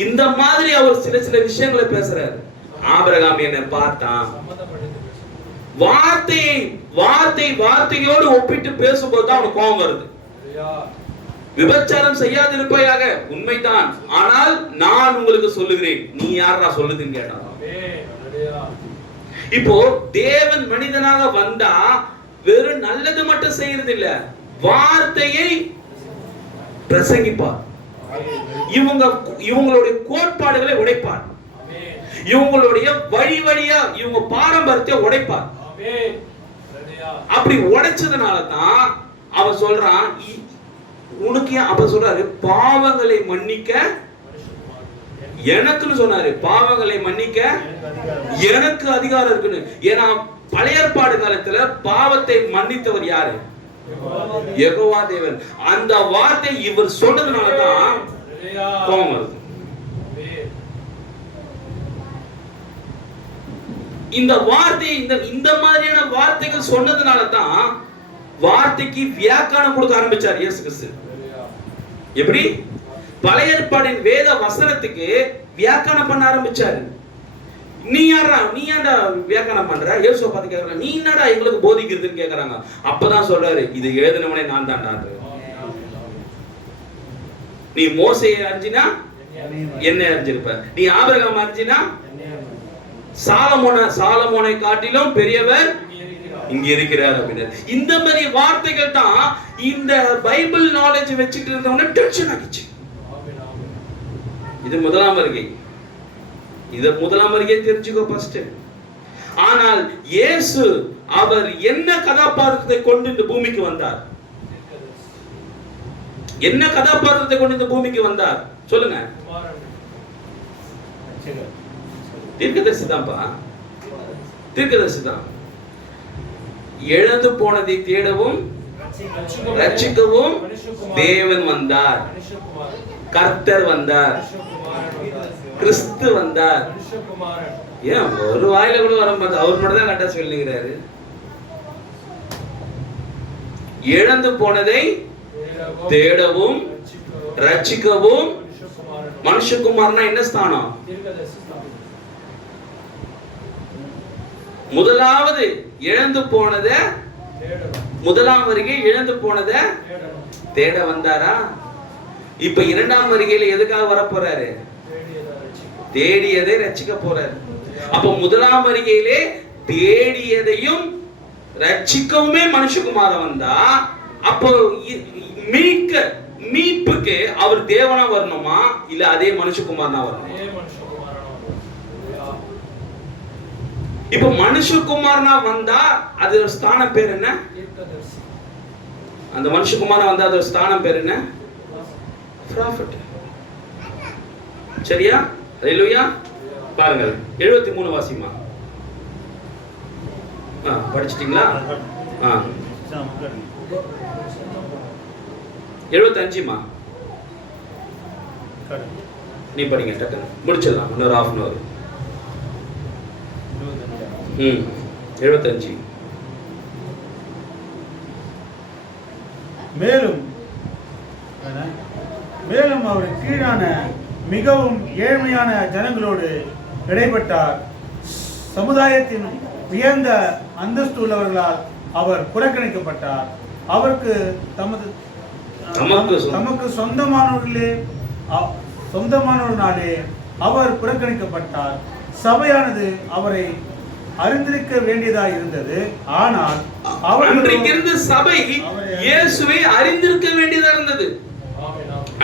இந்த மாதிரி அவர் சில விஷயங்களை பேசுறாரு. ஆபிரகாம் என்ன பார்த்தான், வார்த்தையோடு ஒப்பிட்டு பேசும்போது தான் அவனுக்கு கோபம் வருது. விபச்சாரம் செய்யாதிருப்பாயாக, உண்மைதான், ஆனால் நான் உங்களுக்கு சொல்லுகிறேன். நீ யாரா சொல்லுதுன்னு கேட்டான். இப்போ தேவன் மனிதனாக வந்தா வெறும் நல்லது மட்டும் செய்யறது இல்ல, வார்த்தையை பிரசங்கிப்பார். இவங்களுடைய கோட்பாடுகளை உடைப்பார். இவங்களுடைய வழியா இவங்க பாரம்பரியத்தை உடைப்பார். அப்படி உடைச்சதுனால தான் அவன் சொல்றான், உனக்கு அப்ப சொல்றாரு பாவங்களை மன்னிக்க எனக்குன்னு சொன்னாரு. பாவங்களை மன்னிக்க எனக்கு அதிகாரம் இருக்குன்னு. ஏன்னா பழைய ஏற்பாடு காலத்துல பாவத்தை மன்னித்தவர் யாரு? யெகோவா தேவன். அந்த வார்த்தை இவர் சொன்னதுனாலதான் கோபம் வருது. இந்த வார்த்தை இந்த மாதிரியான வார்த்தைகள் சொன்னதுனாலதான் வார்த்தைக்கு வியாக்கியானம் கொடுக்க ஆரம்பிச்சார் இயேசு கிறிஸ்து. எப்படி? பழைய ஏற்பாடின் வேத வசனத்துக்கு வியாக்கியானம் பண்ண ஆரம்பிச்சாரு. நீ ஏன்டா வியாக்கரணம் பண்ற? இயேசுவை பார்த்து கேட்கற, நீ என்னடா எங்களுக்கு போதிக்கிறதுன்னு கேட்கறாங்க. அப்பதான் சொல்றாரு, இது எழுதினவனே நான் தான்டா. நீ மோசையை அறிஞ்சினா என்ன அறிஞ்சிருப்ப, நீ ஆபிரகாம் அறிஞ்சினா சாலமோனை காட்டிலும் பெரியவர் இங்க இருக்கிறார் அப்படின்னு. இந்த மாதிரி வார்த்தைகள் தான் இந்த பைபிள் நாலேஜ் வச்சுட்டு இருந்தவன டென்ஷன் ஆகிச்சு. இது முதலாம் வருகை. இத முதலாம் வருகை தெரிஞ்சுக்கோ ஃபர்ஸ்ட். ஆனால் இயேசு அவர் என்ன கதாபாத்திரத்தை கொண்டு இந்த பூமிக்கு வந்தார்? என்ன கதாபாத்திரத்தை கொண்டு இந்த பூமிக்கு வந்தார் சொல்லுங்க. தீர்க்கதரிசி தான்ப்பா, தீர்க்கதரிசி தான். இழந்து போனதை தேடவும் ரட்சிக்கவும் தேவன் வந்தார், கர்த்தர் வந்தார், கிறிஸ்து வந்தார். ஏன் ஒரு வாயில கூட வர மாட்டேன், அவர் மட்டும் தான் கரெக்டா சொல்லுகிறாரு. இழந்து போனதை தேடவும் ரட்சிக்கவும் மனுஷகுமாரனா என்ன ஸ்தானம்? முதலாவது இழந்து போனத, முதலாம் வருகை இழந்து போனத தேட வந்தாரா? இப்ப இரண்டாம் வருகையில எதுக்காக வர போறாரு? தேடியதை ரட்சிக்க போறாரு. அப்ப முதலாம் வருகையிலே தேடியதையும் ரட்சிக்கவுமே மனுஷகுமாரன் வந்தா, அப்போ மீட்புக்கு அவர் தேவனா வரணுமா இல்ல அதே மனுஷகுமாரனா வரணுமா? இப்ப மனுஷகுமாரனா வந்தா அது ஒரு ஸ்தானம் பேர் என்ன? அந்த மனுஷகுமாரனா வந்தா அது ஒரு ஸ்தானம் பேர் என்ன? ப்ராஃபட். சரியா? ஹல்லேலூயா. பாருங்க 73 வாசிமா. படிச்சிட்டீங்களா? 75மா நீ படிங்க, டக்குன்னு முடிச்சிடலாம், இன்னொரு half an hour. 75. மேலும் அவர் கீழான மிகவும் ஏழ்மையான ஜனங்களோடு இடைப்பட்டார். சமுதாயத்தின் உயர்ந்த அந்தஸ்து உள்ளவர்களால் அவர் புறக்கணிக்கப்பட்டார். அவருக்கு தமக்கு சொந்தமானவர்களாலே அவர் புறக்கணிக்கப்பட்டார். சபையானது அவரை அறிந்திருக்க வேண்டியதாக இருந்தது. ஆனால் அன்றைக்கு இருந்த சபை இயேசுவை அறிந்திருக்க வேண்டியதா இருந்தது.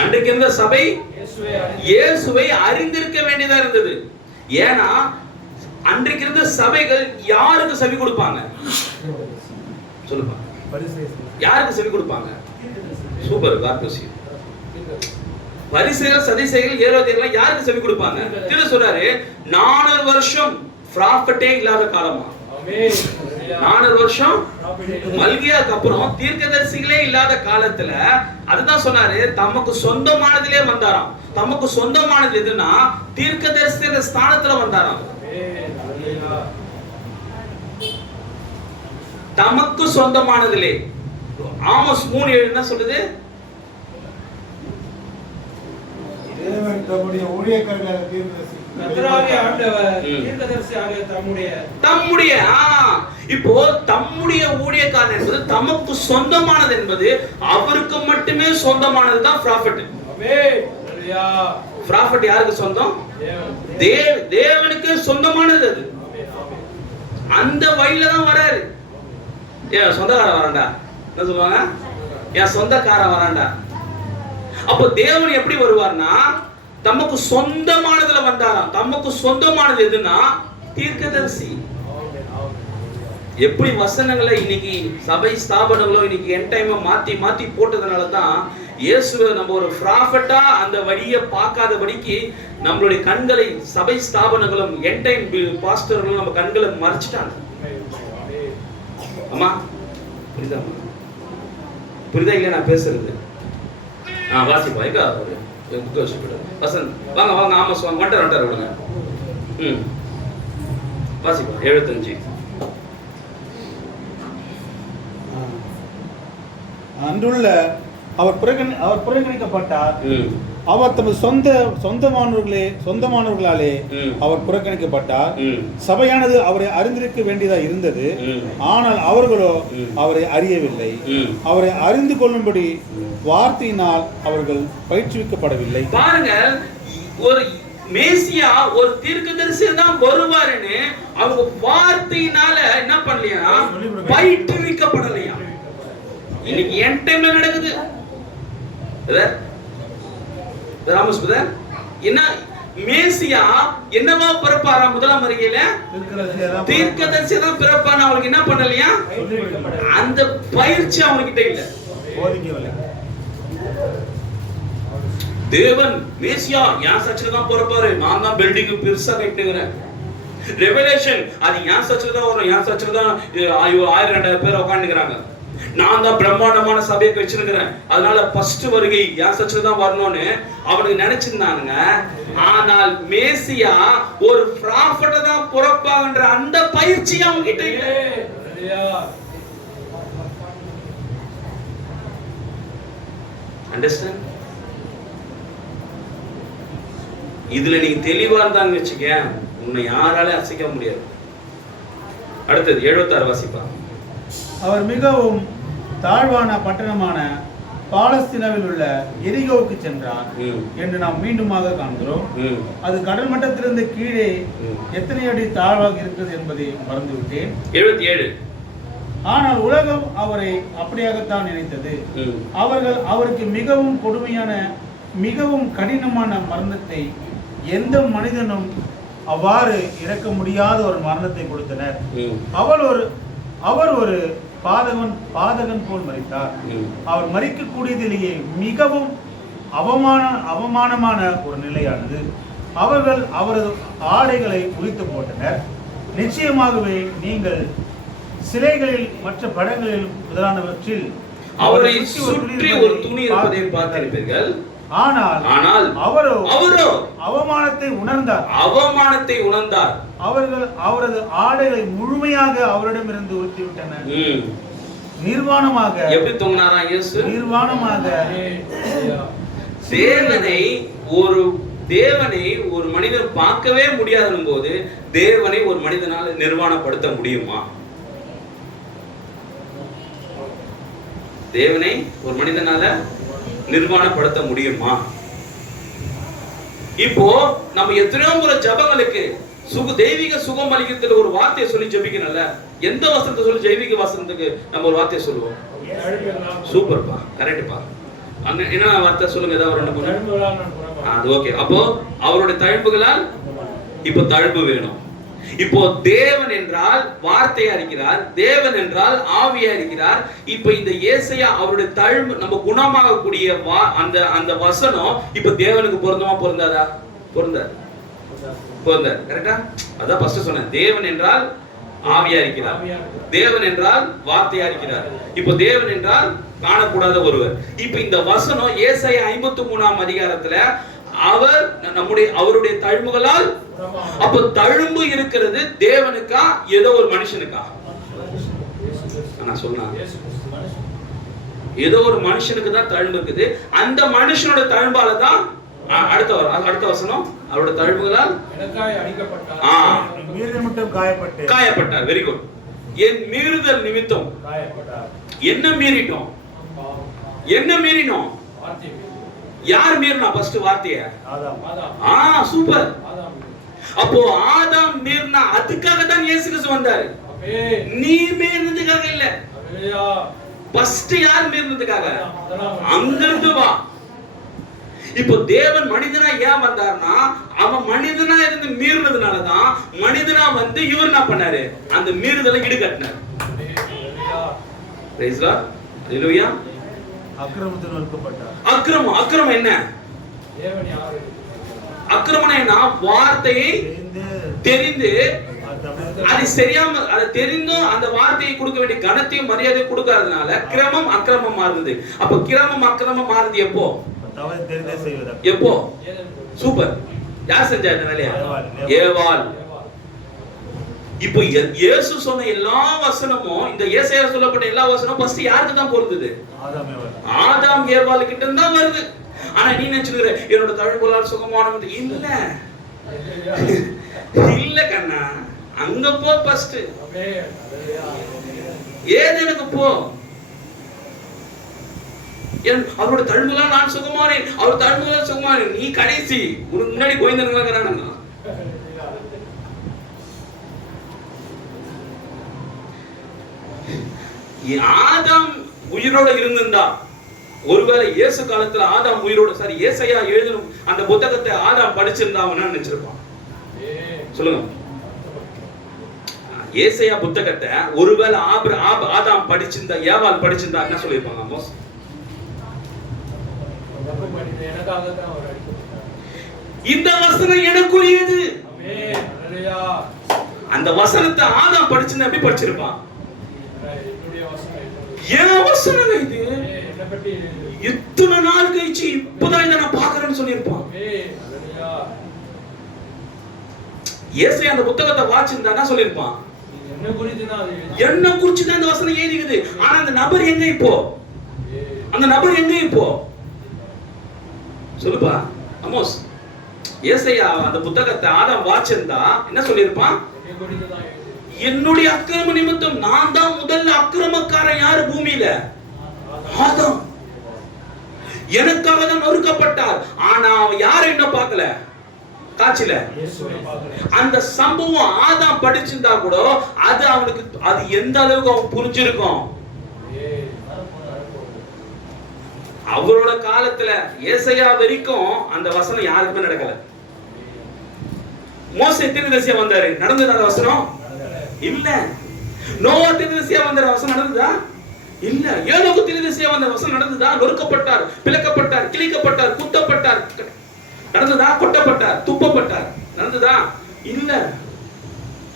அன்றைக்கு இருந்த சபை இயேசுவை அறிந்திருக்க வேண்டியதா இருந்தது. ஏன்னா அன்றைக்கு இருந்த சபைகள் யாருக்கு செவி கொடுப்பாங்க சொல்லுங்க? யாருக்கு செவி கொடுப்பாங்க? சூப்பர், கார்பசி. பரிசேயர் சதுசேயர் ஏரோதியர்கள் யாருக்கு செவி கொடுப்பாங்க? திரு சொல்றாரு 400 வருஷம் ப்ராஃபட்டே இல்லாத காலமா. 400 வருஷம் மல்கியாக்கு அப்புறம் தீர்க்கதரிசிகளே இல்லாத காலத்துல அதுதான் சொன்னாரு, தமக்கு சொந்தமானதிலே வந்தாராம். தமக்கு சொந்தமானது எதுனா தீர்க்கதரிசியோட ஸ்தானத்துல வந்தாராம். தமக்கு சொந்தமானதிலே. ஆமோஸ் 3:7 என்ன சொல்லுது? தேவன் தம்முடைய ஊழியக்காரர்களை தம்முடைய இப்போ தம்முடைய ஊழியக்காரன் என்பது தமக்கு சொந்தமானது என்பது அவருக்கு மட்டுமே சொந்தமானது தான் ப்ராஃபட். ப்ராஃபட் யாருக்கு சொந்தம்? தேவனுக்கு சொந்தமானது. அது அந்த வழியில தான் வராரு. ஏன் சொந்தக்காரன் வராண்டா என்ன சொல்லுவாங்க? என் சொந்தக்காரன் வராண்டா. அப்போ தேவன் எப்படி வருவார்னா தமக்கு சொந்தமானதுல வந்தாராம். தமக்கு சொந்தமானது எதுனா தீர்க்கதரிசி. எப்படி வசனங்களை இன்னைக்கு சபை ஸ்தாபனங்களோ இன்னைக்கு என் டைம் மாத்தி மாத்தி போட்டதுனால தான் இயேசுவை நம்ம ஒரு ப்ராஃபட்டா அந்த வழியை பார்க்காதபடிக்கு நம்மளுடைய கண்களை சபை ஸ்தாபனங்களும் என் டைம் பாஸ்டர்களும் நம்ம கண்களை மறைச்சிட்டாங்க. அம்மா புரியுதா? புரியுதா இல்லையா நான் பேசுறது? வாசிப்பா எங்க வசந்த் வாங்க வாங்க. ஆமாம் வாங்க, வந்துட்டார் விடுங்க. வாசிப்பா 75. அன்றுள்ள அவர் புறக்கணிக்கப்பட்டார். அவர் தமது சொந்தமானவர்களாலே அவர் புறக்கணிக்கப்பட்டார். சபையானது அவரை அறிந்திருக்க வேண்டியதா இருந்தது, ஆனால் அவர்களோ அவரை அறியவில்லை. அவரை அறிந்து கொள்ளும்படி வார்த்தையினால் அவர்கள் பயிற்றுவிக்கப்படவில்லை. பாருங்க, ஒரு மேசியா ஒரு தீர்க்கதரிசி தான் வருவாருன்னு அவங்க வார்த்தையினால என்ன பண்ணலையா, பயிற்றுவிக்கப்படலையா. இன்னைக்கு என் டைம்ல நடக்குது. ராமஸ் பிரதர், என்ன மேசியா என்னவா பிறப்பாரா? முதலாம் வருகையில தீர்க்கதரிசி தான் பிறப்பான்னு அவங்களுக்கு என்ன பண்ணலையா, அந்த பயிற்சி அவங்க கிட்ட இல்ல. தேவன் மேசியா என் சர்ச்சில் தான் பிறப்பாரு, நான் தான் பில்டிங் பெருசா கட்டுகிறேன். ரெவலேஷன் அது என் சர்ச்சில் தான் வரும், என் சர்ச்சில் தான் 1000-2000 பேர் உட்காந்துக்கிறாங்க, நான் தான் பிரம்மாண்டமான சபையை வச்சிருக்கிறேன், அதனால ஃபர்ஸ்ட் வருகை என் சர்ச்சில் தான் வரணும்னு அவனுக்கு நினைச்சிருந்தானுங்க. ஆனால் மேசியா ஒரு ப்ராஃபட்டா தான் பிறப்பாங்கன்ற அந்த பயிற்சி அவங்க கிட்ட இல்ல. அண்டர்ஸ்டாண்ட்? இதுல நீங்க தெளிவா இருந்தாங்க வச்சுக்க, உன்னை யாராலே அசைக்க முடியாது. அடுத்தது 76 வாசிப்பா. அவர் மிகவும் தாழ்வான பட்டணமான பாலஸ்தீனாவில் உள்ள எரிகோவுக்கு சென்றார் என்று நாம் மீண்டுமாக காண்கிறோம். அது கடல் மட்டத்திலிருந்து கீழே எத்தனை அடி தாழ்வாக இருக்கிறது என்பதை மறந்துவிட்டேன். 77. ஆனால் உலகம் அவரை அப்படியாகத்தான் நினைத்தது. அவர்கள் அவருக்கு மிகவும் கொடுமையான மிகவும் கடினமான மரணத்தை, எந்த மனிதனும் அவ்வாறு இறக்க முடியாத ஒரு மரணத்தை கொடுத்தனர். அவர் ஒரு பாதகன் போல் மரித்தார். அவர் மரிக்கக்கூடியதிலேயே மிகவும் அவமானமான ஒரு நிலையானது. அவர்கள் அவரது ஆடைகளை உரித்து போட்டனர். நிச்சயமாகவே நீங்கள் சிலைகளில் மற்ற படங்களில் முதலானவற்றில் அவரை சுற்றி ஒரு துணி இருப்பதை பார்த்திருப்பீர்கள். ஆனால் அவரோ அவமானத்தை உணர்ந்தார். அவர்கள் அவரது ஆடைகளை முழுமையாக அவரிடமிருந்து உடுத்திவிட்டனர். நிர்வாணமாக எப்படி தூங்கினாரா இயேசு? நிர்வாணமாக. தேவனை ஒரு மனிதன் பார்க்கவே முடியாத போது தேவனை ஒரு மனிதனால் நிர்வாணப்படுத்த முடியுமா? தேவனை ஒரு மனிதனால நிர்வாணப்படுத்த முடியுமா? இப்போ நம்ம எத்தனையோ முறை ஜபங்களுக்கு தெய்வீக சுகம் அளிக்கிறதுல ஒரு வார்த்தையை சொல்லி ஜபிக்கணும்ல. எந்த வசனத்தை சொல்லி தெய்வீக வசனத்துக்கு நம்ம ஒரு வார்த்தையை சொல்லுவோம்? சூப்பர்ப்பா, கரெக்ட்பா. என்ன வார்த்தை சொல்லுங்க, ஏதாவது 2-3. அது ஓகே. அப்போ அவருடைய தழும்புகளால் இப்போ தழும்பு வேணும். இப்போ தேவன் என்றால் வார்த்தையா இருக்கிறார், தேவன் என்றால் ஆவியா இருக்கிறார். இப்போ இந்த ஏசாயா அவருடைய தழும்பு நம்ம குணமாக கூடிய அந்த வசனம் இப்ப தேவனுக்கு பொருந்தமா பொருந்தாதா? பொருந்தாது. கரெக்டா? அதான் ஃபர்ஸ்ட் சொன்னேன். தேவன் என்றால் ஆவியா இருக்கிறார், தேவன் என்றால் வார்த்தையா இருக்கிறார். இப்போ தேவன் என்றால் காணக்கூடாத ஒருவர். இப்ப இந்த வசனம் ஏசாயா 53ஆம் அதிகாரத்துல அவருடைய தழும்புகளால், அப்ப தழும்பு இருக்கிறது தேவனுக்கா ஏதோ ஒரு மனுஷனுக்கா? நான் சொன்னேன், ஏதோ ஒரு மனுஷனுக்கு தான் தழும்பு இருக்குது. அந்த மனுஷனோட தழும்பால தான் அடுத்த வசனம், அவரோட தழும்புகளால் காயப்பட்டார். Very good. என் மீறுதல் நிமித்தம் என்ன மீறிட்டோம்? யார் மீறினா? ஃபர்ஸ்ட் வார்த்தைய சூப்பர். அப்போ ஆதாம் மீறினா, அதுக்காக தான் இயேசு கிறிஸ்து வந்தாரு. நீ மீறினதுக்காக இல்ல. ஃபர்ஸ்ட் யார் மீறினதுக்காக? அங்கிருந்து வா. இப்போ தேவன் மனிதனா ஏன் வந்தார்னா, அவன் மனிதனா இருந்து மீறினதுனாலதான் மனிதனா வந்து இவர் என்ன பண்ணாரு? அந்த மீறுதலை ஈடுகட்டினார். Price Lord. ஹalleluya. அக்கிரமத்தில் ஒடுக்கப்பட்டார். அக்கிரமம் என்ன? அக்கிரமம் என்ன? வார்த்தையை தெரிந்து அது சரியாம, அதை தெரிந்தும் அந்த வார்த்தையை கொடுக்க வேண்டிய கனத்தையும் மரியாதையும் கொடுக்காதனால கிரமம் அக்கிரமம் மாறுது. அப்ப கிரமம் அக்கிரமம் மாறுது எப்போ? எப்போ? சூப்பர். யார் செஞ்சா இந்த வேலையா? ஏவாள். இப்போ இயேசு சொன்ன எல்லா வசனமும், இந்த ஏசாயா சொல்லப்பட்ட எல்லா வசனமும் ஃபர்ஸ்ட் யாருக்கு தான் பொருந்துது? ஆதாம் ஏவாள் கிட்ட தான் வருது. ஆனா நீ நினைச்சுக்கிற என்னோட தழும்புகளால் சுகமானது இல்ல. இல்ல கண்ணா, அங்க போ ஃபர்ஸ்ட். ஏதேனுக்கு போ. அவரோட தழும்புகளால் நான் சுகமானேன், அவர் தழும்புகளால் சுகமானேன். நீ கடைசி, உனக்கு முன்னாடி கோயந்தனுங்க. ஆதாம் உயிரோட இருந்திருந்தா, ஒருவேளை இயேசு காலத்துல ஆதாம் உயிரோட, சரி ஏசாயா எழுதணும் அந்த புத்தகத்தை ஆதாம் படிச்சிருந்தா அவன் என்ன நினைச்சிருப்பான் சொல்லுங்க? ஏசாயா புத்தகத்தை ஒருவேளை ஆதாம் படிச்சிருந்தா, ஏவாள் படிச்சிருந்தா என்ன சொல்லிருப்பாங்க? ஆமோஸ், இந்த வசனம் எனக்குரியது. அந்த வசனத்தை ஆதாம் படிச்சிருந்தா எப்படி படிச்சிருப்பான்? ஏன் வசனம் இது? இத்தனை நாள் கழிச்சு இப்பதான் இதை நான் பாக்குறேன்னு சொல்லியிருப்பான். ஏசாயா அந்த புத்தகத்தை வாசிச்சிருந்தா என்ன சொல்லியிருப்பான்? என்ன குறிச்சு தான் இந்த வசனம் எழுதிக்குது. ஆனா அந்த நபர் எங்க இப்போ? அந்த நபர் எங்க இப்போ சொல்லுப்பா அமோஸ். ஏசாயா அந்த புத்தகத்தை ஆதாம் வாசிச்சிருந்தா என்ன சொல்லியிருப்பான்? என்னுடைய அக்கிரம நிமித்தம் நான் தான் முதல்ல அக்கிரமக்காரன். யாரு பூமியில? ஆதாம். எனக்காக தான் நொறுக்கப்பட்டார். ஆனா அவன் யாரை என்ன பார்க்கல காட்சியில. அந்த சம்பவம் ஆதாம் படிச்சிருந்தா கூட அது அவனுக்கு, அது எந்த அளவுக்கு அவன் புரிஞ்சிருக்கும். அவரோட காலத்துல ஏசாயா வரைக்கும் அந்த வசனம் யாருக்குமே நடக்கல. மோசே தீர்க்கதரிசியா வந்தாரு, நடந்தது அந்த வசனம் இல்ல. நோவா தீர்க்கதரிசியா வந்த வசனம் நடந்ததா? இல்ல. ஏனோக்கு தீர்க்கதரிசியா வந்த வசனம் நடந்ததா? நொறுக்கப்பட்டார், பிளக்கப்பட்டார், கிழிக்கப்பட்டார், குத்தப்பட்டார், நடந்ததா? கொட்டப்பட்டார், துப்பப்பட்டார், நடந்ததா? இல்ல.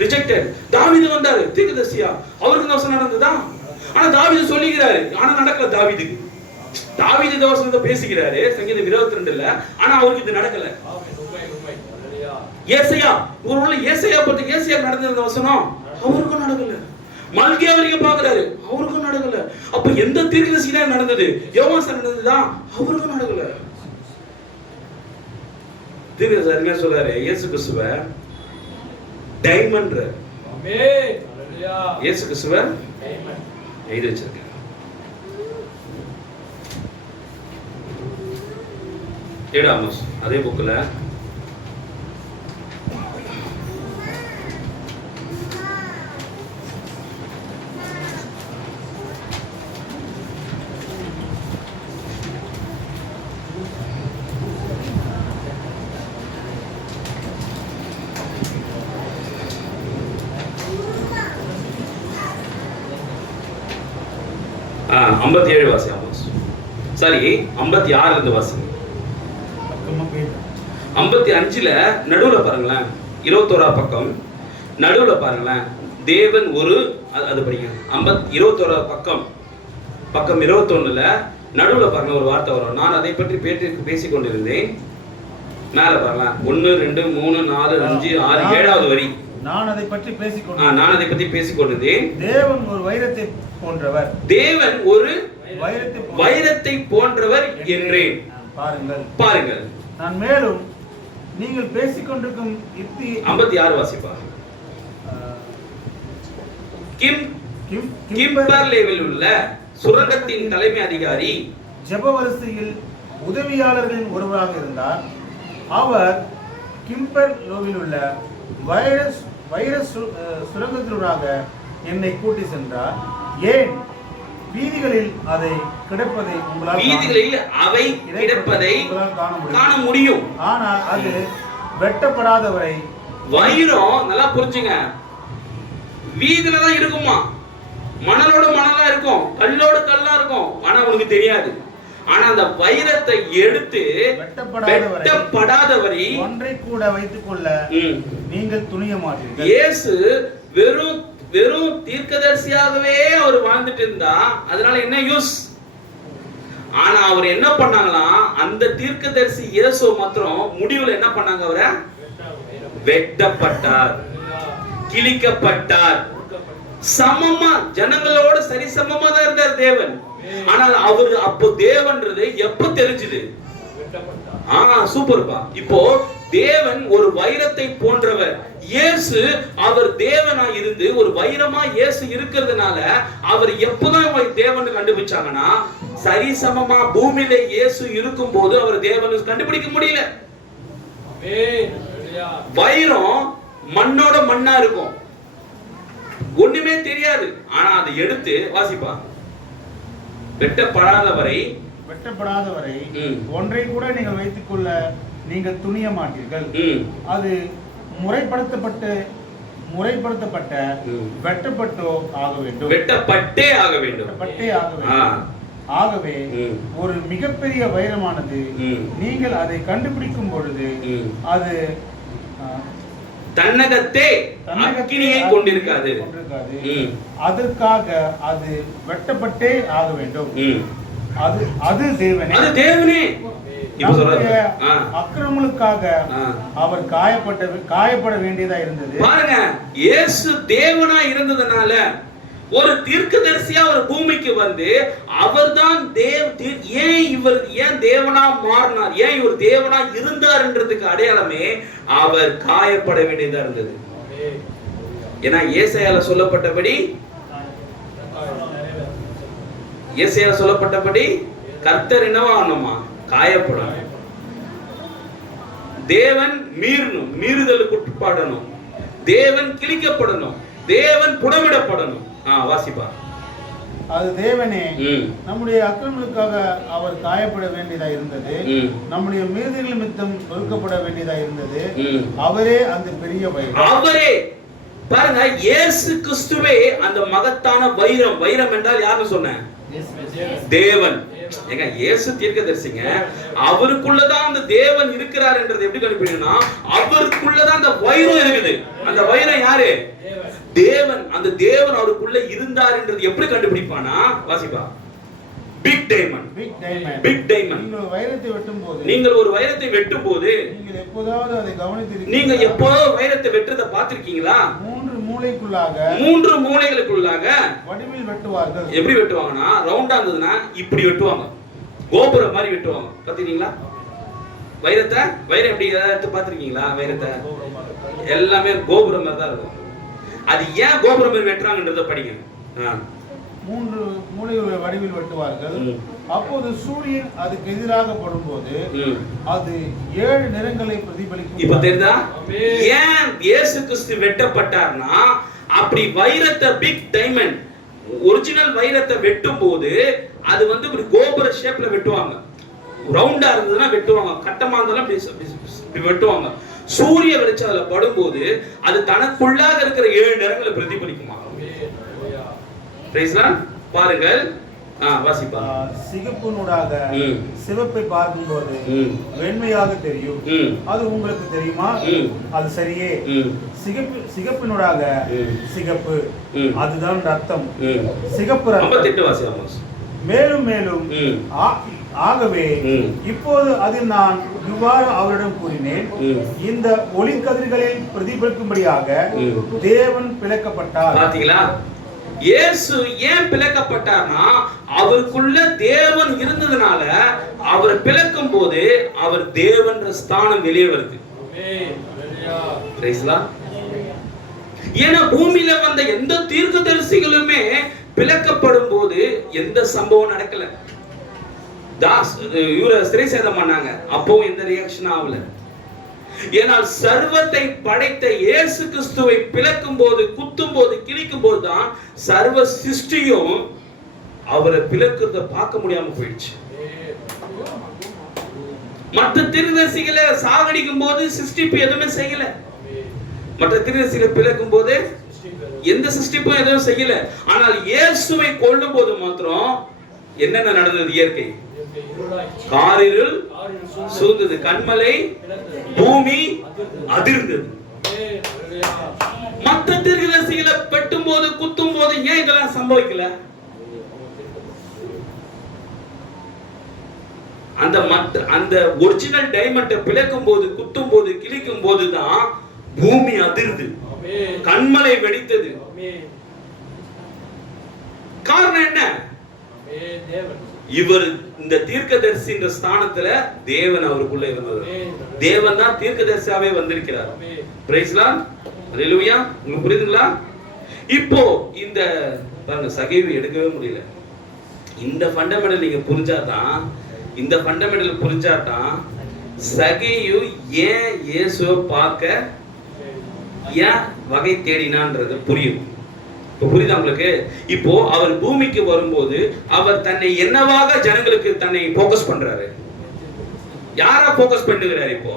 ரிஜெக்டட். தாவீது வந்தாரு தீர்க்கதரிசியா, அவருக்கு வசனம் நடந்ததா? ஆனா தாவீது சொல்லிக்கிறாரு, ஆனா நடக்கல. தாவீதுக்கு, தாவீது இந்த வசனத்தை பேசிக்கிறாரு சங்கீதம் 22ல, ஆனா அவருக்கு இது நடக்கல. ஏசாயா, ஒருவேளை ஏசாயா பத்தி ஏசாயா நடந்த வசனம் அவருக்கும் நடக்கல. மல்கியா வரைக்கும் பாக்குறாரு, அவருக்கும் நடக்கல. அப்ப எந்த தீர்க்கதரிசி தான் நடந்தது? யோவான் நடந்ததா? அவருக்கும் நடக்கல. தீர்க்கதரிசி அருமையா சொல்றாரு, இயேசு கிறிஸ்துவ டைமண்ட். ஆமென். ஹalleluya. இயேசு கிறிஸ்துவ டைமண்ட் எழுதி வச்சிருக்காங்க. ஏடாமோஸ் அதே புக்ல ஆ 57 வாசி ஆமோஸ். சரி 56 இருந்து வாசி. 55ல நடுவுல பாருங்களேன், 21 பக்கம் நடுவுல பாருங்களேன். தேவன் ஒரு, அது படிங்க. 21 பக்கம் 21ல நடுவுல பாருங்க ஒரு வார்த்தை வரும். நான் அதை பற்றி பேசிக் கொண்டிருந்தேன். மேல பாருங்க 1 2 3 4 5 6 7வது வரி. நான் அதை பற்றி பேசிக் கொண்டிருந்தேன். தேவன் ஒரு வைரத்தை போன்றவர், தேவன் ஒரு வைரத்தை போன்றவர் என்றேன். பாருங்கள். நான் மேலும் நீங்கள் பேசிக்கொண்டிருக்கும் 56 வாசிப்பா. கிம்பர்லேவில் உள்ள சுரங்கத்தின் தலைமை அதிகாரி ஜெப வரிசையில் உதவியாளர்களின் ஒருவராக இருந்தார். அவர் கிம்பர்லோவில் உள்ள வைரஸ் சுரங்கத்தினூடாக என்னை கூட்டி சென்றார். ஏன் வீதிகளில் அதை கிடப்பதை காண முடியும். ஆனால் அது வெட்டப்படாதவரை. வைரம் நல்லா புரிஞ்சுங்க, வீதியில தான் இருக்குமா. மணலோட மணலா இருக்கும், கல்லோட கல்லா இருக்கும், ஆனா உனக்கு தெரியாது. ஆனா அந்த வைரத்தை எடுத்து வெட்டப்படாதவரை ஒன்றை கூட வைத்துக் கொள்ள நீங்கள் துணிய மாட்டீர்கள். இயேசு வெறும் தீர்க்கதரிசியாகவே அவர் வாழ்ந்துட்டு இருந்தா அதனால என்ன யூஸ்? ஆனா அவர் என்ன பண்ணாங்களாம், அந்த தீர்க்கதரிசி இயேசு மாத்திரம் முடிவுல என்ன பண்ணாங்க, அவரை வெட்டப்பட்டார். கிழிக்கப்பட்டார். சமமா ஜனங்களோட சரி சமமா தான் இருந்தார் தேவன். ஆனால் அவர் அப்போ தேவன்றது எப்ப தெரிஞ்சது? சூப்பர்பா. இப்போ தேவன் ஒரு வைரத்தை போன்றவர். இயேசு அவர் தேவனா இருந்து ஒரு வைரமா இயேசு இருக்கிறதுனால அவர் எப்பதான் தேவன் கண்டுபிடிச்சாங்கன்னா, சரிசமமா பூமியில இயேசு இருக்கும் போது அவர் தேவன் கண்டுபிடிக்க முடியல. வைரம் மண்ணோட மண்ணா இருக்கும், ஒண்ணுமே தெரியாது. ஆனா அதை எடுத்து வாசிப்பா. வெட்டப்படாதவரை ஒன்றை கூட நீங்கள் வைத்துக் கொள்ள நீங்கள் துணிய மாட்டீர்கள். அது முறைப்படுத்தப்பட்ட வெட்டப்பட்டோ ஆக வேண்டும். வெட்டப்பட்டே ஆக வேண்டும். ஆகவே ஒரு மிகப்பெரிய வைரமானது நீங்கள் அதை கண்டுபிடிக்கும் பொழுது அது தன்னகத்தே அக்கினியை கொண்டிருக்காது. அதற்காக அது வெட்டப்பட்டே ஆக வேண்டும். அது தேவனே. அது தேவனே. அக்கிரமங்களுக்காக அவர் காயப்பட வேண்டியதா இருந்தது. பாருங்க, இயேசு தேவனா இருந்ததனால ஒரு தீர்க்கதரிசியா ஒரு பூமிக்கு வந்து அவர்தான் ஏன் தேவனா மாறினார், ஏன் இவர் தேவனா இருந்தார்ன்றதுக்கு அடையாளமே அவர் காயப்பட வேண்டியதா இருந்தது. ஏன்னா ஏசாயால சொல்லப்பட்டபடி கர்த்தர் என்னவா ஆகணுமா? காயப்படணும். தேவன் மீறுதலுக்கு உட்படணும். தேவன் கிழிக்கப்படணும். தேவன் புடமிடப்படணும். வாசிப்பா. அது தேவனே நம்முடைய அக்கிரமங்களுக்காக அவர் காயப்பட வேண்டியதா இருந்தது. நம்முடைய மீறுதல்கள் நிமித்தம் ஒதுக்கப்பட வேண்டியதா இருந்தது. அவரே அந்த பெரிய வைரம். அவரே பாருங்க, இயேசு கிறிஸ்துவே அந்த மகத்தான வைரம். வைரம் என்றால் யாருன்னு சொன்னேன்? தேவன். ஏங்க, இயேசு தீர்க்கதரிசிங்க. அவருக்குள்ளதான் அந்த தேவன் இருக்கிறார் என்றது எப்படி கண்டுபிடிக்கணும்னா, அவருக்குள்ளதான் அந்த வைரம் இருக்குது. அந்த வைரம் யாரு? தேவன். அந்த தேவன் அவருக்குள்ள இருந்தார் என்றது எப்படி கண்டுபிடிப்பானா? வாசிப்பா. Big diamond. நீங்கள் ஒரு வைரத்தை வெட்டும் போது நீங்கள் எப்போதாவது அதை கவனித்திருக்கீங்களா? நீங்க எப்போதாவது வைரத்தை வெட்டுறதை பார்த்திருக்கீங்களா? மூன்று மூலைகளுக்குள்ளாக வடிவில் வெட்டுவார்கள். எப்படி வெட்டுவாங்கன்னா, ரவுண்டா இருந்ததுன்னா இப்படி வெட்டுவாங்க, கோபுரம் மாதிரி வெட்டுவாங்க. பாத்தீங்களா வைரம் எப்படி எடுத்து பார்த்திருக்கீங்களா? வைரத்தை எல்லாமே கோபுரம் மாதிரி தான் இருக்கும். அது ஏன் கோபுரம் மாதிரி வெட்டுறாங்கன்றத படிங்க. மூன்று மூலைகளை வடிவில் வெட்டுவார்கள். அப்போது சூரியன் அதுக்கு எதிராக படும்போது அது 7 நிறங்களை பிரதிபலிக்கும். இப்ப தெரியுதா ஏன் இயேசு கிறிஸ்து வெட்டப்பட்டார்னா? அப்படி வைரத்தை, பிக் டைமண்ட் ஒரிஜினல் வைரத்தை வெட்டும் போது அது வந்து ஒரு கோபுர ஷேப்ல வெட்டுவாங்க. ரவுண்டா இருந்ததுன்னா வெட்டுவாங்க, கட்டமா இருந்தாலும் இப்படி வெட்டுவாங்க. சூரிய வெளிச்சம் அதுல படும்போது அது தனக்குள்ளாக இருக்கிற 7 நிறங்களை பிரதிபலிக்குமா? பாருங்கள். வாசிப்பா. சிகப்புனூடாக சிவப்பை பார்க்கும்போது வெண்மையாக தெரியும். அது உங்களுக்கு தெரியுமா? அது சரியே. சிகப்பினூடாக சிகப்பு, அதுதான் ரத்தம். சிகப்பு ரத்தம். மேலும் மேலும் ஆகவே இப்போது அதில் நான் இவ்வாறு அவரிடம் கூறினேன், இந்த ஒளி கதிர்களில் பிரதிபலிக்கும்படியாக தேவன் பிளக்கப்பட்டார். பாத்தீங்களா? இயேசு ஏன் பிளக்கப்பட்டார்னா, அவருக்குள்ள தேவன் இருந்ததுனால அவர் பிளக்கும் போது அவர் தேவன்ற ஸ்தானம் வெளியே வருது. ஏன்னா பூமியில வந்த எந்த தீர்க்கதரிசிகளுமே பிளக்கப்படும் போது எந்த சம்பவம் நடக்கல. இவரை சிறை சேதம் பண்ணாங்க, அப்பவும் எந்த ரியாக்ஷன் ஆகல. ஏனால் சர்வத்தை படைத்த இயேசு கிறிஸ்துவை பிளக்கும் போது, குத்தும் போது, கிழிக்கும் போது தான் சர்வ சிருஷ்டியும் அவரை பிளக்கிறத பார்க்க முடியாம போயிடுச்சு. மற்ற தீர்க்கதரிசிகளை சாகடிக்கும் போது சிருஷ்டிப்பு எதுவுமே செய்யல. மற்ற தீர்க்கதரிசிகளை பிளக்கும் போது எந்த சிருஷ்டிப்பும் எதுவும் செய்யல. ஆனால் இயேசுவை கொல்லும் போது மாத்திரம் என்னென்ன நடந்தது? இயற்கை காரிருள் சூழ்ந்தது, கண்மலை, பூமி அதிர்ந்தது. மற்ற தீர்க்கதரிசிகளை வெட்டும் போது, குத்தும் போது ஏன் இதெல்லாம் சம்பவிக்கல? அந்த ஒரிஜினல் டைமண்டை பிளக்கும் போது, குத்தும் போது, கிழிக்கும் போதுதான் பூமி அதிர்ந்து. கண்மலை வெடித்தது. காரணம் என்ன? இவர் இந்த தீர்க்கதரிசி என்ற ஸ்தானத்துல தேவன் அவருக்குள்ள இருந்தது. தேவன் தான் தீர்க்கதரிசியாவே வந்திருக்கிறார். பிரைஸ் லார்ட், ஹalleluya. உங்களுக்கு புரியுதுங்களா? இப்போ இந்த பாருங்க, சகேயு எடுக்கவே முடியல. இந்த ஃபண்டமெண்டல் நீங்க புரிஞ்சாதான் சகேயு ஏன் இயேசுவை பார்க்க ஏன் வகை தேடினான்றது புரியும். புரியுதா உங்களுக்கு? இப்போ அவர் பூமிக்கு வரும்போது அவர் தன்னை என்னவாக ஜனங்களுக்கு தன்னை போக்கஸ் பண்றாரு. யாரா போக்கஸ் பண்ணுகிறார்? இப்போ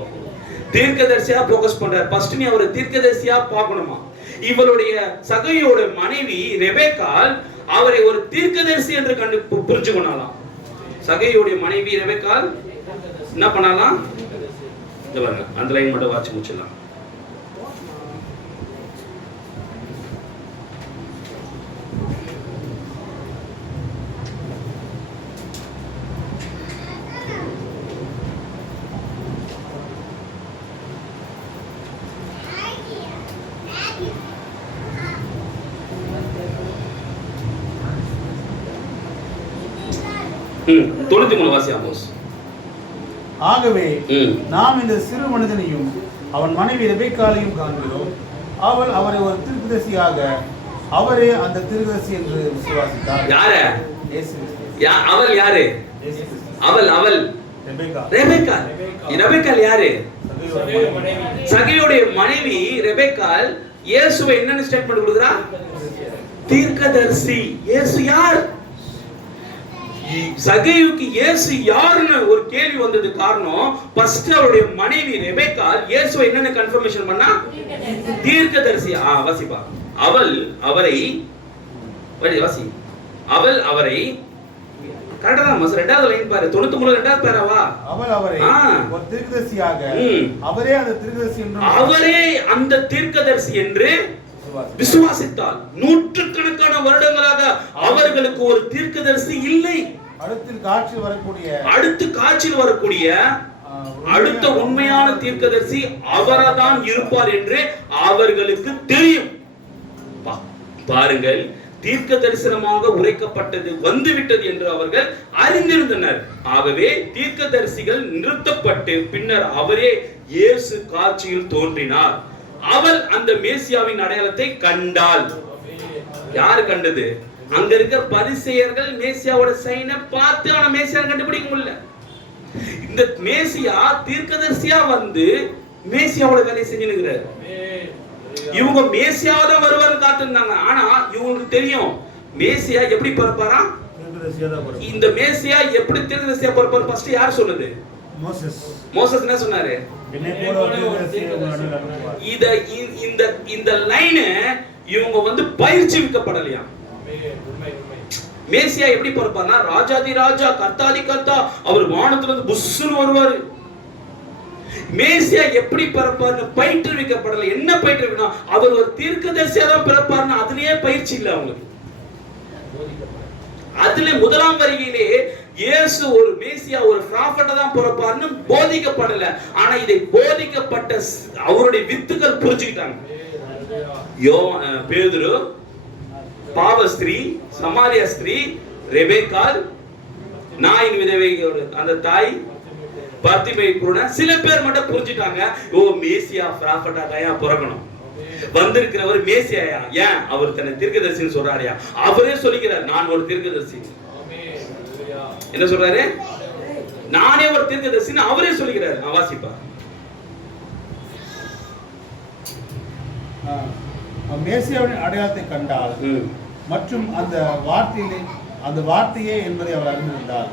தீர்க்கதரிசியா போக்கஸ் பண்றாரு. ஃபர்ஸ்ட் நீ அவரை தீர்க்கதரிசியா பார்க்கணுமா? இவருடைய சகையோட மனைவி ரெபெக்காள் அவரை ஒரு தீர்க்கதரிசி என்று கண்டு புரிஞ்சுக்கொள்ளலாம். சகையோடைய மனைவி ரெபெக்காள் என்ன பண்ணலாம்? இந்த பாருங்க, அந்த லைன் மட்டும் வாட்சி முடிச்சிடலாம். ஆகவே நாம் இந்த சிறு மனிதனையும் அவன் மனைவி ரெபெக்காளையும் காண்கிறோம். அவள் அவரை ஒரு தீர்க்கதரிசியாக, அவரே அந்த தீர்க்கதரிசி என்று விசுவாசித்தார். யாரு அவள்? யாரு அவள்? அவள் ரெபெக்காள். ரெபெக்காள் யாரு? சகையோடைய மனைவி ரெபெக்காள். இயேசுவை என்னன்னு ஸ்டேட்மென்ட் கொடுக்கிறா? தீர்க்கதரிசி. இயேசு யார்? சகையுக்கு இயேசு யாருன்னு ஒரு கேள்வி வந்தது. காரணம், ஃபர்ஸ்ட் அவருடைய மனைவி ரெபெக்காள் இயேசுவை என்னன்னு கன்ஃபர்மேஷன் பண்ணா? தீர்க்கதரிசி. வாசிப்பா. அவள் அவரை வாசி. அவள் அவரை கரெக்ட்டா தான் மஸ். ரெண்டாவது லைன் பாரு, 93 ரெண்டாவது பேராவா? அவள் அவரை ஒரு தீர்க்கதரிசியாக, அவரே அந்த தீர்க்கதரிசி என்று, அவரே அந்த தீர்க்கதரிசி என்று விசுவாசித்தால் நூற்றுக்கணக்கான வருடங்களாக அவர்களுக்கு ஒரு தீர்க்கதரிசி இல்லை. அடுத்து காட்சியில் வரக்கூடிய அடுத்த உண்மையான தீர்க்கதரிசி அவர்தான் இருப்பார் என்று அவர்களுக்கு தெரியும். பாருங்கள், தீர்க்க தரிசனமாக உரைக்கப்பட்டது வந்துவிட்டது என்று அவர்கள் அறிந்திருந்தனர். ஆகவே தீர்க்க தரிசிகள் நிறுத்தப்பட்டு பின்னர் அவரே இயேசு காட்சியில் தோன்றினார். அவள் அந்த மேசியாவின் அடையாளத்தை கண்டாள். யாரு கண்டது? அங்க இருக்கிற பரிசேயர்கள் மேசியாவோட சைனை பார்த்து ஆனா மேசியாவை கண்டுபிடிக்க முடியல. இந்த மேசியா தீர்க்கதரிசியா வந்து மேசியாவோட வேலையை செஞ்சுக்கிறார். இவங்க மேசியாவை தான் வருவாரு காத்திருந்தாங்க. ஆனா இவங்களுக்கு தெரியும் மேசியா எப்படி பிறப்பாரா? இந்த மேசியா எப்படி தீர்க்கதரிசியா பிறப்பாரு? ஃபர்ஸ்ட் யார் சொன்னது? மோசஸ் என்ன சொன்னாரு? இந்த லைன் இவங்க வந்து பயிற்சிக்கப்படலையா? மேசியா எப்படி பிறப்பார்னா ராஜாதி ராஜா கர்த்தாதி கர்த்தா, அவர் வானத்துல இருந்து புஷ்னு வருவாரு. மேசியா எப்படி பிறப்பார்னு பயிற்றுவிக்கப்படல. என்ன பயிற்றுவிக்கணும்? அவர் ஒரு தீர்க்கதரிசியா தான் பிறப்பார்னு அதுலயே பயிற்சி இல்லை அவங்களுக்கு. அதுல முதலாம் வருகையிலே இயேசு ஒரு மேசியா ஒரு ப்ராஃபட்டா தான் பிறப்பார்னு போதிக்கப்படல. ஆனா இதை போதிக்கப்பட்ட அவருடைய வித்துக்கள் புரிஞ்சுக்கிட்டாங்க. பேதுரு, பாவஸ்திரீ, சமாரிய ஸ்திரீ, ரெபெக்காள், நாயின் விதவையோட அந்த தாய், பர்திமை கூட சில பேர் மட்டும் புரிஞ்சுட்டாங்க. ஓ மேசியா ப்ராஃபட்டா தான் பிறக்கணும், வந்திருக்கிறவர் மேசியாயா, ஏன் அவர் தன்னை தீர்க்கதரிசின்னு சொல்றாருயா? அவரே சொல்லிக்கிறார் நான் ஒரு தீர்க்கதரிசி. என்ன சொல்றாரு? நானே ஒரு தீர்க்கதரிசின்னு அவரே சொல்லிக்கிறார். நான் வாசிப்பா. மேசியாவின் அடையாளத்தை கண்டால் மற்றும் அந்த வார்த்தையே என்பதை அவர் அறிந்திருந்தார்.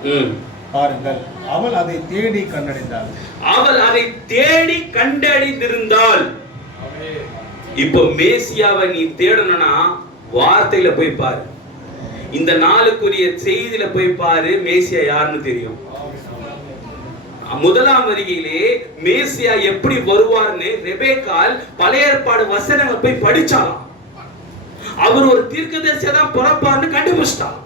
பாருங்கள், அவள் அதை தேடி கண்டடைந்தாள். அவள் அதை தேடி கண்டடைந்திருந்தாள். இப்போ மேசியாவை நீ தேடணும்னா வார்த்தையில போய் பாரு, இந்த நாளுக்குரிய செய்தியில போய் பாரு, மேசியா யாருன்னு தெரியும். முதலாம் வருகையிலே மேசியா எப்படி வருவார்னு ரெபெக்காள் பழைய ஏற்பாடு வசனங்களை போய் படிச்சாலாம். அவர் ஒரு தீர்க்கதரிசியா தான் பிறப்பார்னு கண்டுபிடிச்சான்.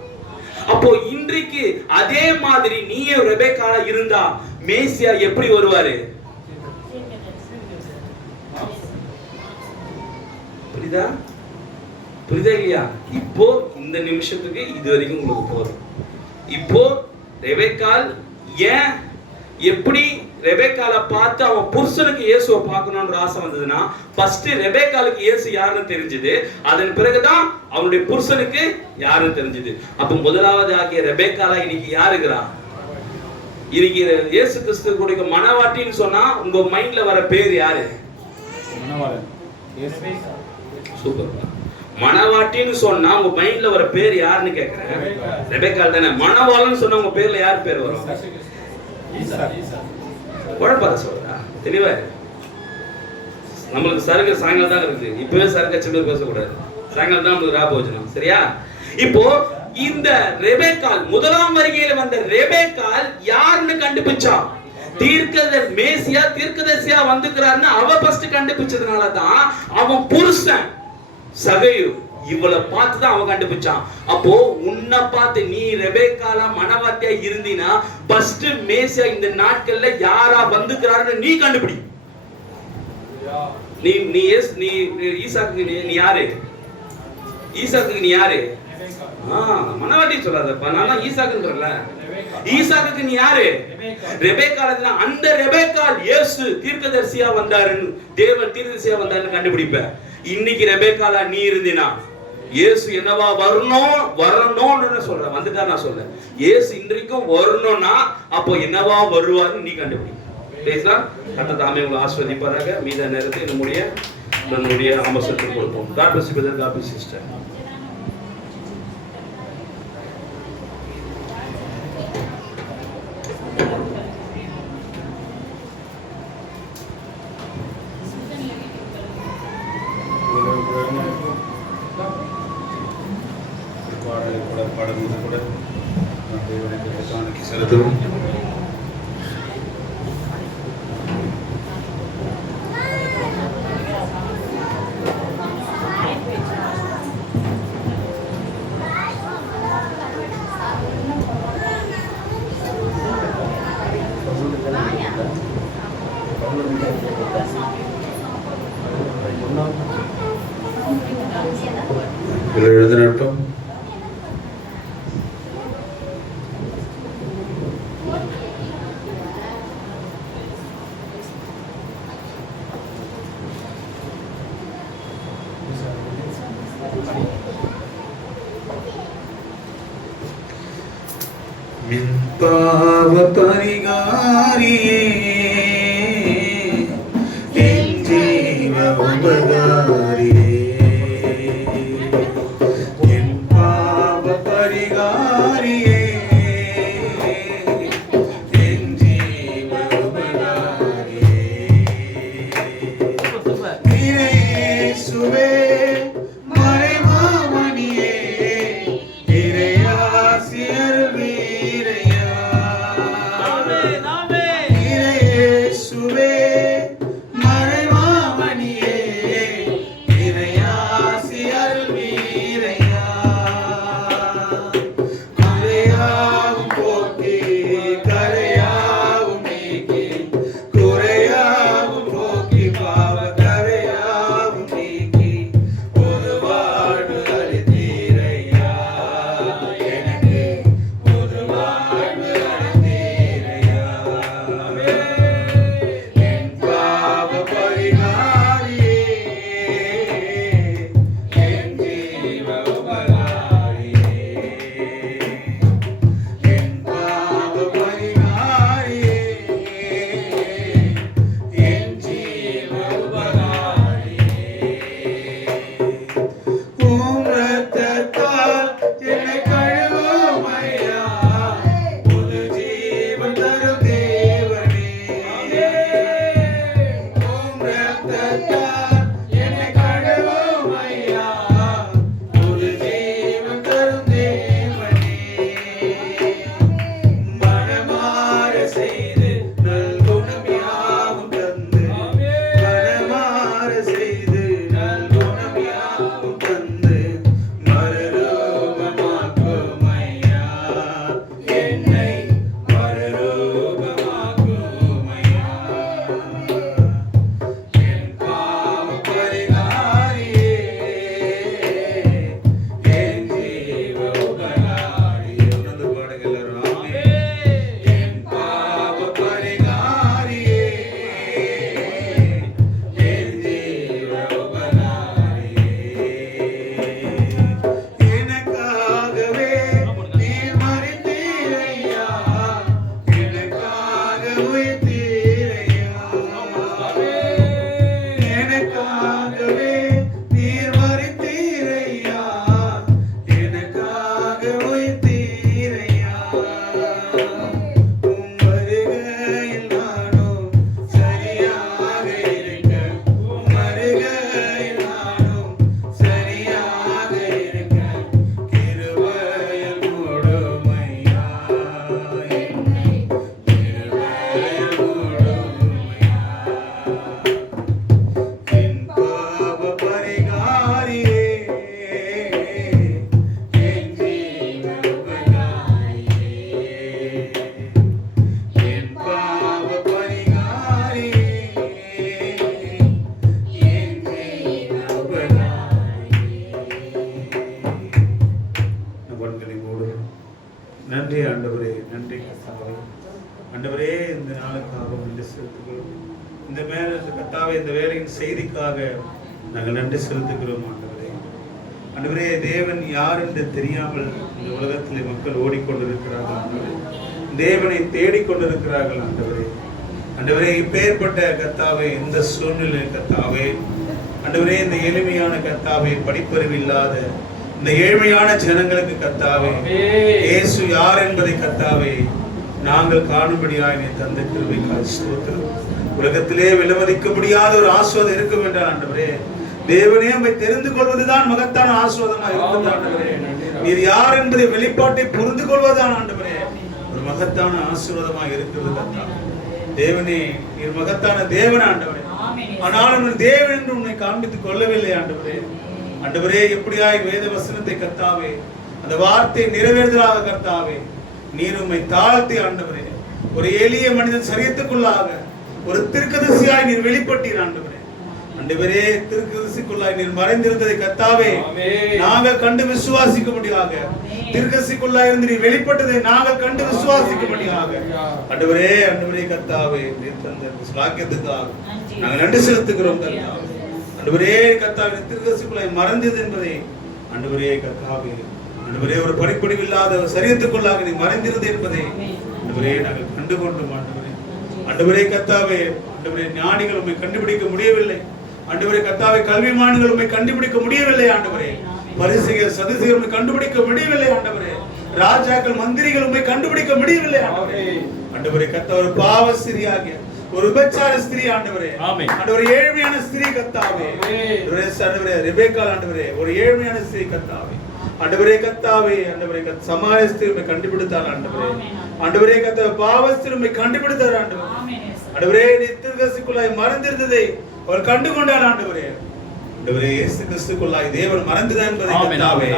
அப்போ இன்றைக்கு அதே மாதிரி நீயே ரெபெக்காளா இருந்தா மேசியா எப்படி வருவாரு? புரியுதா இல்லையா? இப்போ இந்த நிமிஷத்துக்கு இது வரைக்கும் உங்களுக்கு போதும். இப்போ ரெபெக்காள் ஏன் எப்படி ரெபெக்காளை பார்த்து அவன் புருஷனுக்கு இயேசுவை பார்க்கணும்ன்ற ஆசை வந்ததுன்னா, ஃபர்ஸ்ட் ரெபெக்காளுக்கு இயேசு யாருன்னு தெரிஞ்சது, அதன் பிறகுதான் அவனுடைய புருஷனுக்கு யாருன்னு தெரிஞ்சது. அப்ப முதலாவது ஆகிய ரெபெக்காளா இன்னைக்கு யாருக்கிறா? இன்னைக்கு இயேசு கிறிஸ்து கூட மணவாட்டின்னு சொன்னா உங்க மைண்ட்ல வர பேர் யாரு? சூப்பர். மணவாட்டின்னு சொன்னா உங்க மைண்ட்ல வர பேர் யாருன்னு கேக்குறேன். ரெபெக்காள் தானே. மணவாளன்னு சொன்னா உங்க பேர்ல யார் பேர் வரும்? குழப்பாத சொல்றா தெளிவா. நம்மளுக்கு சரக்கு சாயங்காலம் தான் இருக்குது. இப்பவே சரக்கு சில்லர் பேசக்கூடாது. சாயங்காலம் தான் நம்மளுக்கு ராபோஜனம். சரியா? இப்போ இந்த ரெபெக்காள் முதலாம் வருகையில வந்த ரெபெக்காள் யாருன்னு கண்டுபிடிச்சா? தீர்க்கதரிசியா வந்துக்கிறாருன்னு அவ ஃபர்ஸ்ட் கண்டுபிடிச்சதுனால தான் அவன் புருஷன் சகையு இவளை பார்த்து தான் அவன் கண்டுபிடிச்சான். அப்போ உன்னை பார்த்து நீ ரெபெக்காளா மணவாட்டியா இருந்தீனா ஃபர்ஸ்ட் மேசியா இந்த நாட்கள்ல யாரா வந்துக்கிறாருன்னு நீ கண்டுபிடி. நீ ஈசாக்கு நீ யாரு? ஈசாக்கு நீ யாரு? மணவாட்டி சொல்லாதப்பா, நான் ஈசாக்குன்றல. ஈசாக்கு நீ யாரு? ரெபெக்காள். அந்த ரெபெக்காள் இயேசு தீர்க்கதரிசியா வந்தாருன்னு, தேவன் தீர்க்கதரிசியா வந்தாருன்னு கண்டுபிடிப்ப. இன்னைக்கு ரெபெக்காளா நீ இருந்தினா இயேசு என்னவா வரணும்னு சொல்ற வந்துட்டா நான் சொல்றேன். இயேசு இன்றைக்கும் வரணும்னா அப்போ என்னவா வருவாருன்னு நீ கண்டுபிடி. பேசலாம். கர்த்தர் தாமே உங்களை ஆசீர்வதிப்பாராக. மீத நேரத்தை நம்முடைய அமர்சத்துக்கு கொடுப்போம். God bless you brother, God bless you sister. எழுதினட்டும். மின்பாவ பரிகாரியே என் ஜீவ உபகாரியே உயிர்த்தீரையா. எனக்காகவே நீர் மரித்தீரையா. எனக்காக உயிர்த்தீரையா. உம் வருகையில் நானும் சரியாக இருக்க. உம் வருகையில் நானும் சரியாக இருக்க. கிருபையில் மூடுமையா என்னை. கிருபையில் மூடுமையா. என் பாவ பரிகாரியே. என் ஜீவ உபகாரியே. என் பாவ பரிகாரியே. என் ஜீவ உபகாரியே. கண்களை மூடுவோம். நன்றி ஆண்டவரே, நன்றி கர்த்தாவே. ஆண்டவரே, இந்த நாளுக்காக நன்றி செலுத்துகிறோம். இந்த மேல கர்த்தாவே, இந்த வேலையின் செய்திக்காக நாங்கள் நன்றி செலுத்துகிறோம் ஆண்டவரே. ஆண்டவரே, தேவன் யார் என்று தெரியாமல் இந்த உலகத்திலே மக்கள் ஓடிக்கொண்டிருக்கிறார்கள் ஆண்டவரே. தேவனை தேடிக்கொண்டிருக்கிறார்கள் ஆண்டவரே. ஆண்டவரே, இப்பேற்பட்ட கர்த்தாவே, இந்த சூழ்நிலை கர்த்தாவே, ஆண்டவரே, இந்த எளிமையான கர்த்தாவே, படிப்பறிவு இல்லாத இந்த ஏழ்மையான ஜனங்களுக்கு கர்த்தாவே, இயேசு யார் என்பதை கர்த்தாவே நாங்கள் காணும்படியாய் நீ தந்த கிருபைக்காக ஸ்தோத்திரம். உலகத்திலே விலமதிக்க முடியாத ஒரு ஆசீர்வாதம் இருக்கும் என்றால் ஆண்டவரே, தேவனே உம்மை தெரிந்து கொள்வதுதான் மகத்தான ஆசீர்வாதமாக இருக்கிறது ஆண்டவரே. நீர் யார் என்பதை வெளிப்பாட்டை புரிந்து கொள்வதுதான் ஆண்டவரே ஒரு மகத்தான ஆசீர்வாதமாக இருக்கிறது கர்த்தாவே. தேவனே, நீர் மகத்தான தேவன் ஆண்டவரே. ஆனாலும் நீர் தேவன் என்று உன்னை காண்பித்துக் கொள்ளவில்லை ஆண்டவரே. ஆண்டவரே, எப்படியாய் வேத வசனத்தை கர்த்தாவே, அந்த வார்த்தை நிறைவேறுதலாக கர்த்தாவே நீர் உம்மை தாழ்த்தி ஆண்டவரே, ஒரு எளிய மனிதன் சரியத்துக்குள்ளாக ஒரு தீர்க்கதரிசியாய் நீர் வெளிப்பட்டீர் ஆண்டவரே. ஆண்டவரே, தீர்க்கதரிசிக்குள்ளாய் நீர் மறைந்திருந்ததை கர்த்தாவே நாங்கள் கண்டு விசுவாசிக்கும்படியாக, தீர்க்கதரிசிக்குள்ளாய் இருந்து நீர் வெளிப்பட்டதை நாங்கள் கண்டு விசுவாசிக்கும்படியாக ஆண்டவரே, ஆண்டவரே கர்த்தாவே, நீர் தந்த ஸ்லாக்கியத்துக்காக நாங்கள் நன்றி செலுத்துகிறோம் கர்த்தாவே. ஆண்டவரே கர்த்தாவே, தீர்க்கதரிசிக்குள்ளாய் மறைந்தது என்பதை ஆண்டவரே கர்த்தாவே, ஆண்டவரே, ஒரு படிப்படிவு இல்லாத ஒரு சரீரத்துக்குள்ளாக நீ மறைந்திருந்தது என்பதை ஆண்டவரே நாங்கள் கண்டுகொண்டோம் ஆண்டவரே. ஆண்டவரே கர்த்தாவே, ஆண்டவரே, ஞானிகள் உம்மை கண்டுபிடிக்க முடியவில்லை ஆண்டவரே. கர்த்தாவே, கல்விமான்கள் உம்மை கண்டுபிடிக்க முடியவில்லை ஆண்டவரே. பரிசேயர் சதுசேயர் உம்மை கண்டுபிடிக்க முடியவில்லை ஆண்டவரே. ராஜாக்கள் மந்திரிகள் உம்மை கண்டுபிடிக்க முடியவில்லை ஆண்டவரே. ஆண்டவரே கர்த்தாவே, ஒரு பாவ ஸ்திரியாகிய ஒரு விபச்சார ஸ்திரீ ஆண்டவரே, ஆண்டவரே, ஏழ்மையான ஸ்திரீ கர்த்தாவே, ஆண்டவரே ரெபேக்காள் ஆண்டவரே, ஒரு ஏழ்மையான ஸ்திரீ கர்த்தாவே, ஆண்டவரே கர்த்தாவே, ஆண்டவரே சமாரிய ஸ்திரீ உம்மை கண்டுபிடித்தார் ஆண்டவரே. ஆண்டவரே கர்த்தாவே, பாவ ஸ்திரீ உம்மை கண்டுபிடித்தார் ஆண்டவரே. ஆண்டவரே, நீ தீர்க்கதரிசிக்குள்ளாய் மறைந்திருந்ததை அவர் கண்டுகொண்டார் ஆண்டவரே. ஆண்டவரே, இயேசு கிறிஸ்துக்குள்ளாய் தேவன் மறைந்தது என்பதை கர்த்தாவே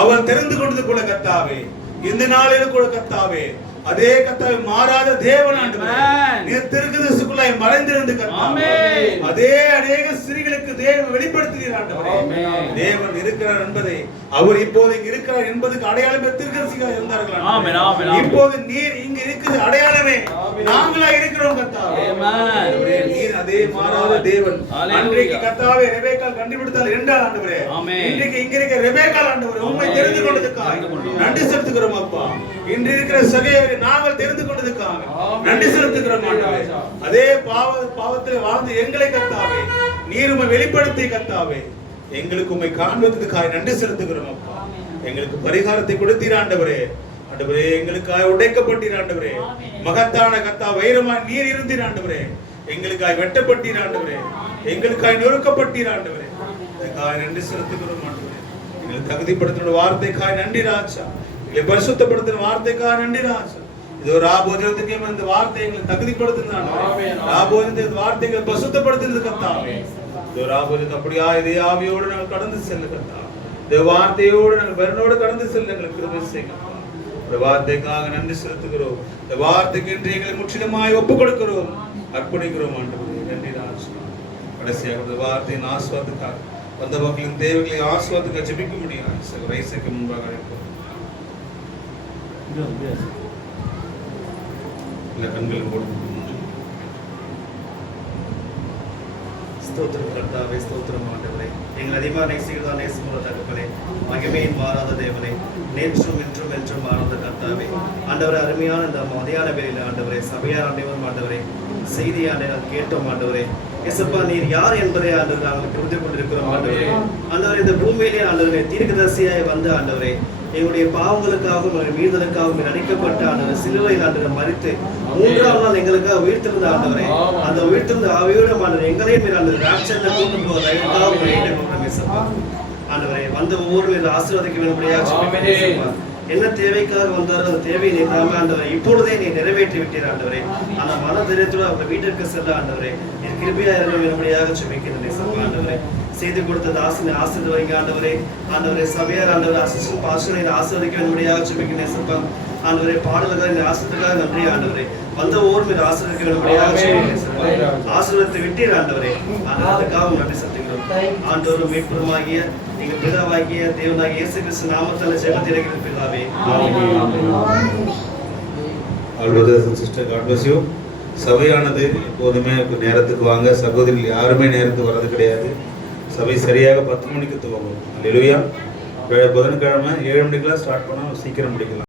அவன் தெரிந்து கொண்டது கூட கர்த்தாவே, இந்த நாளில் கூட கர்த்தாவே, அதே கர்த்தாவே மாறாத தேவன் ஆண்டவரே, நீ தீர்க்கதரிசிக்குள்ளாய் மறைந்திருந்து கர்த்தாவே அதே அநேக ஸ்திரீகளுக்கு தேவன் வெளிப்படுத்தினார் ஆண்டவரே. தேவன் இருக்கிறார் என்பதை, அவர் இப்போது இங்க இருக்கிறார் என்பதுக்கு அடையாளமே தீர்க்கதரிசியாக இருந்தார்கள் ஆண்டவரே. இப்போது நீர் இங்க இருக்கிறது அடையாளமே நாங்களா இருக்கிறோம் கர்த்தாவே. நீர் அதே மாறாத தேவன். அன்றைக்கு கர்த்தாவே ரெபேக்காள் கண்டுபிடித்தால் என்றால் ஆண்டவரே, இன்றைக்கு இங்க இருக்கிற ரெபேக்காள் ஆண்டவரே உம்மை தெரிந்து கொண்டதுக்காக நன்றி செலுத்துகிறோம் அப்பா. இன்று இருக்கிற சகையை நாங்கள் தெரிந்து கொண்டதுக்காக நன்றி செலுத்துகிறோம் ஆண்டவரே. அதே பாவத்தில் வாழ்ந்து எங்களை கர்த்தாவே நீர் உம்மை வெளிப்படுத்தி கர்த்தாவே எங்களுக்கு உம்மை காண்பதற்காக நன்றி செலுத்துகிறோம் அப்பா. எங்களுக்கு பரிகாரத்தை கொடுத்தீர் ஆண்டவரே. ஆண்டவரே, எங்களுக்காக உடைக்கப்பட்டீர் ஆண்டவரே. மகத்தான கர்த்தா வைரமாய் நீர் இருந்தீர் ஆண்டவரே. எங்களுக்காக வெட்டப்பட்டீர் ஆண்டவரே. எங்களுக்காக நொறுக்கப்பட்டீர் ஆண்டவரே. அதுக்காக நன்றி செலுத்துகிறோம் ஆண்டவரே. எங்களுக்கு தகுதிப்படுத்தின வார்த்தைக்காக நன்றி ராஜா. எங்களை பரிசுத்தப்படுத்தின வார்த்தைக்காக நன்றி ராஜா. இதோ ராபோஜனத்துக்கு இந்த வார்த்தை எங்களை தகுதிப்படுத்தினான். ராபோஜனத்தை வார்த்தைகளை பரிசுத்தப்படுத்தினது கர்த்தாவே. இதோ ராபோஜனத்தை அப்படியா இதே ஆவியோடு நாங்கள் கடந்து செல்ல கர்த்தாவே. இந்த வார்த்தையோடு நாங்கள் பலனோடு கடந்து செல்ல எங்களுக்கு கிருபை செய்யுங்க. இந்த வார்த்தைக்காக நன்றி செலுத்துகிறோம். இந்த வார்த்தைக்கு இன்று எங்களை முற்றிலுமாய் ஒப்புக் கொடுக்கிறோம், அர்ப்பணிக்கிறோம் ஆண்டவரே. நன்றி ராஜா. கடைசியாக இந்த வார்த்தையின் ஆசீர்வாதத்துக்காக வந்த மக்களின் தேவைகளை ஆசீர்வாதத்துக்காக ஜெபிக்க முடியாது. ரைசுக்கு முன்பாக அழைப்போம். கண்களை ஸ்தோத்திரம் கர்த்தாவே, ஸ்தோத்திரம் ஆண்டவரே. எங்கள் அதிகமாக நேசிக்கிறதா நேசமுள்ள தகப்பனே, மகிமையின் மாறாத தேவனே, நேற்றும் இன்றும் என்றும் மாறாத கர்த்தாவே. ஆண்டவரே, அருமையான இந்த மதியான வேளையில் ஆண்டவரே, சபையார் அனைவரும் ஆண்டவரே, செய்தி ஆண்டவர் கேட்டோம் ஆண்டவரே. எசப்பா, நீர் யார் என்பதை ஆண்டவர் நாங்கள் புரிந்து கொண்டிருக்கிறோம் ஆண்டவரே. ஆண்டவரே, இந்த பூமியிலே ஆண்டவரே தீர்க்கதரிசியாய் வந்த ஆண்டவரே, எங்களுடைய பாவங்களுக்காகவும் மீறுதலுக்காகவும் அழைக்கப்பட்ட ஆண்டவர் சிலுவையில் ஆண்டவர் மரித்து 3ஆம் நாள் எங்களுக்காக உயிர்த்திருந்த ஆண்டவரே, அந்த உயிர்த்திருந்த ஆவியோட ஆண்டவர் எங்களையும் ஆண்டவர் ராட்சத்தை கொண்டு போவதாக ஆண்டவரே, வந்த ஒவ்வொரு மீது ஆசீர்வதிக்க வேண்டும்படியாக என்ன தேவைக்காக வந்தாரோ அந்த தேவையை நீ தாம ஆண்டவரே இப்பொழுதே நீ நிறைவேற்றி விட்டீர் ஆண்டவரே. அந்த மன தைரியத்தோடு அவங்க வீட்டிற்கு செல்ல ஆண்டவரே, என் கிருபையா இருக்க வேண்டும்படியாக ஜெபிக்கிறேன் ஆண்டவரே. செய்து கொடுத்த தாசனை ஆசீர்வதிங்க ஆண்டவரே. ஆண்டவரே, சபையார் ஆண்டவர் அசிஸ்டன்ட் பாஸ்டரை ஆசீர்வதிக்க வேண்டும்படியாக ஜெபிக்கிறேன் சப்பா. ஆண்டவரே, பாடல்கள் இந்த ஆசீர்வதிக்காக நன்றி ஆண்டவரே. வந்த ஒவ்வொரு மீது ஆசீர்வதிக்க வேண்டும்படியாக ஜெபிக்கிறேன். ஆசீர்வதித்து விட்டீர் ஆண்டவரே. அதுக்காக நன்றி செலுத்துகிறோம். ஆண்டவரும் மீட்புறமாகிய எங்கள் பிதாவாகிய தேவனாகிய இயேசு கிறிஸ்து நாமத்தால் ஜெபத்தை இறங்கிற பிதாவே. All brothers and sisters, God bless you. சபையானது எப்போதுமே நேரத்துக்கு வாங்க. சகோதரிகள் யாருமே நேரத்துக்கு வர்றது கிடையாது. சபை சரியாக 10 மணிக்கு துவங்கும். அல்லேலூயா. புதன்கிழமை 7 மணிக்கெல்லாம் ஸ்டார்ட் பண்ணால் சீக்கிரம் முடிக்கலாம்.